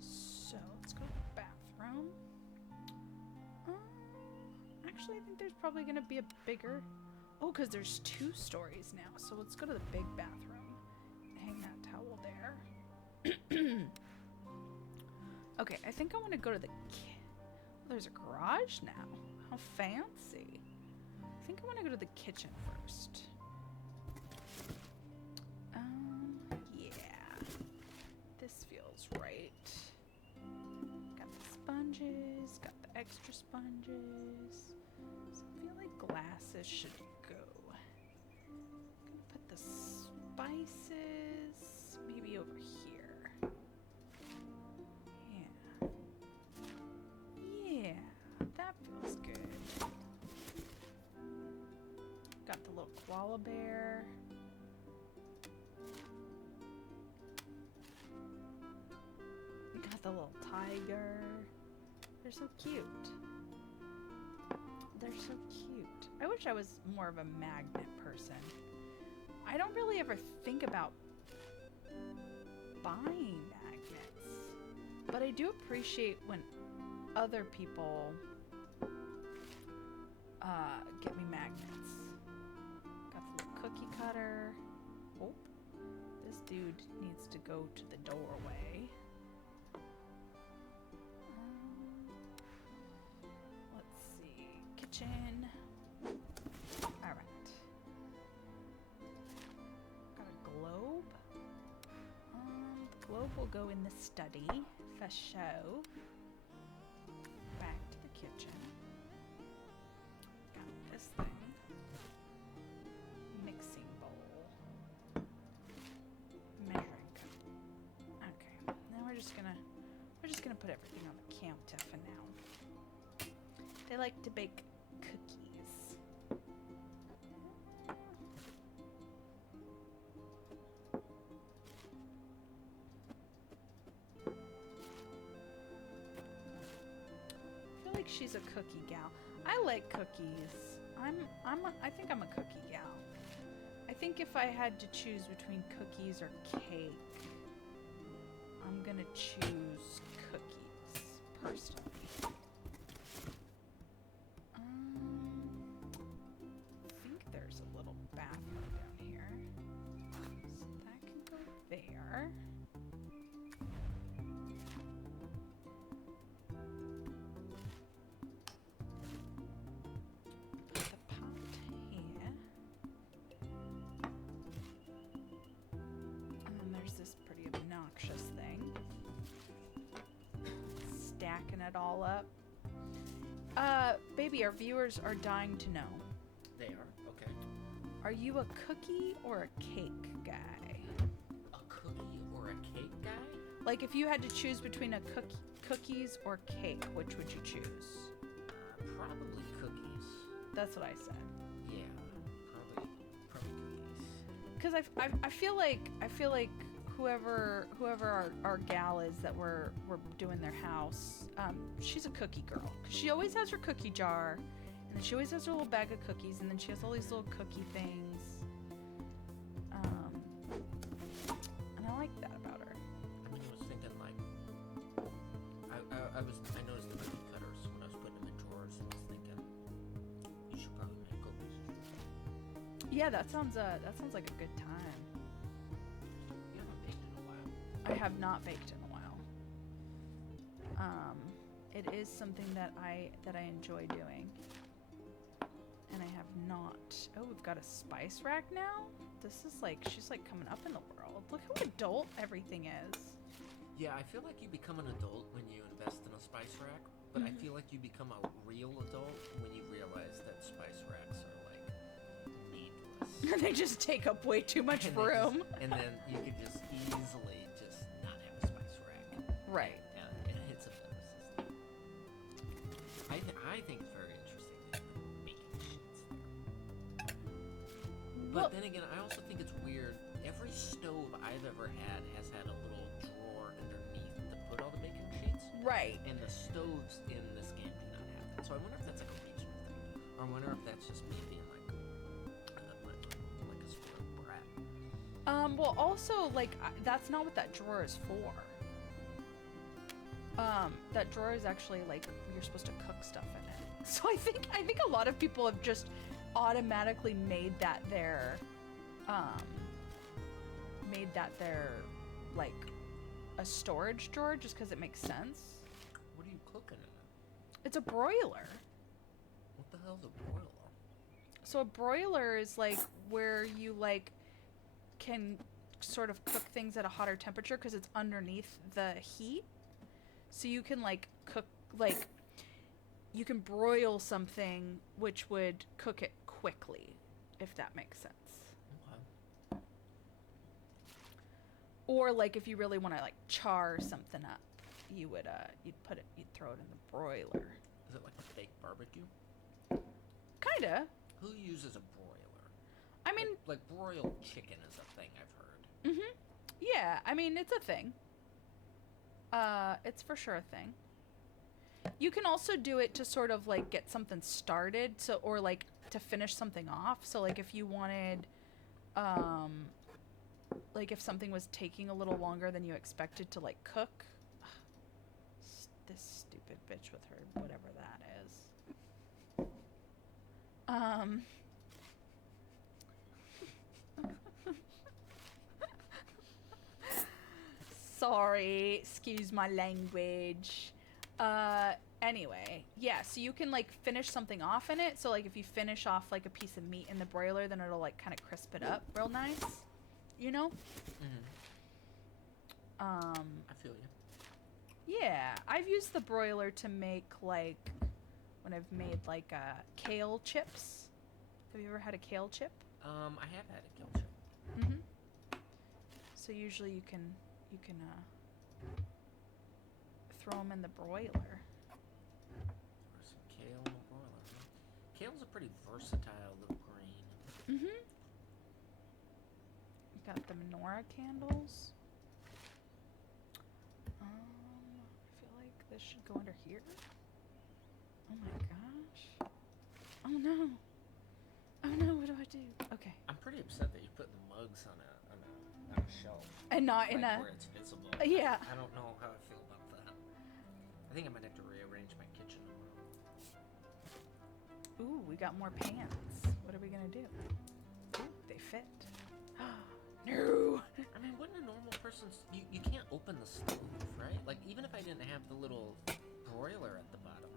So let's go to the bathroom. Actually, I think there's probably gonna be a bigger... Oh, because there's 2 stories now. So let's go to the big bathroom and hang that towel there. Okay, I think I want to go to the... There's a garage now. How fancy. I think I want to go to the kitchen first. Yeah. This feels right. Got the sponges, got the extra sponges. So I feel like glasses should go. Gonna put the spices maybe over here. Yeah, that feels good. Got the little koala bear. Got the little tiger. They're so cute. they're so cute. I wish I was more of a magnet person. I don't really ever think about buying magnets, but I do appreciate when other people get me magnets. Got the little cookie cutter. Oh, this dude needs to go to the doorway. Let's see. Kitchen. Alright. Got a globe. The globe will go in the study for show. Back to the kitchen. Got this thing. Mixing bowl. Measuring cup. Okay. Now we're just gonna put everything on the counter for now. They like to bake cookies. I feel like she's a cookie gal. I like cookies. I think I'm a cookie gal. I think if I had to choose between cookies or cake, I'm gonna choose cookies, personally. I think there's a little bathroom down here. So that can go there. Put the pot here. And then there's this pretty obnoxious thing. Stacking it all up. Baby, our viewers are dying to know. They are? Okay. Are you a cookie or a cake guy? A cookie or a cake guy? Like, if you had to choose between a cookies or cake, which would you choose? Probably cookies. That's what I said. Yeah, probably cookies. Because I feel like whoever our gal is that we're doing their house, she's a cookie girl. 'Cause she always has her cookie jar, and then she always has her little bag of cookies, and then she has all these little cookie things. And I like that about her. I mean, I was thinking like, I noticed the cookie cutters when I was putting them in drawers, and I was thinking, you should probably make cookies. Yeah, that sounds like a good time. You haven't baked in a while. I have not baked in a while. It is something that I enjoy doing, and I have not. Oh, we've got a spice rack now. This is like, she's like coming up in the world. Look how adult everything is. Yeah, I feel like you become an adult when you invest in a spice rack, but I feel like you become a real adult when you realize that spice racks are like needless. They just take up way too much And room. and then you could just easily just not have a spice rack. Right. And it's a better system. I think it's very interesting that you're making sheets there. But then again, I also think it's weird. Every stove I've ever had has had a little drawer underneath to put all the baking sheets. Right. And the stoves in this game do not have that. So I wonder if that's like a regional thing. Or I wonder if that's just me being like a spoiled brat. Well, also, like, that's not what that drawer is for. That drawer is actually, like, you're supposed to cook stuff in it. So I think a lot of people have just automatically made that their, like, a storage drawer just because it makes sense. What are you cooking in it? It's a broiler. What the hell's a broiler? So a broiler is, like, where you, like, can sort of cook things at a hotter temperature because it's underneath the heat. So you can, like, cook, like, you can broil something which would cook it quickly, if that makes sense. Okay. Or, like, if you really want to, like, char something up, you would, you'd throw it in the broiler. Is it like a fake barbecue? Kinda. Who uses a broiler? I mean... Like broiled chicken is a thing I've heard. Mm-hmm. Yeah, I mean, it's a thing. It's for sure a thing. You can also do it to sort of like get something started, so or like to finish something off. So like if you wanted like if something was taking a little longer than you expected to like cook. This stupid bitch with her whatever that is. Sorry, excuse my language. Anyway, yeah, so you can like finish something off in it. So like if you finish off like a piece of meat in the broiler, then it'll like kind of crisp it up real nice. You know? I feel you. Yeah, I've used the broiler to make like when I've made like kale chips. Have you ever had a kale chip? I have had a kale chip. Mm-hmm. So usually you can throw them in the broiler. Or some kale in the broiler. Kale's a pretty versatile little green. Mm-hmm. Got the menorah candles. I feel like this should go under here. Oh my gosh. Oh no. Oh no, what do I do? Okay. I'm pretty upset that you put the mugs on a shelf. And not in where it's visible. Yeah. I don't know how I feel about that. I think I might have to rearrange my kitchen a little. Ooh, we got more pans. What are we gonna do? Ooh, they fit. No. I mean, wouldn't a normal person's... You can't open the stove, right? Like, even if I didn't have the little broiler at the bottom,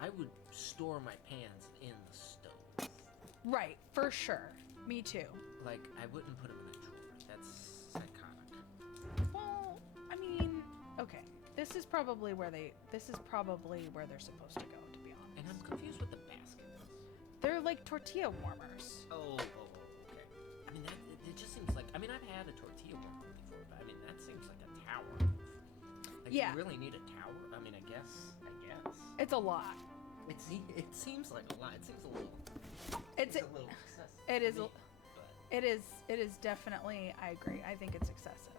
I would store my pans in the stove. Right, for sure. Me too. Like, I wouldn't put them in a drawer. That's psychotic. Well, I mean, okay. This is probably where they're supposed to go, to be honest. And I'm confused with the baskets. They're like tortilla warmers. Oh, okay. I mean, it just seems like... I mean, I've had a tortilla warmer before, but I mean, that seems like a tower. Like, yeah. you really need a tower? I mean, I guess. It's a lot. It seems like a lot. It seems a little... It's a little excessive. It is... Me, It is definitely... I agree. I think it's excessive.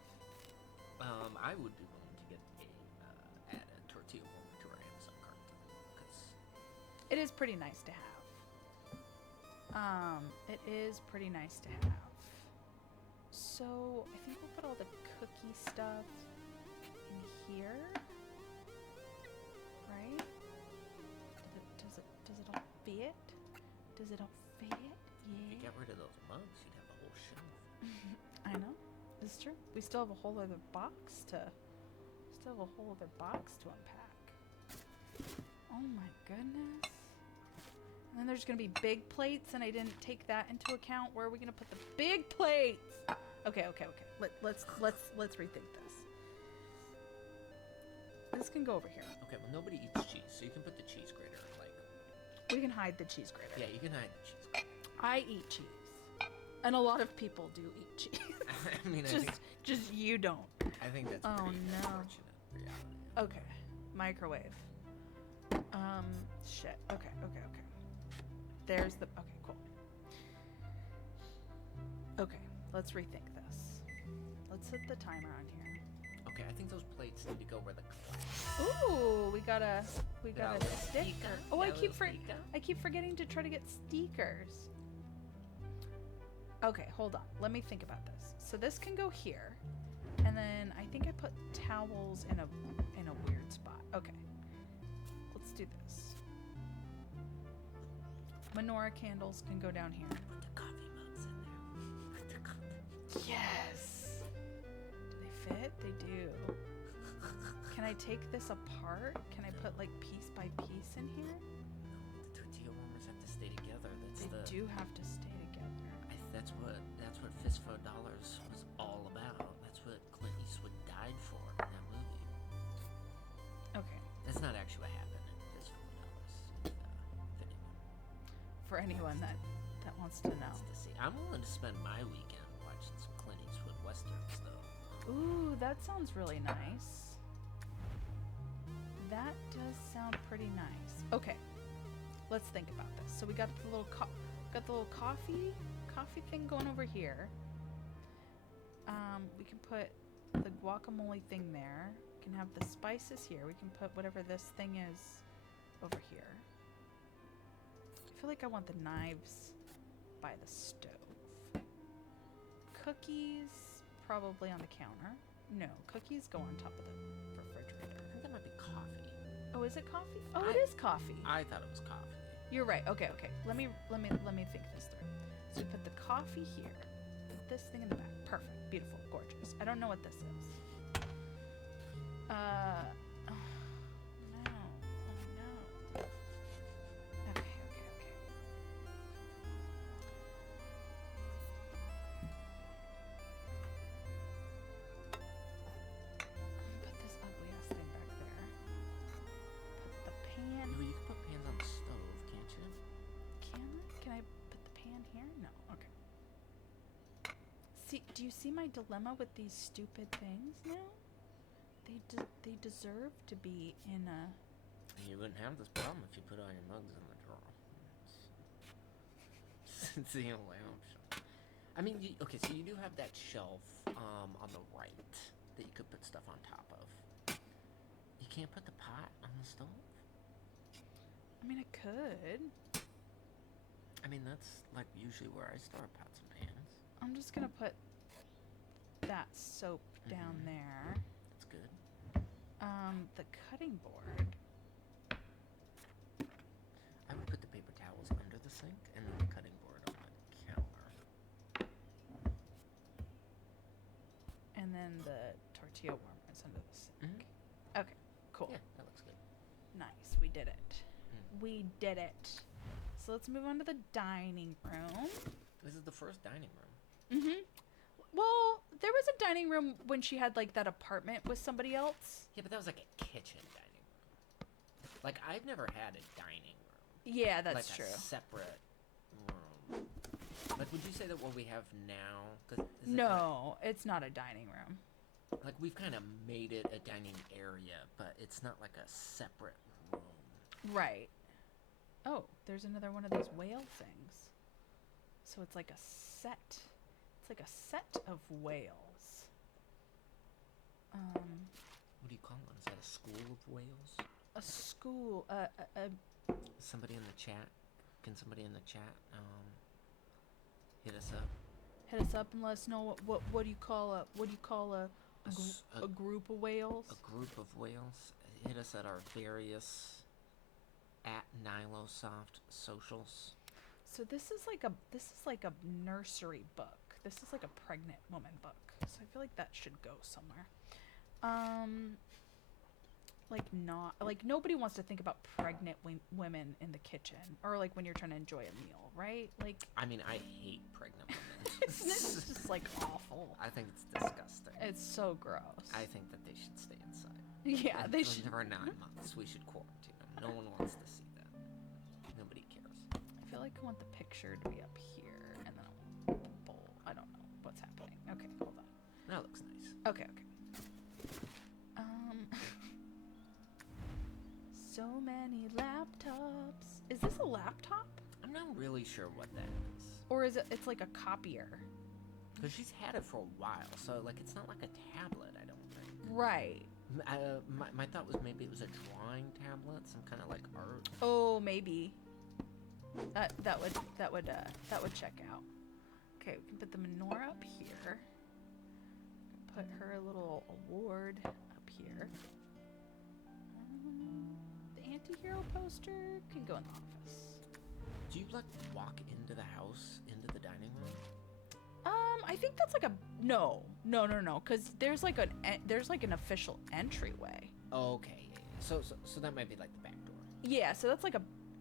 I would be willing to get add a tortilla warmer to our Amazon cart, because it is pretty nice to have. It is pretty nice to have. So I think we'll put all the cookie stuff in here, right? Does it all fit? Does it all fit? Yeah. If you get rid of those mugs, you'd have a whole shelf. I know. It's true. We still have a whole other box to unpack. Oh my goodness. And then there's gonna be big plates, and I didn't take that into account. Where are we gonna put the big plates? Okay. Let's rethink this. This can go over here. Okay, well, nobody eats cheese, so you can put the cheese grater, like... We can hide the cheese grater. Yeah, you can hide the cheese grater. I eat cheese. And a lot of people do eat cheese. I mean, just you don't. I think that's pretty unfortunate reality. Okay. Microwave. Shit. Okay. There's the... Okay, cool. Okay, let's rethink this. Let's set the timer on here. Okay, I think those plates need to go where the glass. Ooh, we got a sticker. Oh, I keep forgetting to try to get stickers. Okay, hold on. Let me think about this. So this can go here, and then I think I put towels in a weird spot. Okay, let's do this. Menorah candles can go down here. Put the coffee mugs in there. Put the coffee. Yes. Do they fit? They do. Can I take this apart? Can I put like piece by piece in here? No, the tortilla warmers have to stay together. They do have to stay together. That's what Fistful of Dollars was all about. That's what Clint Eastwood died for in that movie. Okay. That's not actually what happened in Fistful of Dollars. For anyone that wants to know. To see. I'm willing to spend my weekend watching some Clint Eastwood westerns, though. Ooh, that sounds really nice. That does sound pretty nice. Okay, let's think about this. So we got the little coffee thing going over here. We can put the guacamole thing there. can have the spices here. We can put whatever this thing is over here. I feel like I want the knives by the stove. Cookies probably on the counter. No, cookies go on top of the refrigerator. I think that might be coffee. Oh, is it coffee? Oh, it is coffee. I thought it was coffee. You're right. Okay. Let me think this through. So we put the coffee here. Put this thing in the back. Perfect. Beautiful. Gorgeous. I don't know what this is. Oh, no. Oh, no. Okay. Put this ugly ass thing back there. Put the pan. No, you can put pans on the stove, can't you? Can I? Can I put the pan here? No. Okay. See, do you see my dilemma with these stupid things now? They deserve to be in a... You wouldn't have this problem if you put all your mugs in the drawer. It's the only option. I mean, okay, so you do have that shelf on the right that you could put stuff on top of. You can't put the pot on the stove? I mean, I could. I mean, that's like usually where I store pots and pans. I'm just gonna put that soap down there. That's good. The cutting board. I would put the paper towels under the sink and then the cutting board on the counter. And then the tortilla warmers under the sink. Okay, cool. Yeah, that looks good. Nice, we did it. We did it. So let's move on to the dining room. This is the first dining room. Well, there was a dining room when she had like that apartment with somebody else. Yeah, but that was like a kitchen dining room. Like, I've never had a dining room. Yeah, that's like true. A separate room. Like, would you say that what we have now? No, it's not a dining room. Like, we've kind of made it a dining area, but it's not like a separate room. Right. Oh, there's another one of those whale things. So it's like a set. It's like a set of whales. What do you call them? Is that a school of whales? A school. Somebody in the chat? Can somebody in the chat hit us up? Hit us up and let us know what do you call a group of whales? A group of whales. Hit us at our various @NihiloSoft socials. So this is like a nursery book. This is like a pregnant woman book. So I feel like that should go somewhere. Like nobody wants to think about pregnant women in the kitchen or like when you're trying to enjoy a meal, right? Like, I mean, I hate pregnant women. It's just like awful. I think it's disgusting. It's so gross. I think that they should stay inside. Yeah, they should. For 9 months, we should quarantine them. No one wants to see that. Nobody cares. I feel like I want the picture to be up here, and then I want the bowl. I don't know what's happening. Okay, hold on. That looks nice. Okay. So many laptops. Is this a laptop? I'm not really sure what that is. Or is it? It's like a copier. Because she's had it for a while, so like it's not like a tablet. I don't think. Right. My thought was maybe it was a drawing tablet, some kind of like art. Oh, maybe. That would check out. Okay, we can put the menorah up here. Put her little award up here. The anti-hero poster can go in the office. Do you like walk into the house, into the dining room? I think that's like a no, because there's like an official entryway. Okay, yeah. So that might be like the back door. Yeah, so that's like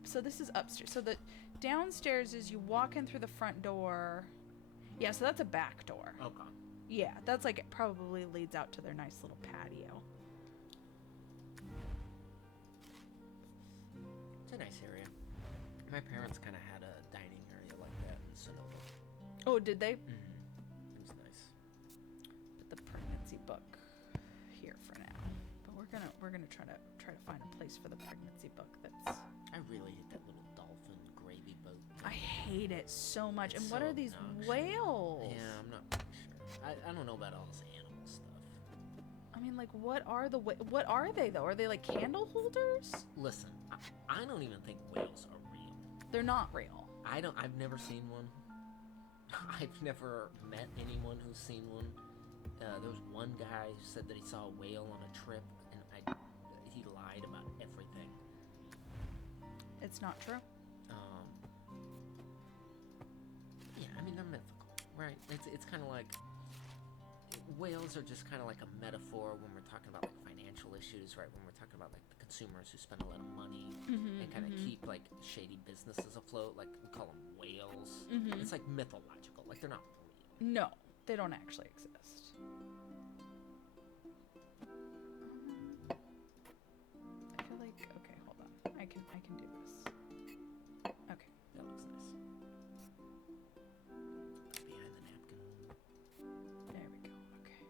so this is upstairs. So the downstairs is you walk in through the front door. Yeah, so that's a back door. Okay. Yeah, that's like it probably leads out to their nice little patio. It's a nice area. My parents kind of had a dining area like that in Sonoma. Oh, did they? Mm-hmm. It was nice. Put the pregnancy book here for now. But we're gonna try to find a place for the pregnancy book that's. I really hate that little dolphin gravy boat thing. I hate it so much. It's and what so are these obnoxious. whales? Yeah, I'm not really sure. I don't know about all this animal stuff. I'm mean, like, what are they though? Are they like candle holders? Listen, I don't even think whales are real. They're not real. I've never seen one. I've never met anyone who's seen one. There was one guy who said that he saw a whale on a trip, and he lied about everything. It's not true. Yeah, I mean, they're mythical, right? It's kind of like, whales are just kind of like a metaphor when we're talking about like financial issues, right? When we're talking about like the consumers who spend a lot of money and kind of keep like shady businesses afloat, like we call them whales. It's like mythological, like they're not real. No, they don't actually exist. I feel like, okay, hold on. I can do this. Okay. That looks nice. Behind the napkin. There we go. Okay.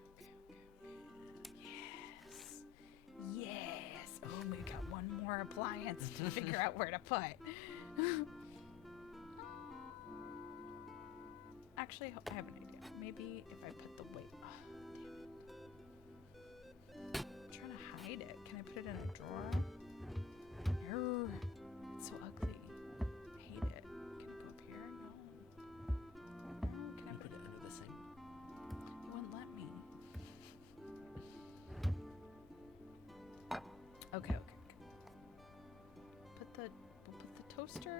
Yes. Oh, we got one more appliance to figure out where to put. Actually, I have an idea. Maybe if I put the weight. Oh, damn it. I'm trying to hide it. Can I put it in a drawer? No. It's so ugly. I hate it. Can it go up here? No. Can I put it under the sink? You wouldn't let me. Okay. We'll put the toaster.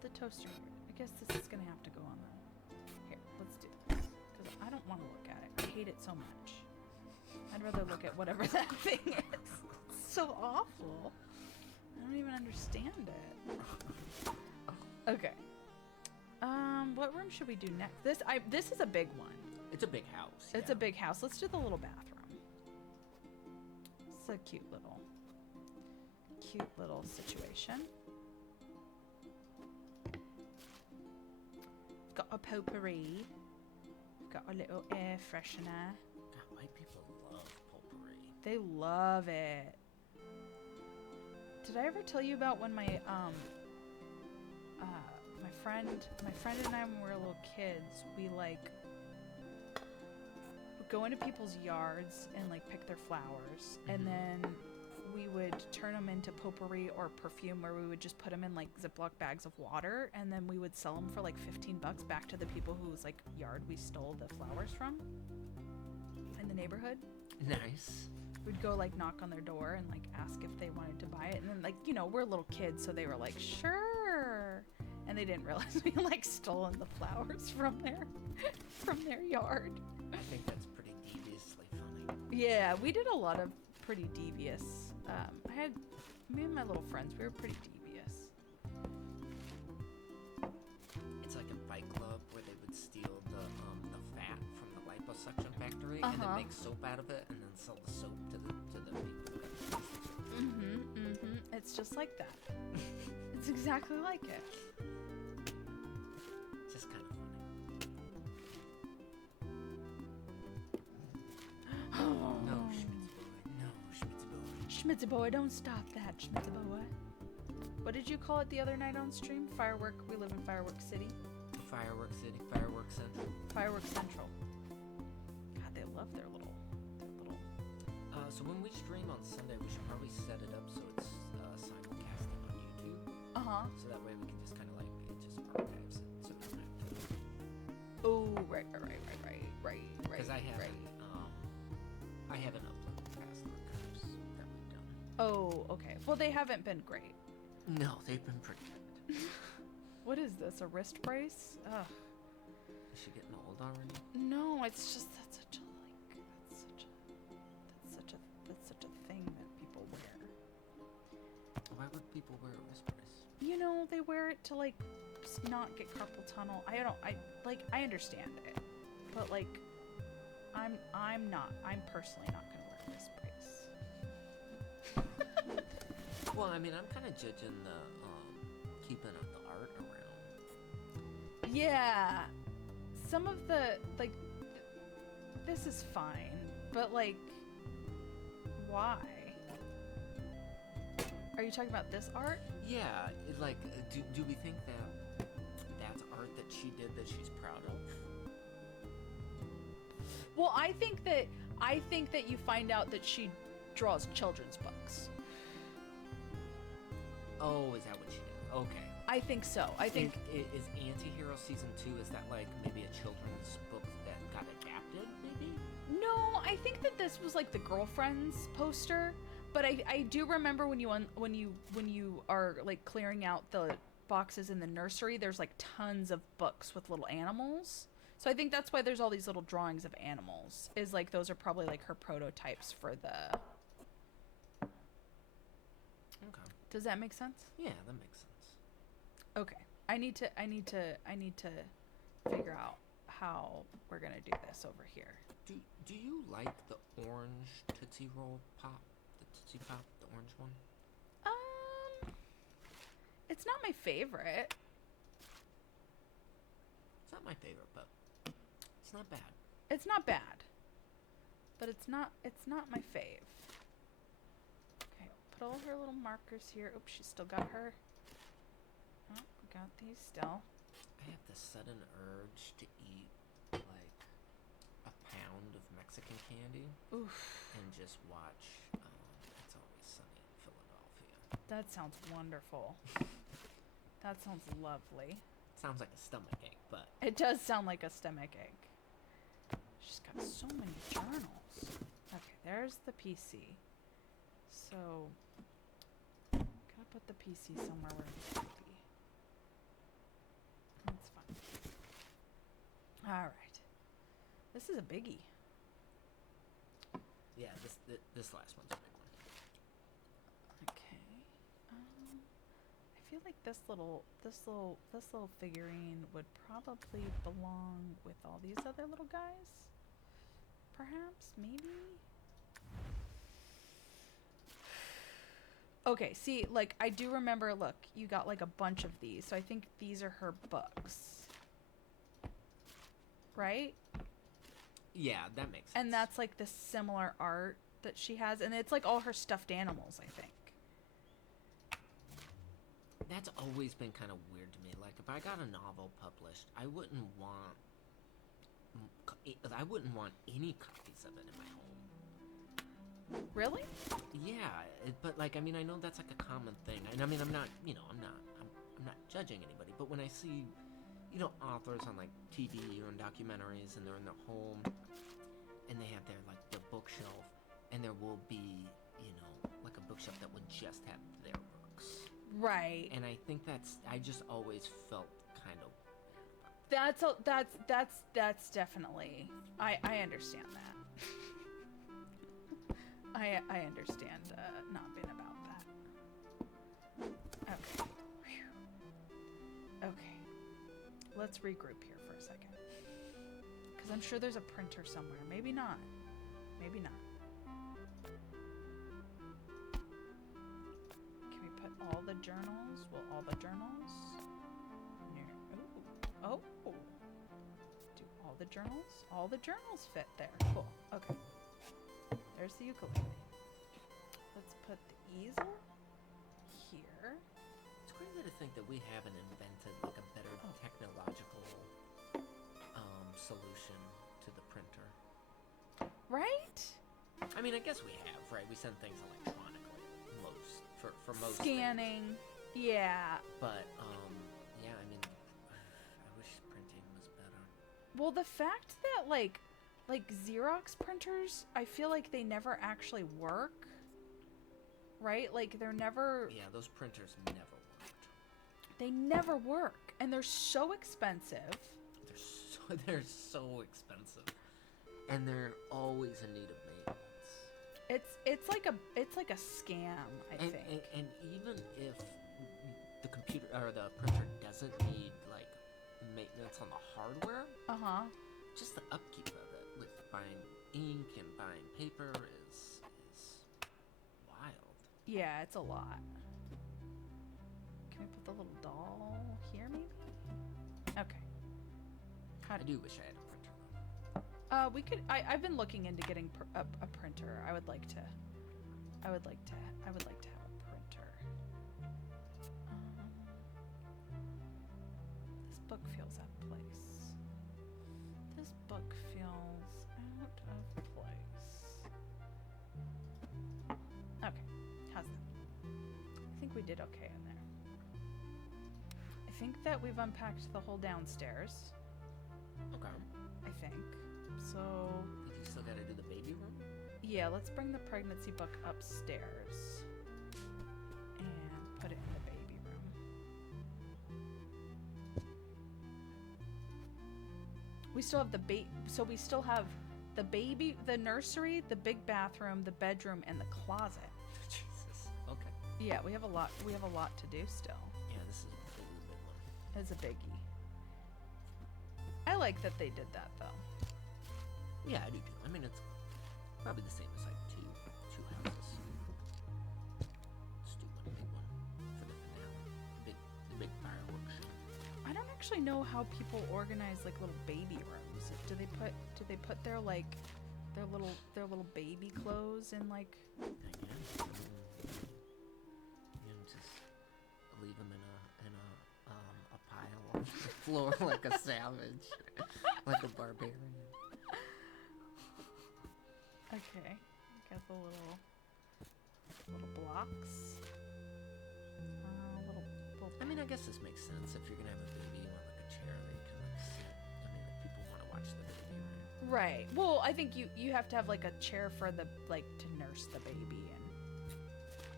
Put the toaster here. I guess this is gonna have to go on the. Here, let's do this because I don't want to look at it. I hate it so much. I'd rather look at whatever that thing is. It's so awful. I don't even understand it. Okay. What room should we do next? This is a big one. It's a big house. It's a big house. Let's do the little bathroom. It's a cute little situation. Got a potpourri. Got a little air freshener. God, white people love potpourri. They love it. Did I ever tell you about when my friend and I, when we were little kids, we like would go into people's yards and like pick their flowers, and then we would turn them into potpourri or perfume, where we would just put them in like Ziploc bags of water, and then we would sell them for like $15 back to the people whose like yard we stole the flowers from in the neighborhood. Nice. We'd go like knock on their door and like ask if they wanted to buy it, and then like, you know, we're little kids, so they were like, sure, and they didn't realize we like stolen the flowers from their yard. I think that's pretty deviously funny. Yeah, we did a lot of pretty devious. Me and my little friends, we were pretty devious. It's like a Fight Club where they would steal the fat from the liposuction factory and then make soap out of it and then sell the soap to the people. It's just like that. It's exactly like it. It's just kind of funny. No, Schmitzy boy, don't stop that, Schmitzy boy. What did you call it the other night on stream? Firework. We live in Firework City. Firework City, Firework Central. Firework Central. God, they love their little. So when we stream on Sunday, we should probably set it up so it's simulcasting on YouTube. So that way we can just kind of like, it just archives it, so we don't have to. Oh, right. Because I haven't uploaded past archives that we've done. Oh, okay. Well, they haven't been great. No, they've been pretty good. What is this? A wrist brace? Ugh. Is she getting old already? No, it's just that's such a thing that people wear. Why would people wear a wrist brace? You know, they wear it to like not get carpal tunnel. I understand it, but like, I'm personally not gonna wear a wrist brace. Well, I mean, I'm kind of judging the keeping of the art around. Yeah, some of the like, this is fine, but like, why? Are you talking about this art? Yeah, like, do we think that that's art that she did that she's proud of? Well, I think that I think that you find out that she draws children's books. Oh, is that what she did? Okay. I think so. I think is Antihero season 2? Is that like maybe a children's book that got adapted? Maybe. no. I think that this was like the girlfriend's poster. But I do remember when you are like clearing out the boxes in the nursery, there's like tons of books with little animals. So I think that's why there's all these little drawings of animals. Is like those are probably like her prototypes for the. Okay. Does that make sense? Yeah, that makes sense. Okay. I need to figure out how we're gonna do this over here. Do you like the orange Tootsie Roll Pop? The Tootsie Pop, the orange one? It's not my favorite. It's not my favorite, but it's not bad. It's not bad. But it's not my fave. Okay, put all her little markers here. Oops, she's still got her. Oh, we got these still. I have this sudden urge to eat like a pound of Mexican candy. Oof. And just watch It's Always Sunny in Philadelphia. That sounds wonderful. That sounds lovely. Sounds like a stomach ache, but It does sound like a stomach ache. She's got so many journals. Okay, there's the PC. So, gotta put the PC somewhere where it's can be. That's fine. Alright. This is a biggie. yeah, this last one's a big one. Okay. I feel like this little figurine would probably belong with all these other little guys. Perhaps, maybe. Okay, see, like I do remember. Look, you got like a bunch of these, so I think these are her books, right? Yeah, that makes sense. And that's like the similar art that she has, and it's like all her stuffed animals, I think. That's always been kind of weird to me. Like, if I got a novel published, I wouldn't want any copies of it in my home. Really? Yeah, but like, I mean, I know that's like a common thing, and I mean, I'm not judging anybody, but when I see, authors on like TV or in documentaries, and they're in their home, and they have their like their bookshelf, and there will be, like a bookshelf that would just have their books. Right. And I think I just always felt kind of. That's definitely. I understand that. I understand not being about that. Okay. Whew. Okay. Let's regroup here for a second. Because I'm sure there's a printer somewhere. Maybe not. Maybe not. Can we put all the journals? Well, all the journals? No. Oh. Do all the journals? All the journals fit there. Cool. Okay. There's the ukulele. Let's put the easel here. It's crazy to think that we haven't invented like a better technological solution to the printer. Right? I mean, I guess we have, right? We send things electronically for most scanning. Things. Yeah. But yeah, I mean, I wish printing was better. Well, the fact that like Xerox printers, I feel like they never actually work. Right? Like they're never. Yeah, those printers never worked. They never work, and they're so expensive. They're so expensive, and they're always in need of maintenance. It's like a scam, I think. And even if the computer or the printer doesn't need like maintenance on the hardware, just the upkeep of it with buying ink and buying paper is wild. Yeah, it's a lot. Can we put the little doll here, maybe? Okay. I do wish I had a printer though. We could. I've been looking into getting a printer. I would like to have a printer. This book feels out of place. This book feels out of place. did okay in there. I think that we've unpacked the whole downstairs. Okay. I think. So... Think you still gotta do the baby room? Yeah, let's bring the pregnancy book upstairs. And put it in the baby room. We still have the so we still have the baby, the nursery, the big bathroom, the bedroom, and the closet. Jesus. Okay. Yeah, we have a lot to do still. Yeah, this is a big one. It's a biggie. I like that they did that though. Yeah, I do too. I mean, it's probably the same as like two houses. Let's do one big one for the finale. The big fireworks show. I don't actually know how people organize like little baby rooms. Do they put their like their little baby clothes in like? I guess. You just leave them in a pile on the floor like a savage, like a barbarian. Okay, got the little blocks. Little. I mean, I guess this makes sense. If you're gonna have a baby, you want like a chair that you can like sit. I mean, if people want to watch the baby, right? Right. Well, I think you have to have like a chair for the like to nurse the baby, and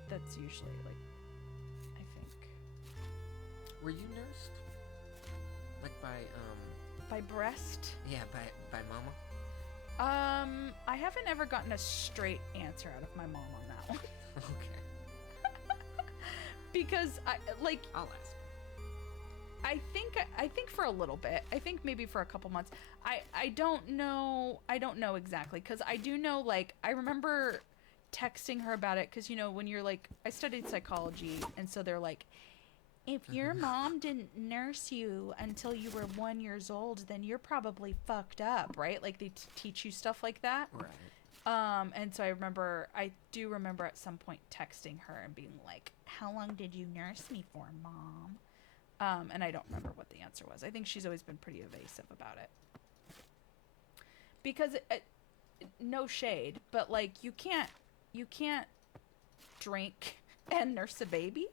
that's usually like, I think. Were you nursed? Like by breast? Yeah, by mama. I haven't ever gotten a straight answer out of my mom on that one. Okay. Because I'll ask. I think for a little bit. I think maybe for a couple months. I don't know exactly, because I do know, like, I remember texting her about it, because, you know, when you're like, I studied psychology, and so they're like, if your mom didn't nurse you until you were 1 year old, then you're probably fucked up, right? Like, they teach you stuff like that. Right. And so I do remember at some point texting her and being like, how long did you nurse me for, Mom? And I don't remember what the answer was. I think she's always been pretty evasive about it. Because, no shade, but, like, you can't drink and nurse a baby.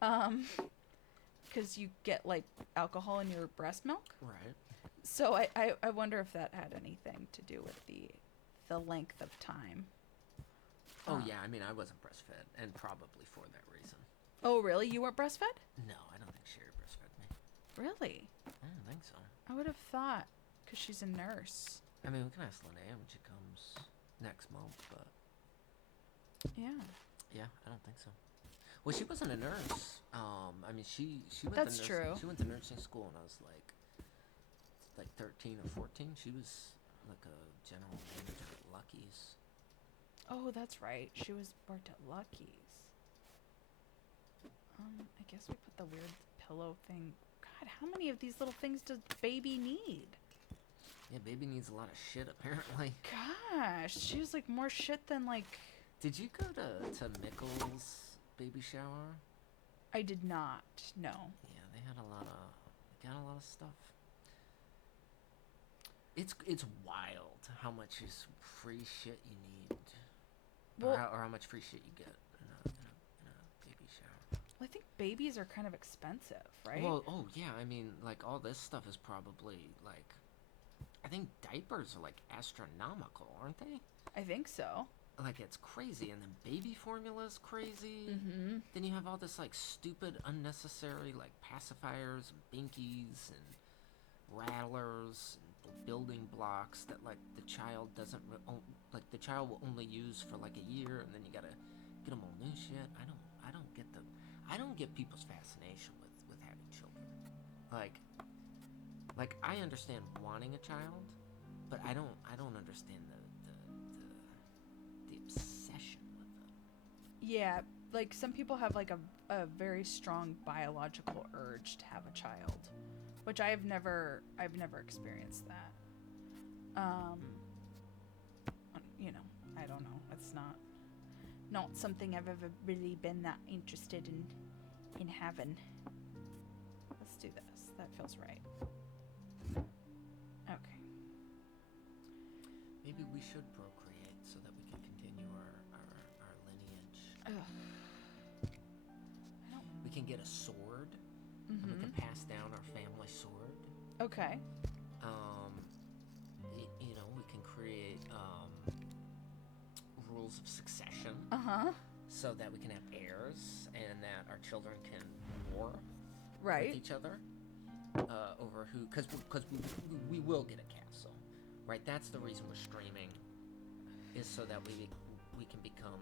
Because you get, like, alcohol in your breast milk. Right. So I wonder if that had anything to do with the length of time. Oh, yeah, I mean, I wasn't breastfed, and probably for that reason. Oh, really? You weren't breastfed? No, I don't think Sherry breastfed me. Really? I don't think so. I would have thought, because she's a nurse. I mean, we can ask Linnea when she comes next month, but... Yeah. Yeah, I don't think so. Well, she wasn't a nurse. I mean, she went That's to true. She went to nursing school when I was like 13 or 14. She was like a general manager at Lucky's. Oh, that's right. She worked at Lucky's. I guess we put the weird pillow thing. God, how many of these little things does baby need? Yeah, baby needs a lot of shit, apparently. Gosh, she was like more shit than like... Did you go to Mickle's baby shower? I did not, no. Yeah, they got a lot of stuff. It's wild how much is free shit you need, Well, or how much free shit you get in a baby shower. I think babies are kind of expensive, right? Well, oh yeah, I mean, like all this stuff is probably like, I think diapers are like astronomical, aren't they? I think so. Like it's crazy, and then baby formula is crazy. Mm-hmm. Then you have all this like stupid, unnecessary like pacifiers and binkies and rattlers and building blocks that like the child doesn't like the child will only use for like a year, and then you gotta get them all new shit. I don't get people's fascination with having children. Like I understand wanting a child, but I don't understand the obsession with them. Yeah, like some people have like a very strong biological urge to have a child, which I've never experienced that. You know, I don't know. It's not something I've ever really been that interested in having. Let's do this. That feels right. Okay. Maybe we should procreate so that we can continue our lineage. Ugh. we can get a sword, and we can pass down our family sword. Okay. You know, we can create rules of succession. So that we can have heirs, and that our children can war with each other over who, because we will get a castle, right? That's the reason we're streaming, is so that we can become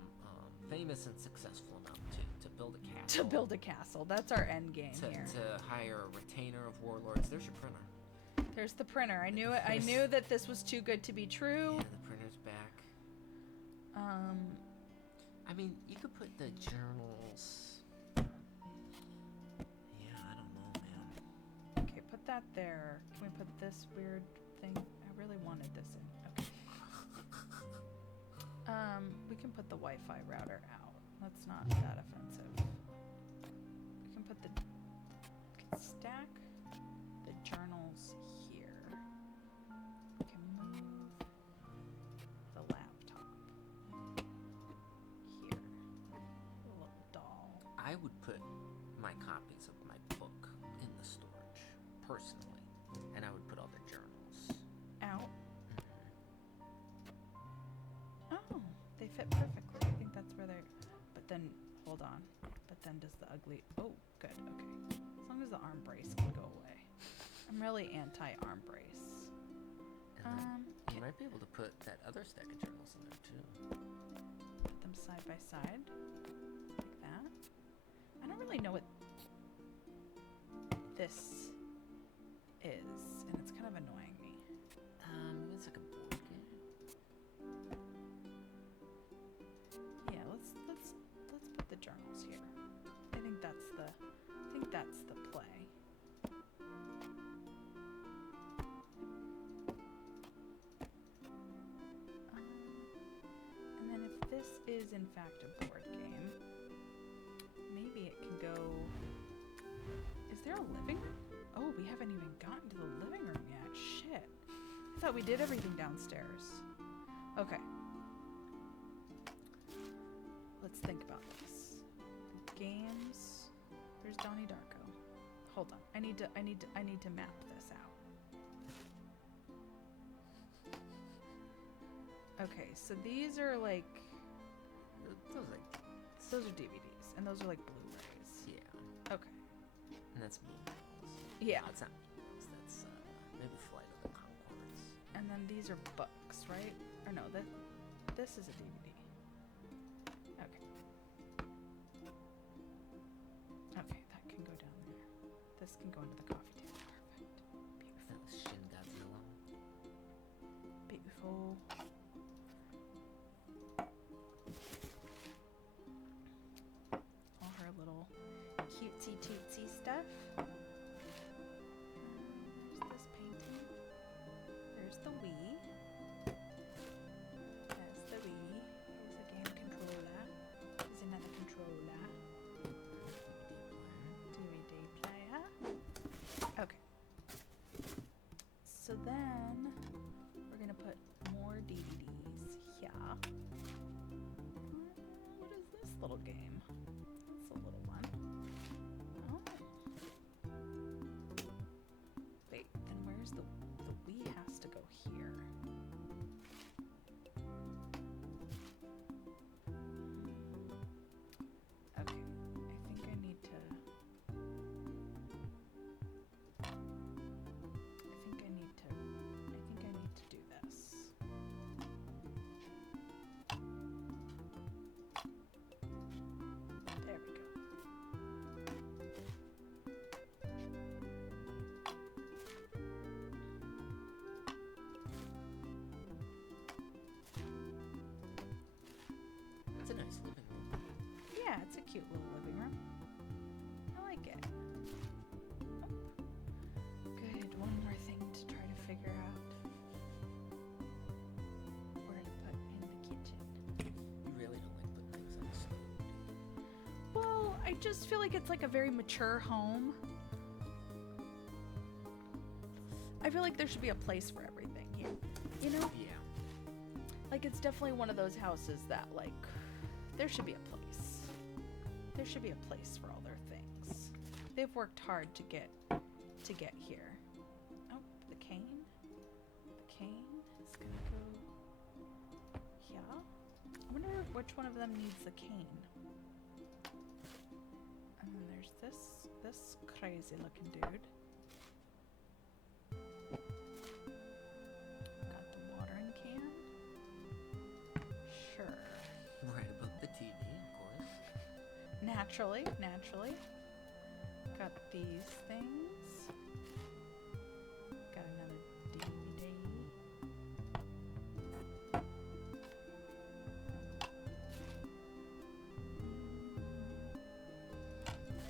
famous and successful enough to build a castle. To build a castle. That's our end game here. To hire a retainer of warlords. There's your printer. There's the printer. I knew it. I knew that this was too good to be true. Yeah, the printer's back. I mean, you could put the journals. Yeah, I don't know, man. Okay, put that there. Can we put this weird thing? I really wanted this in. Okay. We can put the Wi-Fi router out. That's not that offensive. We can put we can stack the journals here. We can move the laptop here. Little doll. I would put my copies of my book in the storage, personally. And I would put all the journals out. Oh, they fit perfectly. I think that's where they're... But then, hold on. But then does the ugly... Oh, good, okay. As long as the arm brace can go away. I'm really anti-arm brace. And you might be able to put that other stack of journals in there, too. Put them side by side. Like that. I don't really know what this is. And it's kind of annoying me. It's like a board game. Yeah, let's put the journals here. I think that's the play. And then if this is in fact a board game, maybe it can go. Is there a living room? Oh, we haven't even gotten to the living room yet. Shit. I thought we did everything downstairs. Okay. Let's think about this. Games. There's Donnie Darko. Hold on. I need to map this out. Okay, so these are like those are DVDs, and those are like Blu-rays. Yeah. Okay. And that's memes. Yeah. That's not memes. That's maybe Flight of the Conchords. And then these are books, right? Or no, this is a DVD. Okay. Okay, that can go down there. This can go into the coffee table. Perfect. That was Shin Godzilla. Beautiful. All her little cutesy tootsy stuff. There's this painting. There's the Wii. There's the Wii. Here's a game controller. Here's another controller. DVD player. Okay. So then we're gonna put more DVDs here. What is this little game? It's a little one. Oh. Wait, then where's the Wii has to go here. Okay, I think I need to do this. There we go. It's a nice living room. Yeah, it's a cute little living room. I like it. Oh. Good, one more thing to try to figure out where to put in the kitchen. You really don't like putting things on the stove, do you? Well, I just feel like it's like a very mature home. I feel like there should be a place for everything here. You know? Yeah. Like, it's definitely one of those houses that, like, there should be a place. There should be a place for all their things. they've worked hard to get here. Oh, the cane. The cane is gonna go. Yeah. I wonder which one of them needs the cane. And then there's this crazy looking dude. Got the watering can. Sure. Right above the TV, of course. Naturally. Got these things. Got another DVD.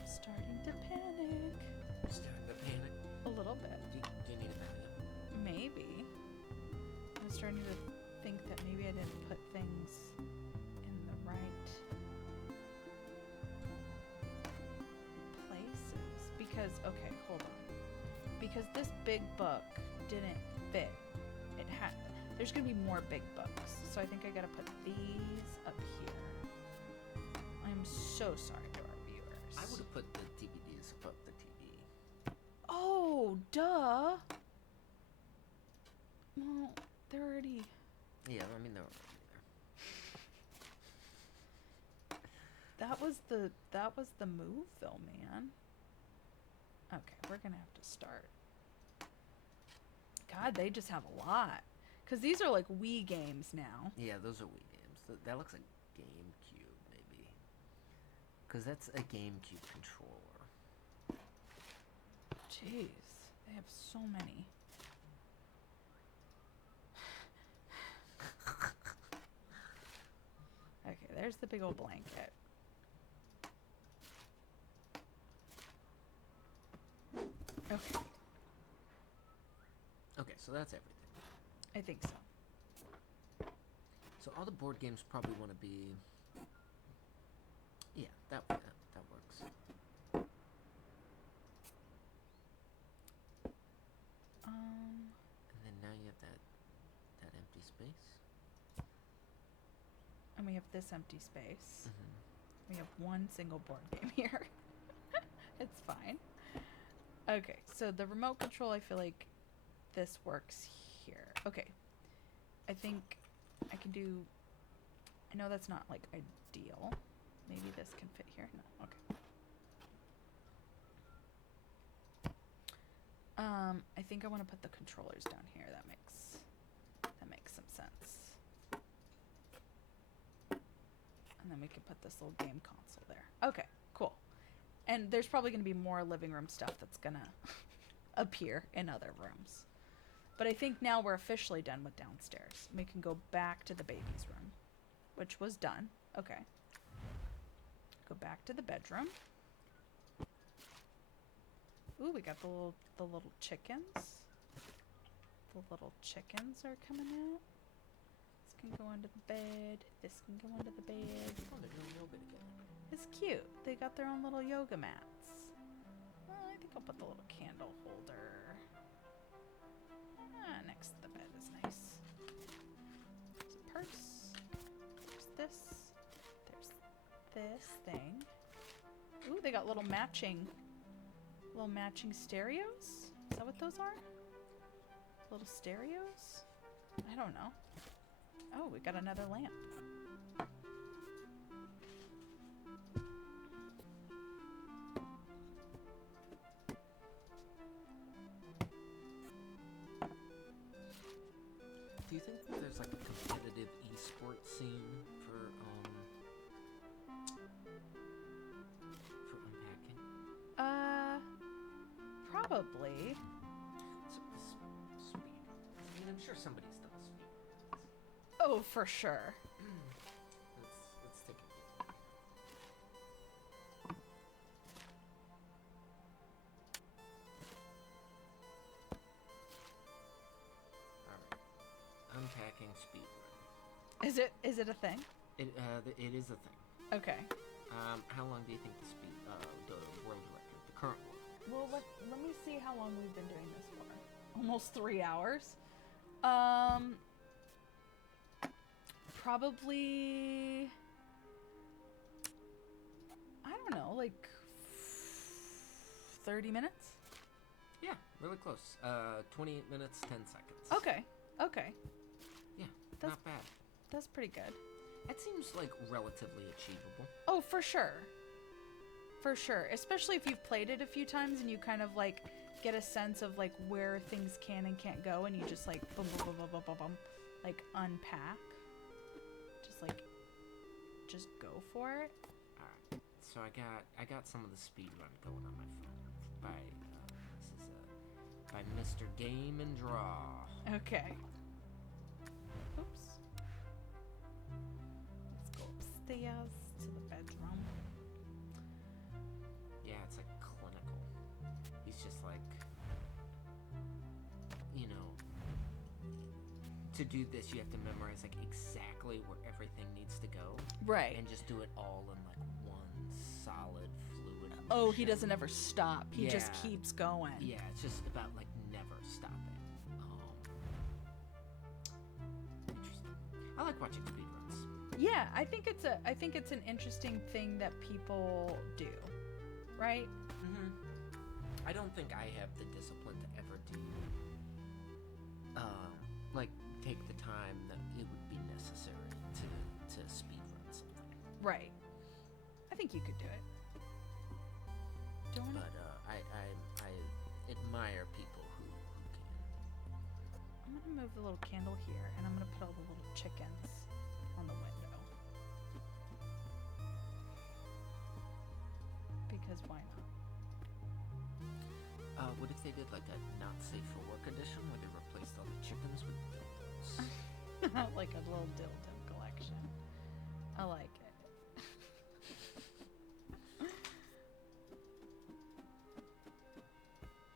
Starting to panic. Starting to panic. A little bit. Do you need a panic? Maybe. I'm starting to think that maybe I didn't put things in the right places. Because, okay, hold on. Because this big book didn't fit. There's gonna be more big books. So I think I gotta put these up here. I'm so sorry to our viewers. I would have put the DVDs above the TV. Oh, duh. Well, they're already... Yeah, I mean, they're already there. That was the move, though, man. Okay, we're gonna have to start. God, they just have a lot. Because these are like Wii games now. Yeah, those are Wii games. That looks like GameCube, maybe. Because that's a GameCube controller. Jeez, they have so many. Okay, there's the big old blanket. Okay. Okay, so that's everything. I think so. So all the board games probably want to be... Yeah, that works. And then now you have that empty space. And we have this empty space. Mm-hmm. We have one single board game here. It's fine. Okay, so the remote control, I feel like this works here. Okay. I think I can do... I know that's not, like, ideal. Maybe this can fit here? No, okay. I think I want to put the controllers down here. That makes some sense. And then we can put this little game console there. Okay, cool. And there's probably going to be more living room stuff that's going to appear in other rooms. But I think now we're officially done with downstairs. We can go back to the baby's room, which was done. Okay. Go back to the bedroom. Ooh, we got the little chickens. The little chickens are coming out. This can go under the bed. This can go under the bed. Oh, they're doing yoga together. It's cute. They got their own little yoga mats. I think I'll put the little candle holder. Next to the bed is nice. There's a purse. There's this. There's this thing. Ooh, they got little matching stereos? Is that what those are? Little stereos? I don't know. Oh, we got another lamp. Do you think there's like a competitive esports scene for Unpacking? Probably. Speed. I mean, I'm sure somebody's done a speed. Oh, for sure. Let's take a look. Alright. Unpacking speed run. Is it a thing? It is a thing. Okay. How long do you think the world record, the current one? Well, let me see how long we've been doing this for. Almost 3 hours. Probably... I don't know, like 30 minutes? Yeah, really close. 28 minutes, 10 seconds. Okay. Yeah, That's- not bad. That's pretty good. That seems like relatively achievable. Oh, for sure. For sure. Especially if you've played it a few times and you kind of like get a sense of like where things can and can't go, and you just like boom, boom, boom, boom, boom, boom, boom, like unpack. Just go for it. Alright, so I got some of the speed run going on my phone by by Mr. Game and Draw. Okay. Oops. Let's go upstairs to the bedroom. Yeah, it's like clinical. He's just like, to do this you have to memorize like exactly where everything needs to go. Right. And just do it all in like one solid fluid motion. Oh, he doesn't ever stop. He just keeps going. Yeah, it's just about like never stopping. Interesting. I like watching speedruns. Yeah, I think it's an interesting thing that people do, right? Mm-hmm. I don't think I have the discipline to ever do, like, take the time that it would be necessary to speedrun something. Right. I think you could do it. But I admire people who can. I'm gonna move the little candle here, and I'm gonna put all the little chickens on the window. Because why not? What if they did like a not safe for work edition where they replaced all the chickens with dildos? Like a little dildo collection. I like it.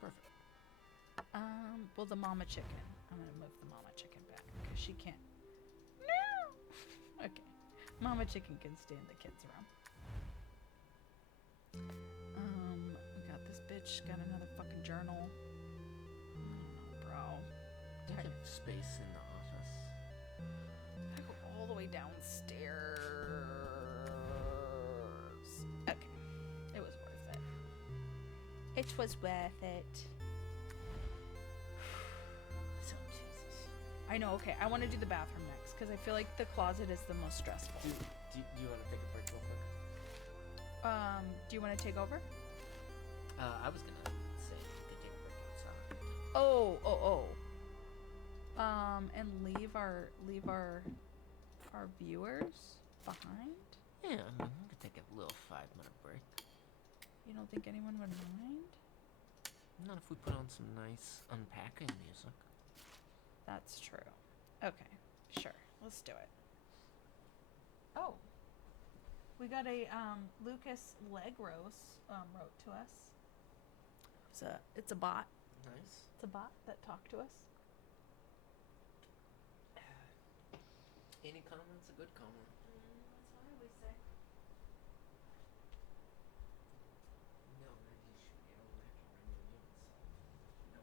Perfect. Well, the mama chicken. I'm gonna move the mama chicken back because she can't. No. Okay. Mama chicken can stay in the kids' room. We got this bitch got another fucking journal. I don't know, bro. Do you have space in the office? I go all the way downstairs. Okay. It was worth it. It was worth it. So Jesus. I know, okay. I want to do the bathroom next because I feel like the closet is the most stressful. Do you want to take a break real quick? Do you want to take over? I was gonna say you could take a break outside. Oh. And leave our viewers behind? Yeah, I mean, we could take a little 5-minute break. You don't think anyone would mind? Not if we put on some nice unpacking music. That's true. Okay, sure. Let's do it. Oh. We got a Lucas Legros wrote to us. It's a bot. Nice. It's a bot that talked to us. Any comment's a good comment. That's what I always say. No, you should be able to run your units. No.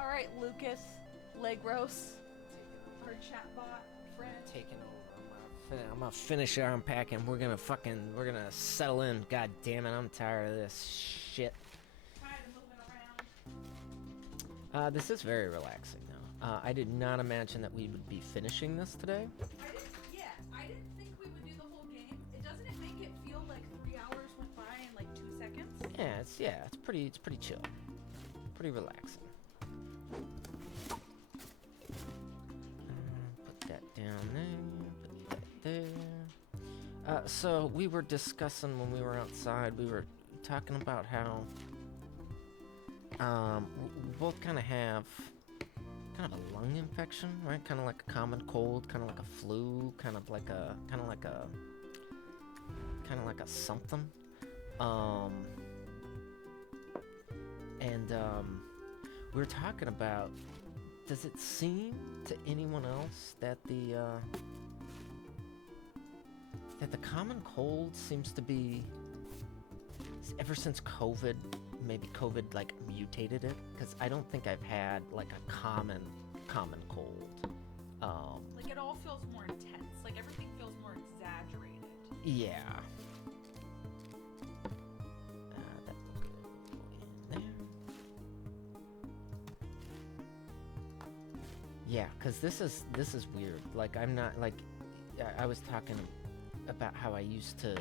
All right, Lucas, Legros, our chatbot friend. Taking over. I'm gonna finish our unpacking. We're gonna settle in. God damn it, I'm tired of this shit. Tired of moving around. This is very relaxing though. I did not imagine that we would be finishing this today. I didn't think we would do the whole game. Doesn't it make it feel like 3 hours went by in like 2 seconds? It's pretty chill. Pretty relaxing. Put that down there, put that there. So we were discussing when we were outside, we were talking about how we both kind of have kind of a lung infection, right? Kind of like a common cold, kind of like a flu, kind of like a something. We were talking about, does it seem to anyone else that the common cold seems to be, ever since COVID, maybe COVID like mutated it? Because I don't think I've had like a common cold. Like it all feels more intense. Like everything feels more exaggerated. Yeah. That will go in there. Yeah, because this is weird. Like I'm not like, I was talking about how I used to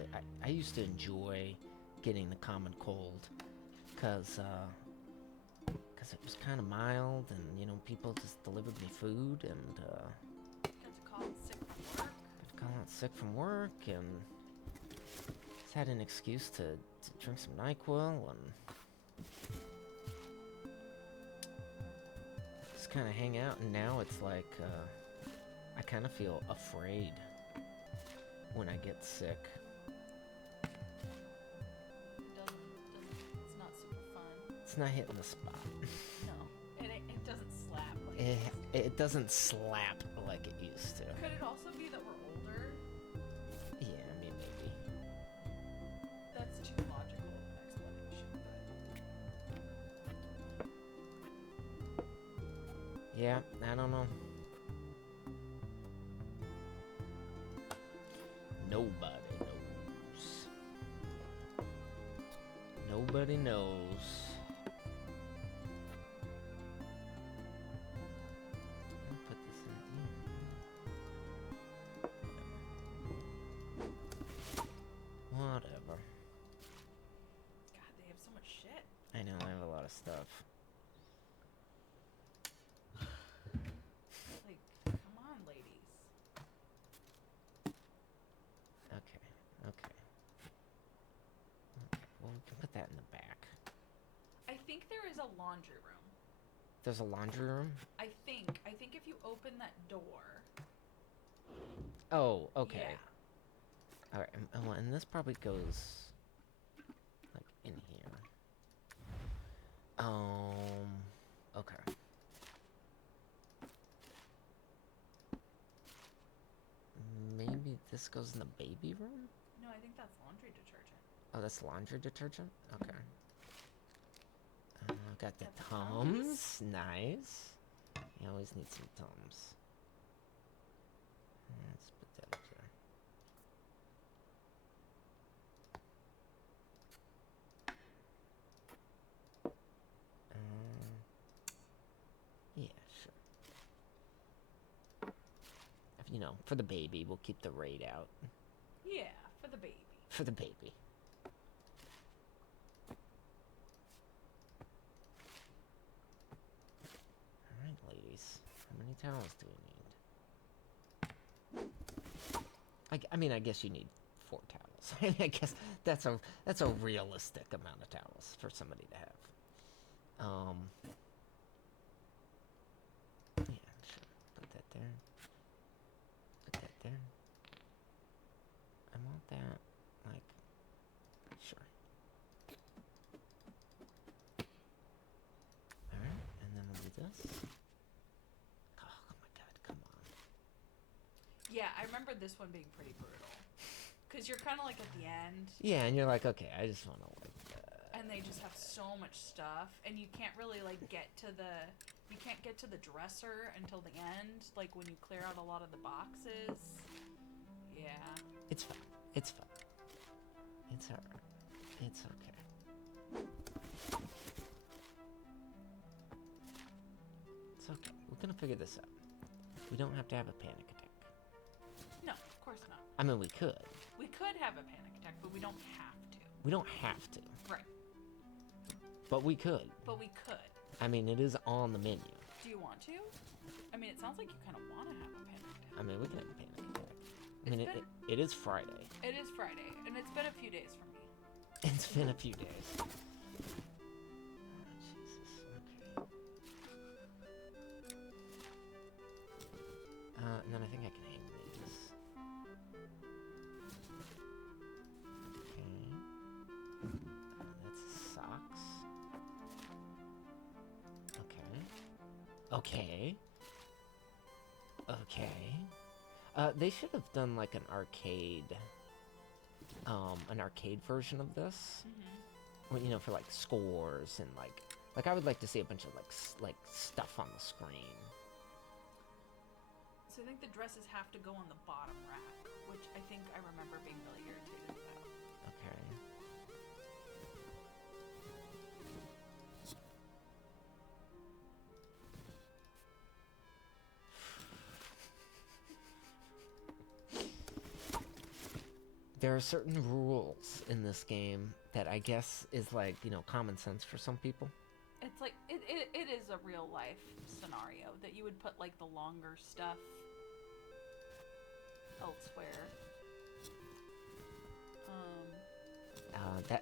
enjoy getting the common cold, because it was kind of mild, and you know, people just delivered me food, and Got to call in sick from work. got to call out sick from work, and just had an excuse to drink some NyQuil and just kind of hang out. And now it's like I kind of feel afraid when I get sick. It's not super fun. It's not hitting the spot. No, it doesn't slap like It doesn't slap like it used to. Could it also be that we're older? Yeah, I mean, maybe. That's too logical of an explanation, but... Yeah, I don't know. Nobody knows. Nobody knows. I'll put this in here. Whatever. God, they have so much shit. I know, I have a lot of stuff. Like, come on, ladies. Okay. Well, we can put that in the back. I think there is a laundry room. There's a laundry room? I think if you open that door... Oh, okay. Yeah. Alright, and this probably goes, like, in here. Okay. Maybe this goes in the baby room? No, I think that's laundry detergent. Oh, that's laundry detergent? Okay. Got the Got the Tums. Nice. You always need some Tums. Let's put that up there. Yeah, sure. You know, for the baby, we'll keep the raid out. Yeah, for the baby. For the baby. Alright, ladies. How many towels do we need? I mean, I guess you need 4 towels. I guess that's a realistic amount of towels for somebody to have. Yeah, sure. Put that there. Put that there. I want that, like, sure. Alright, and then we'll do this. Oh my god, come on. Yeah, I remember this one being pretty brutal. Because you're kind of like at the end. Yeah, and you're like, okay, I just want to, like... And they just have so much stuff. And you can't really, like, get to the You can't get to the dresser until the end, like when you clear out a lot of the boxes. Yeah. It's fine. It's fine. It's alright. It's okay. It's okay. We're gonna figure this out. We don't have to have a panic attack. No, of course not. I mean, we could. We could have a panic attack, but we don't have to. We don't have to. Right. But we could. But we could. I mean, it is on the menu. Do you want to? I mean, it sounds like you kind of want to have a panic attack. I mean, we can have a panic attack. I mean, it is Friday. It is Friday, and it's been a few days for me. It's been a few days. Oh, Jesus. Okay. And then I think I can hang these. Okay. That's socks. Okay. Okay. They should have done like an arcade version of this. Well, you know, for like scores and like I would like to see a bunch of like stuff on the screen. So I think the dresses have to go on the bottom rack, which I think I remember being really irritated about. Okay. There are certain rules in this game that I guess is like, you know, common sense for some people. It's like, it is a real life scenario that you would put like the longer stuff elsewhere.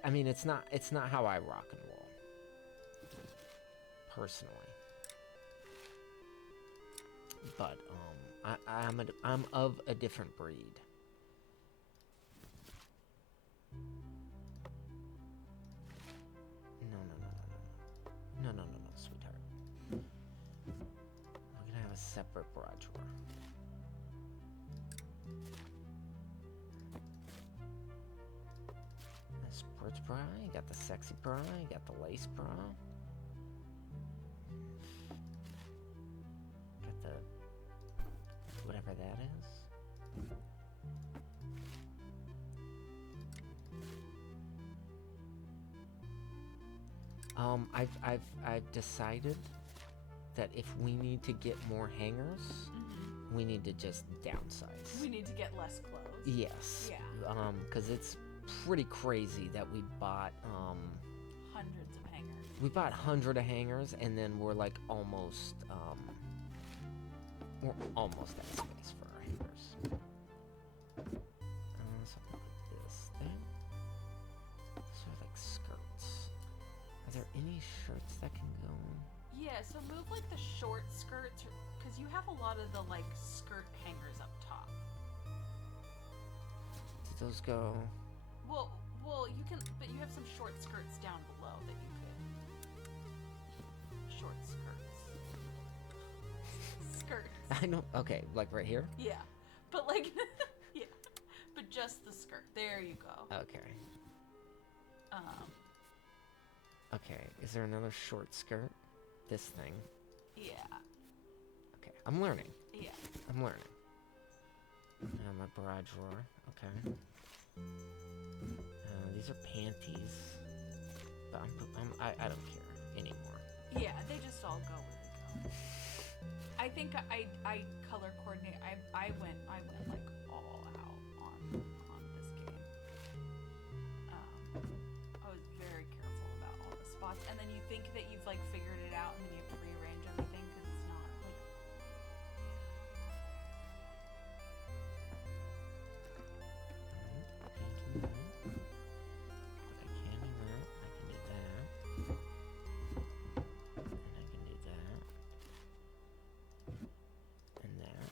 I mean, it's not how I rock and roll, personally. But I'm of a different breed. No, sweetheart. We're gonna have a separate bra drawer. The sports bra, you got the sexy bra, you got the lace bra. Got the whatever that is. I've decided that if we need to get more hangers, we need to just downsize. We need to get less clothes. Yes. Yeah. Because it's pretty crazy that we bought hundreds of hangers. We bought 100 of hangers, and then we're like almost out of space for our hangers. So I'll put this thing. These are like skirts. Are there any shirts that can go? Yeah, so move like the short skirts, because you have a lot of the like skirt hangers up top. Do those go? Well, you can, but you have some short skirts down below that you could. Short skirts. Skirts. I know. Okay, like right here. Yeah, but like, yeah, but just the skirt. There you go. Okay. Okay, is there another short skirt? This thing. Yeah. Okay, I'm learning. Yeah. I'm learning. My bra drawer. Okay. These are panties. But I don't care anymore. Yeah, they just all go where they go. I think I color coordinate. I went like all out on this game. I was very careful about all the spots, and then you think that you've like figured it out, and then you have to rearrange everything because it's not like. I can do that. But I can do that. I can do that. And I can do that. And that.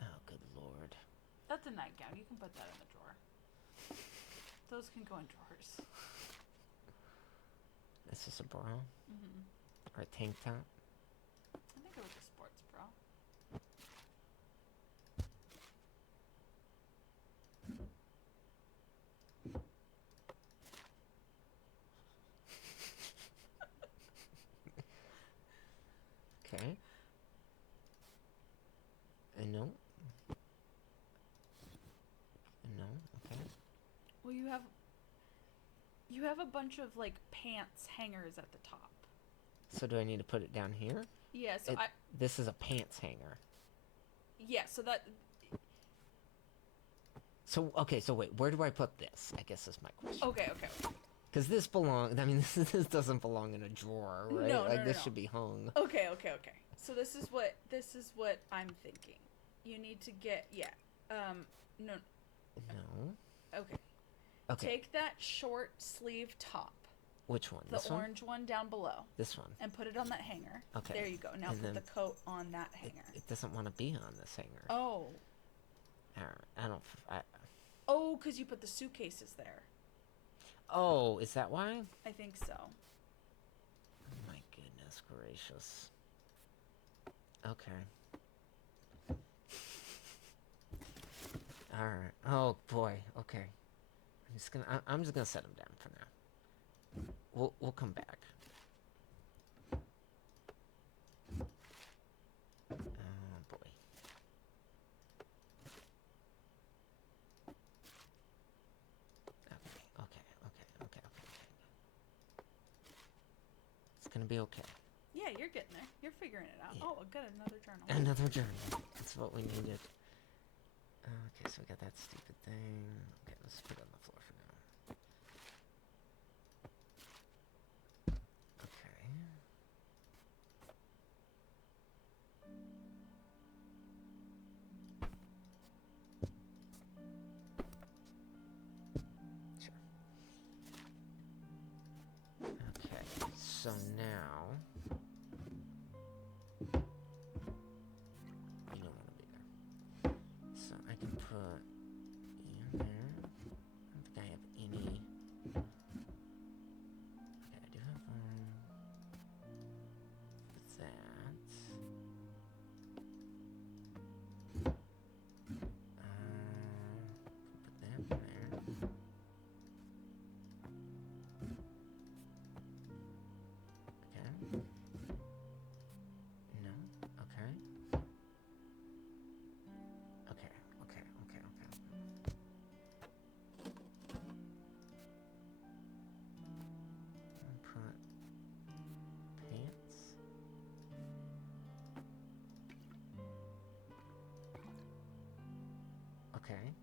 Oh, good lord. That's a nightgown. You can put that in the drawer. Those can go in drawers. Is this a bra? Mm-hmm. Or a tank top? I think it was a sports bra. Okay. No. No. Okay. Well, you have a bunch of like pants hangers at the top. So do I need to put it down here? Yeah, so This is a pants hanger. Yeah, so that So, okay, so wait, where do I put this? I guess is my question. Okay. Because this this doesn't belong in a drawer, right? No, this no. should be hung. Okay. So this is what I'm thinking. You need to get no. No. Okay. Okay. Take that short sleeve top. Which one? The This one? orange one down below. This one. And put it on that hanger. Okay. There you go. Now And put then the coat on that hanger. It doesn't want to be on this hanger. Oh. I don't. Oh, because you put the suitcases there. Oh, is that why? I think so. Oh my goodness gracious. Okay. All right. Oh boy. Okay. I'm just gonna set them down for now. We'll come back. Oh boy. Okay. It's gonna be okay. Yeah, you're getting there. You're figuring it out. Yeah. Oh, good. Another journal. Another journal. That's what we needed. Okay, so we got that stupid thing. Okay, let's put it on the floor for now. Okay. Sure. Okay, so now you don't want to be there. So I can put you in there. I don't think I have any. Okay, I do have one. With that. Put that in there. Okay. No. Okay. Okay. And put pants. Okay.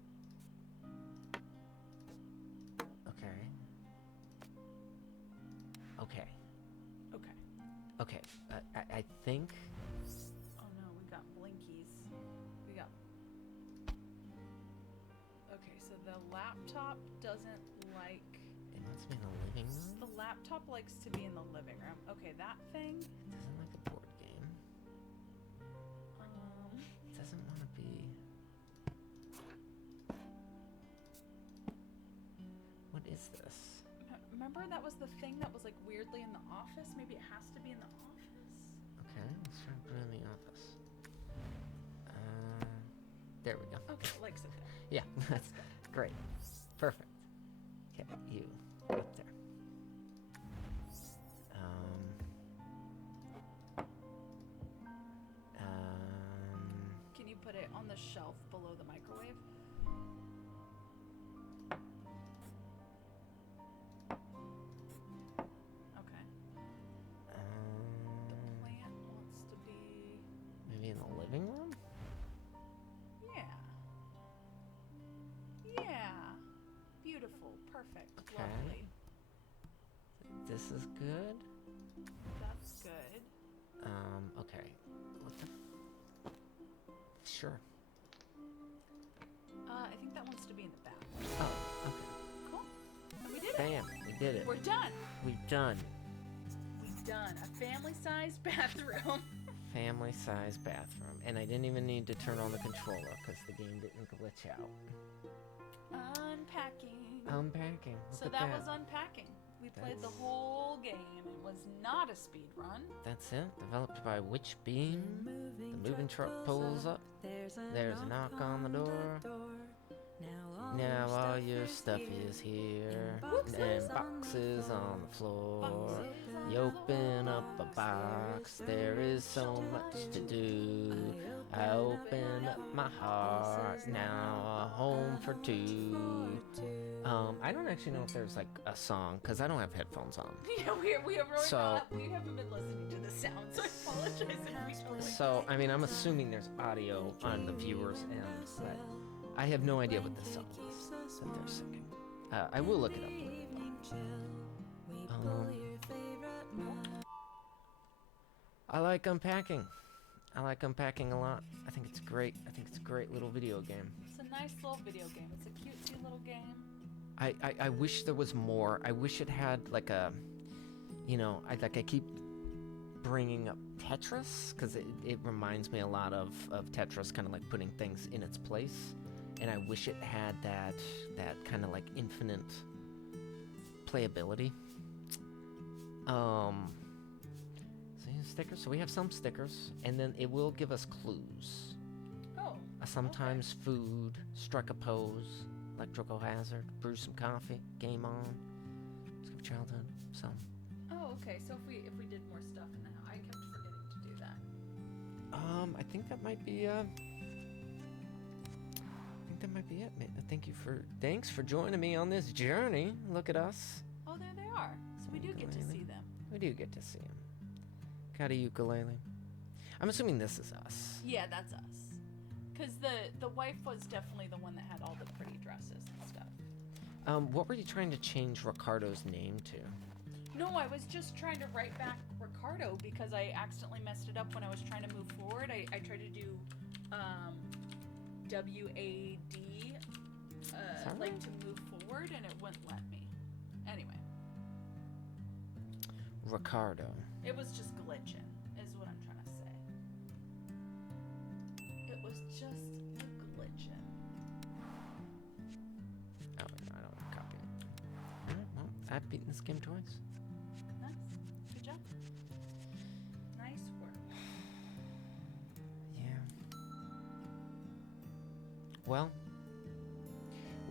Okay. I think. Oh no, we got blinkies. Okay, so the laptop doesn't like. It wants me in the living room. The laptop likes to be in the living room. Okay, that thing. It doesn't like a board game. It doesn't want to be. What is this? Remember that was the thing that was like weirdly in the office? Maybe it has to be in the office. Okay, let's try to put it in the office. There we go. Okay, it likes it there. Yeah, that's great. Perfect. Okay, you up there. Can you put it on the shelf below the microwave? Okay. The plant wants to be. Maybe in the living room? Yeah. Beautiful. Perfect. Okay. Lovely. This is good. That's good. Okay. What the? Sure. I think that wants to be in the back. Oh, okay. Cool. And we did it. Bam, we did it. We're done. We've done. We've done a family-sized bathroom. Family-sized bathroom. And I didn't even need to turn on the controller because the game didn't glitch out. Unpacking. Unpacking. Look So at that was Unpacking. We played the That's- whole game. It was not a speed run. That's it. Developed by Witch Beam. The moving truck pulls up. There's a knock on the door. Now Now all your stuff is here, and boxes on the floor. You open up a box, there is so much to do. I open up my heart, now a home for two. I don't actually know if there's like a song, because I don't have headphones on. Yeah, we haven't been listening to the sound, so I apologize if we totally. So, I mean, I'm assuming there's audio on the viewer's end, but I have no idea what this song is that they're singing. I will look it up later, though. I like Unpacking. I like Unpacking a lot. I think it's great. I think it's a great little video game. It's a nice little video game. It's a cutesy little game. I wish there was more. I wish it had like a, I keep bringing up Tetris, because it reminds me a lot of Tetris, kind of like putting things in its place. And I wish it had that kind of like infinite playability. Stickers. So we have some stickers, and then it will give us clues. Oh. Sometimes food, strike a pose, electrical hazard, brew some coffee, game on, skip childhood, some. Oh, okay. So if we did more stuff in that, I kept forgetting to do that. I think that might be it, man. Thanks for joining me on this journey. Look at us. Oh, there they are. So we do get to see them. We do get to see them. Got a ukulele. I'm assuming this is us. Yeah, that's us. Because the wife was definitely the one that had all the pretty dresses and stuff. What were you trying to change Ricardo's name to? No, I was just trying to write back Ricardo because I accidentally messed it up when I was trying to move forward. I tried to do W-A-D, like to move forward, and it wouldn't let me. Anyway. Ricardo. It was just glitching, is what I'm trying to say. It was just glitching. Oh, no, I don't want to copy it. Alright, well, I've beaten this game twice. Nice. Good job. Nice work. Yeah. Well,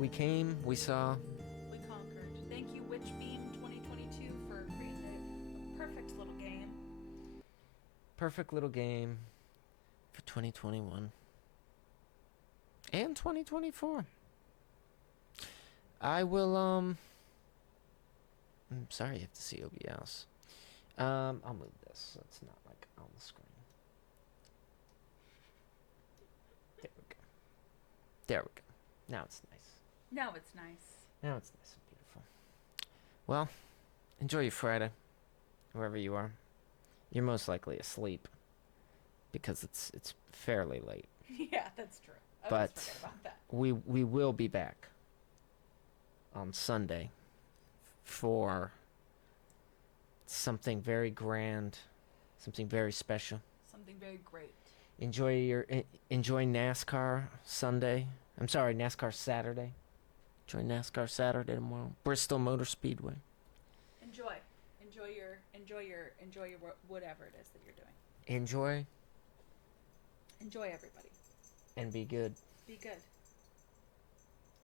we came, we saw. We conquered. Thank you, Witchbeam 2022, for creating a perfect little game. Perfect little game for 2021 and 2024. I will, I'm sorry you have to see OBS. I'll move this so it's not like on the screen. There we go. There we go. Now it's nice. Now it's nice. Now it's nice and beautiful. Well, enjoy your Friday, wherever you are. You're most likely asleep because it's fairly late. Yeah, that's true. I But always forget about that. we will be back on Sunday for something very grand, something very special. Something very great. Enjoy NASCAR Sunday. I'm sorry, NASCAR Saturday. Enjoy NASCAR Saturday tomorrow. Bristol Motor Speedway. Enjoy your whatever it is that you're doing. Enjoy Enjoy, everybody. and be good. Be good.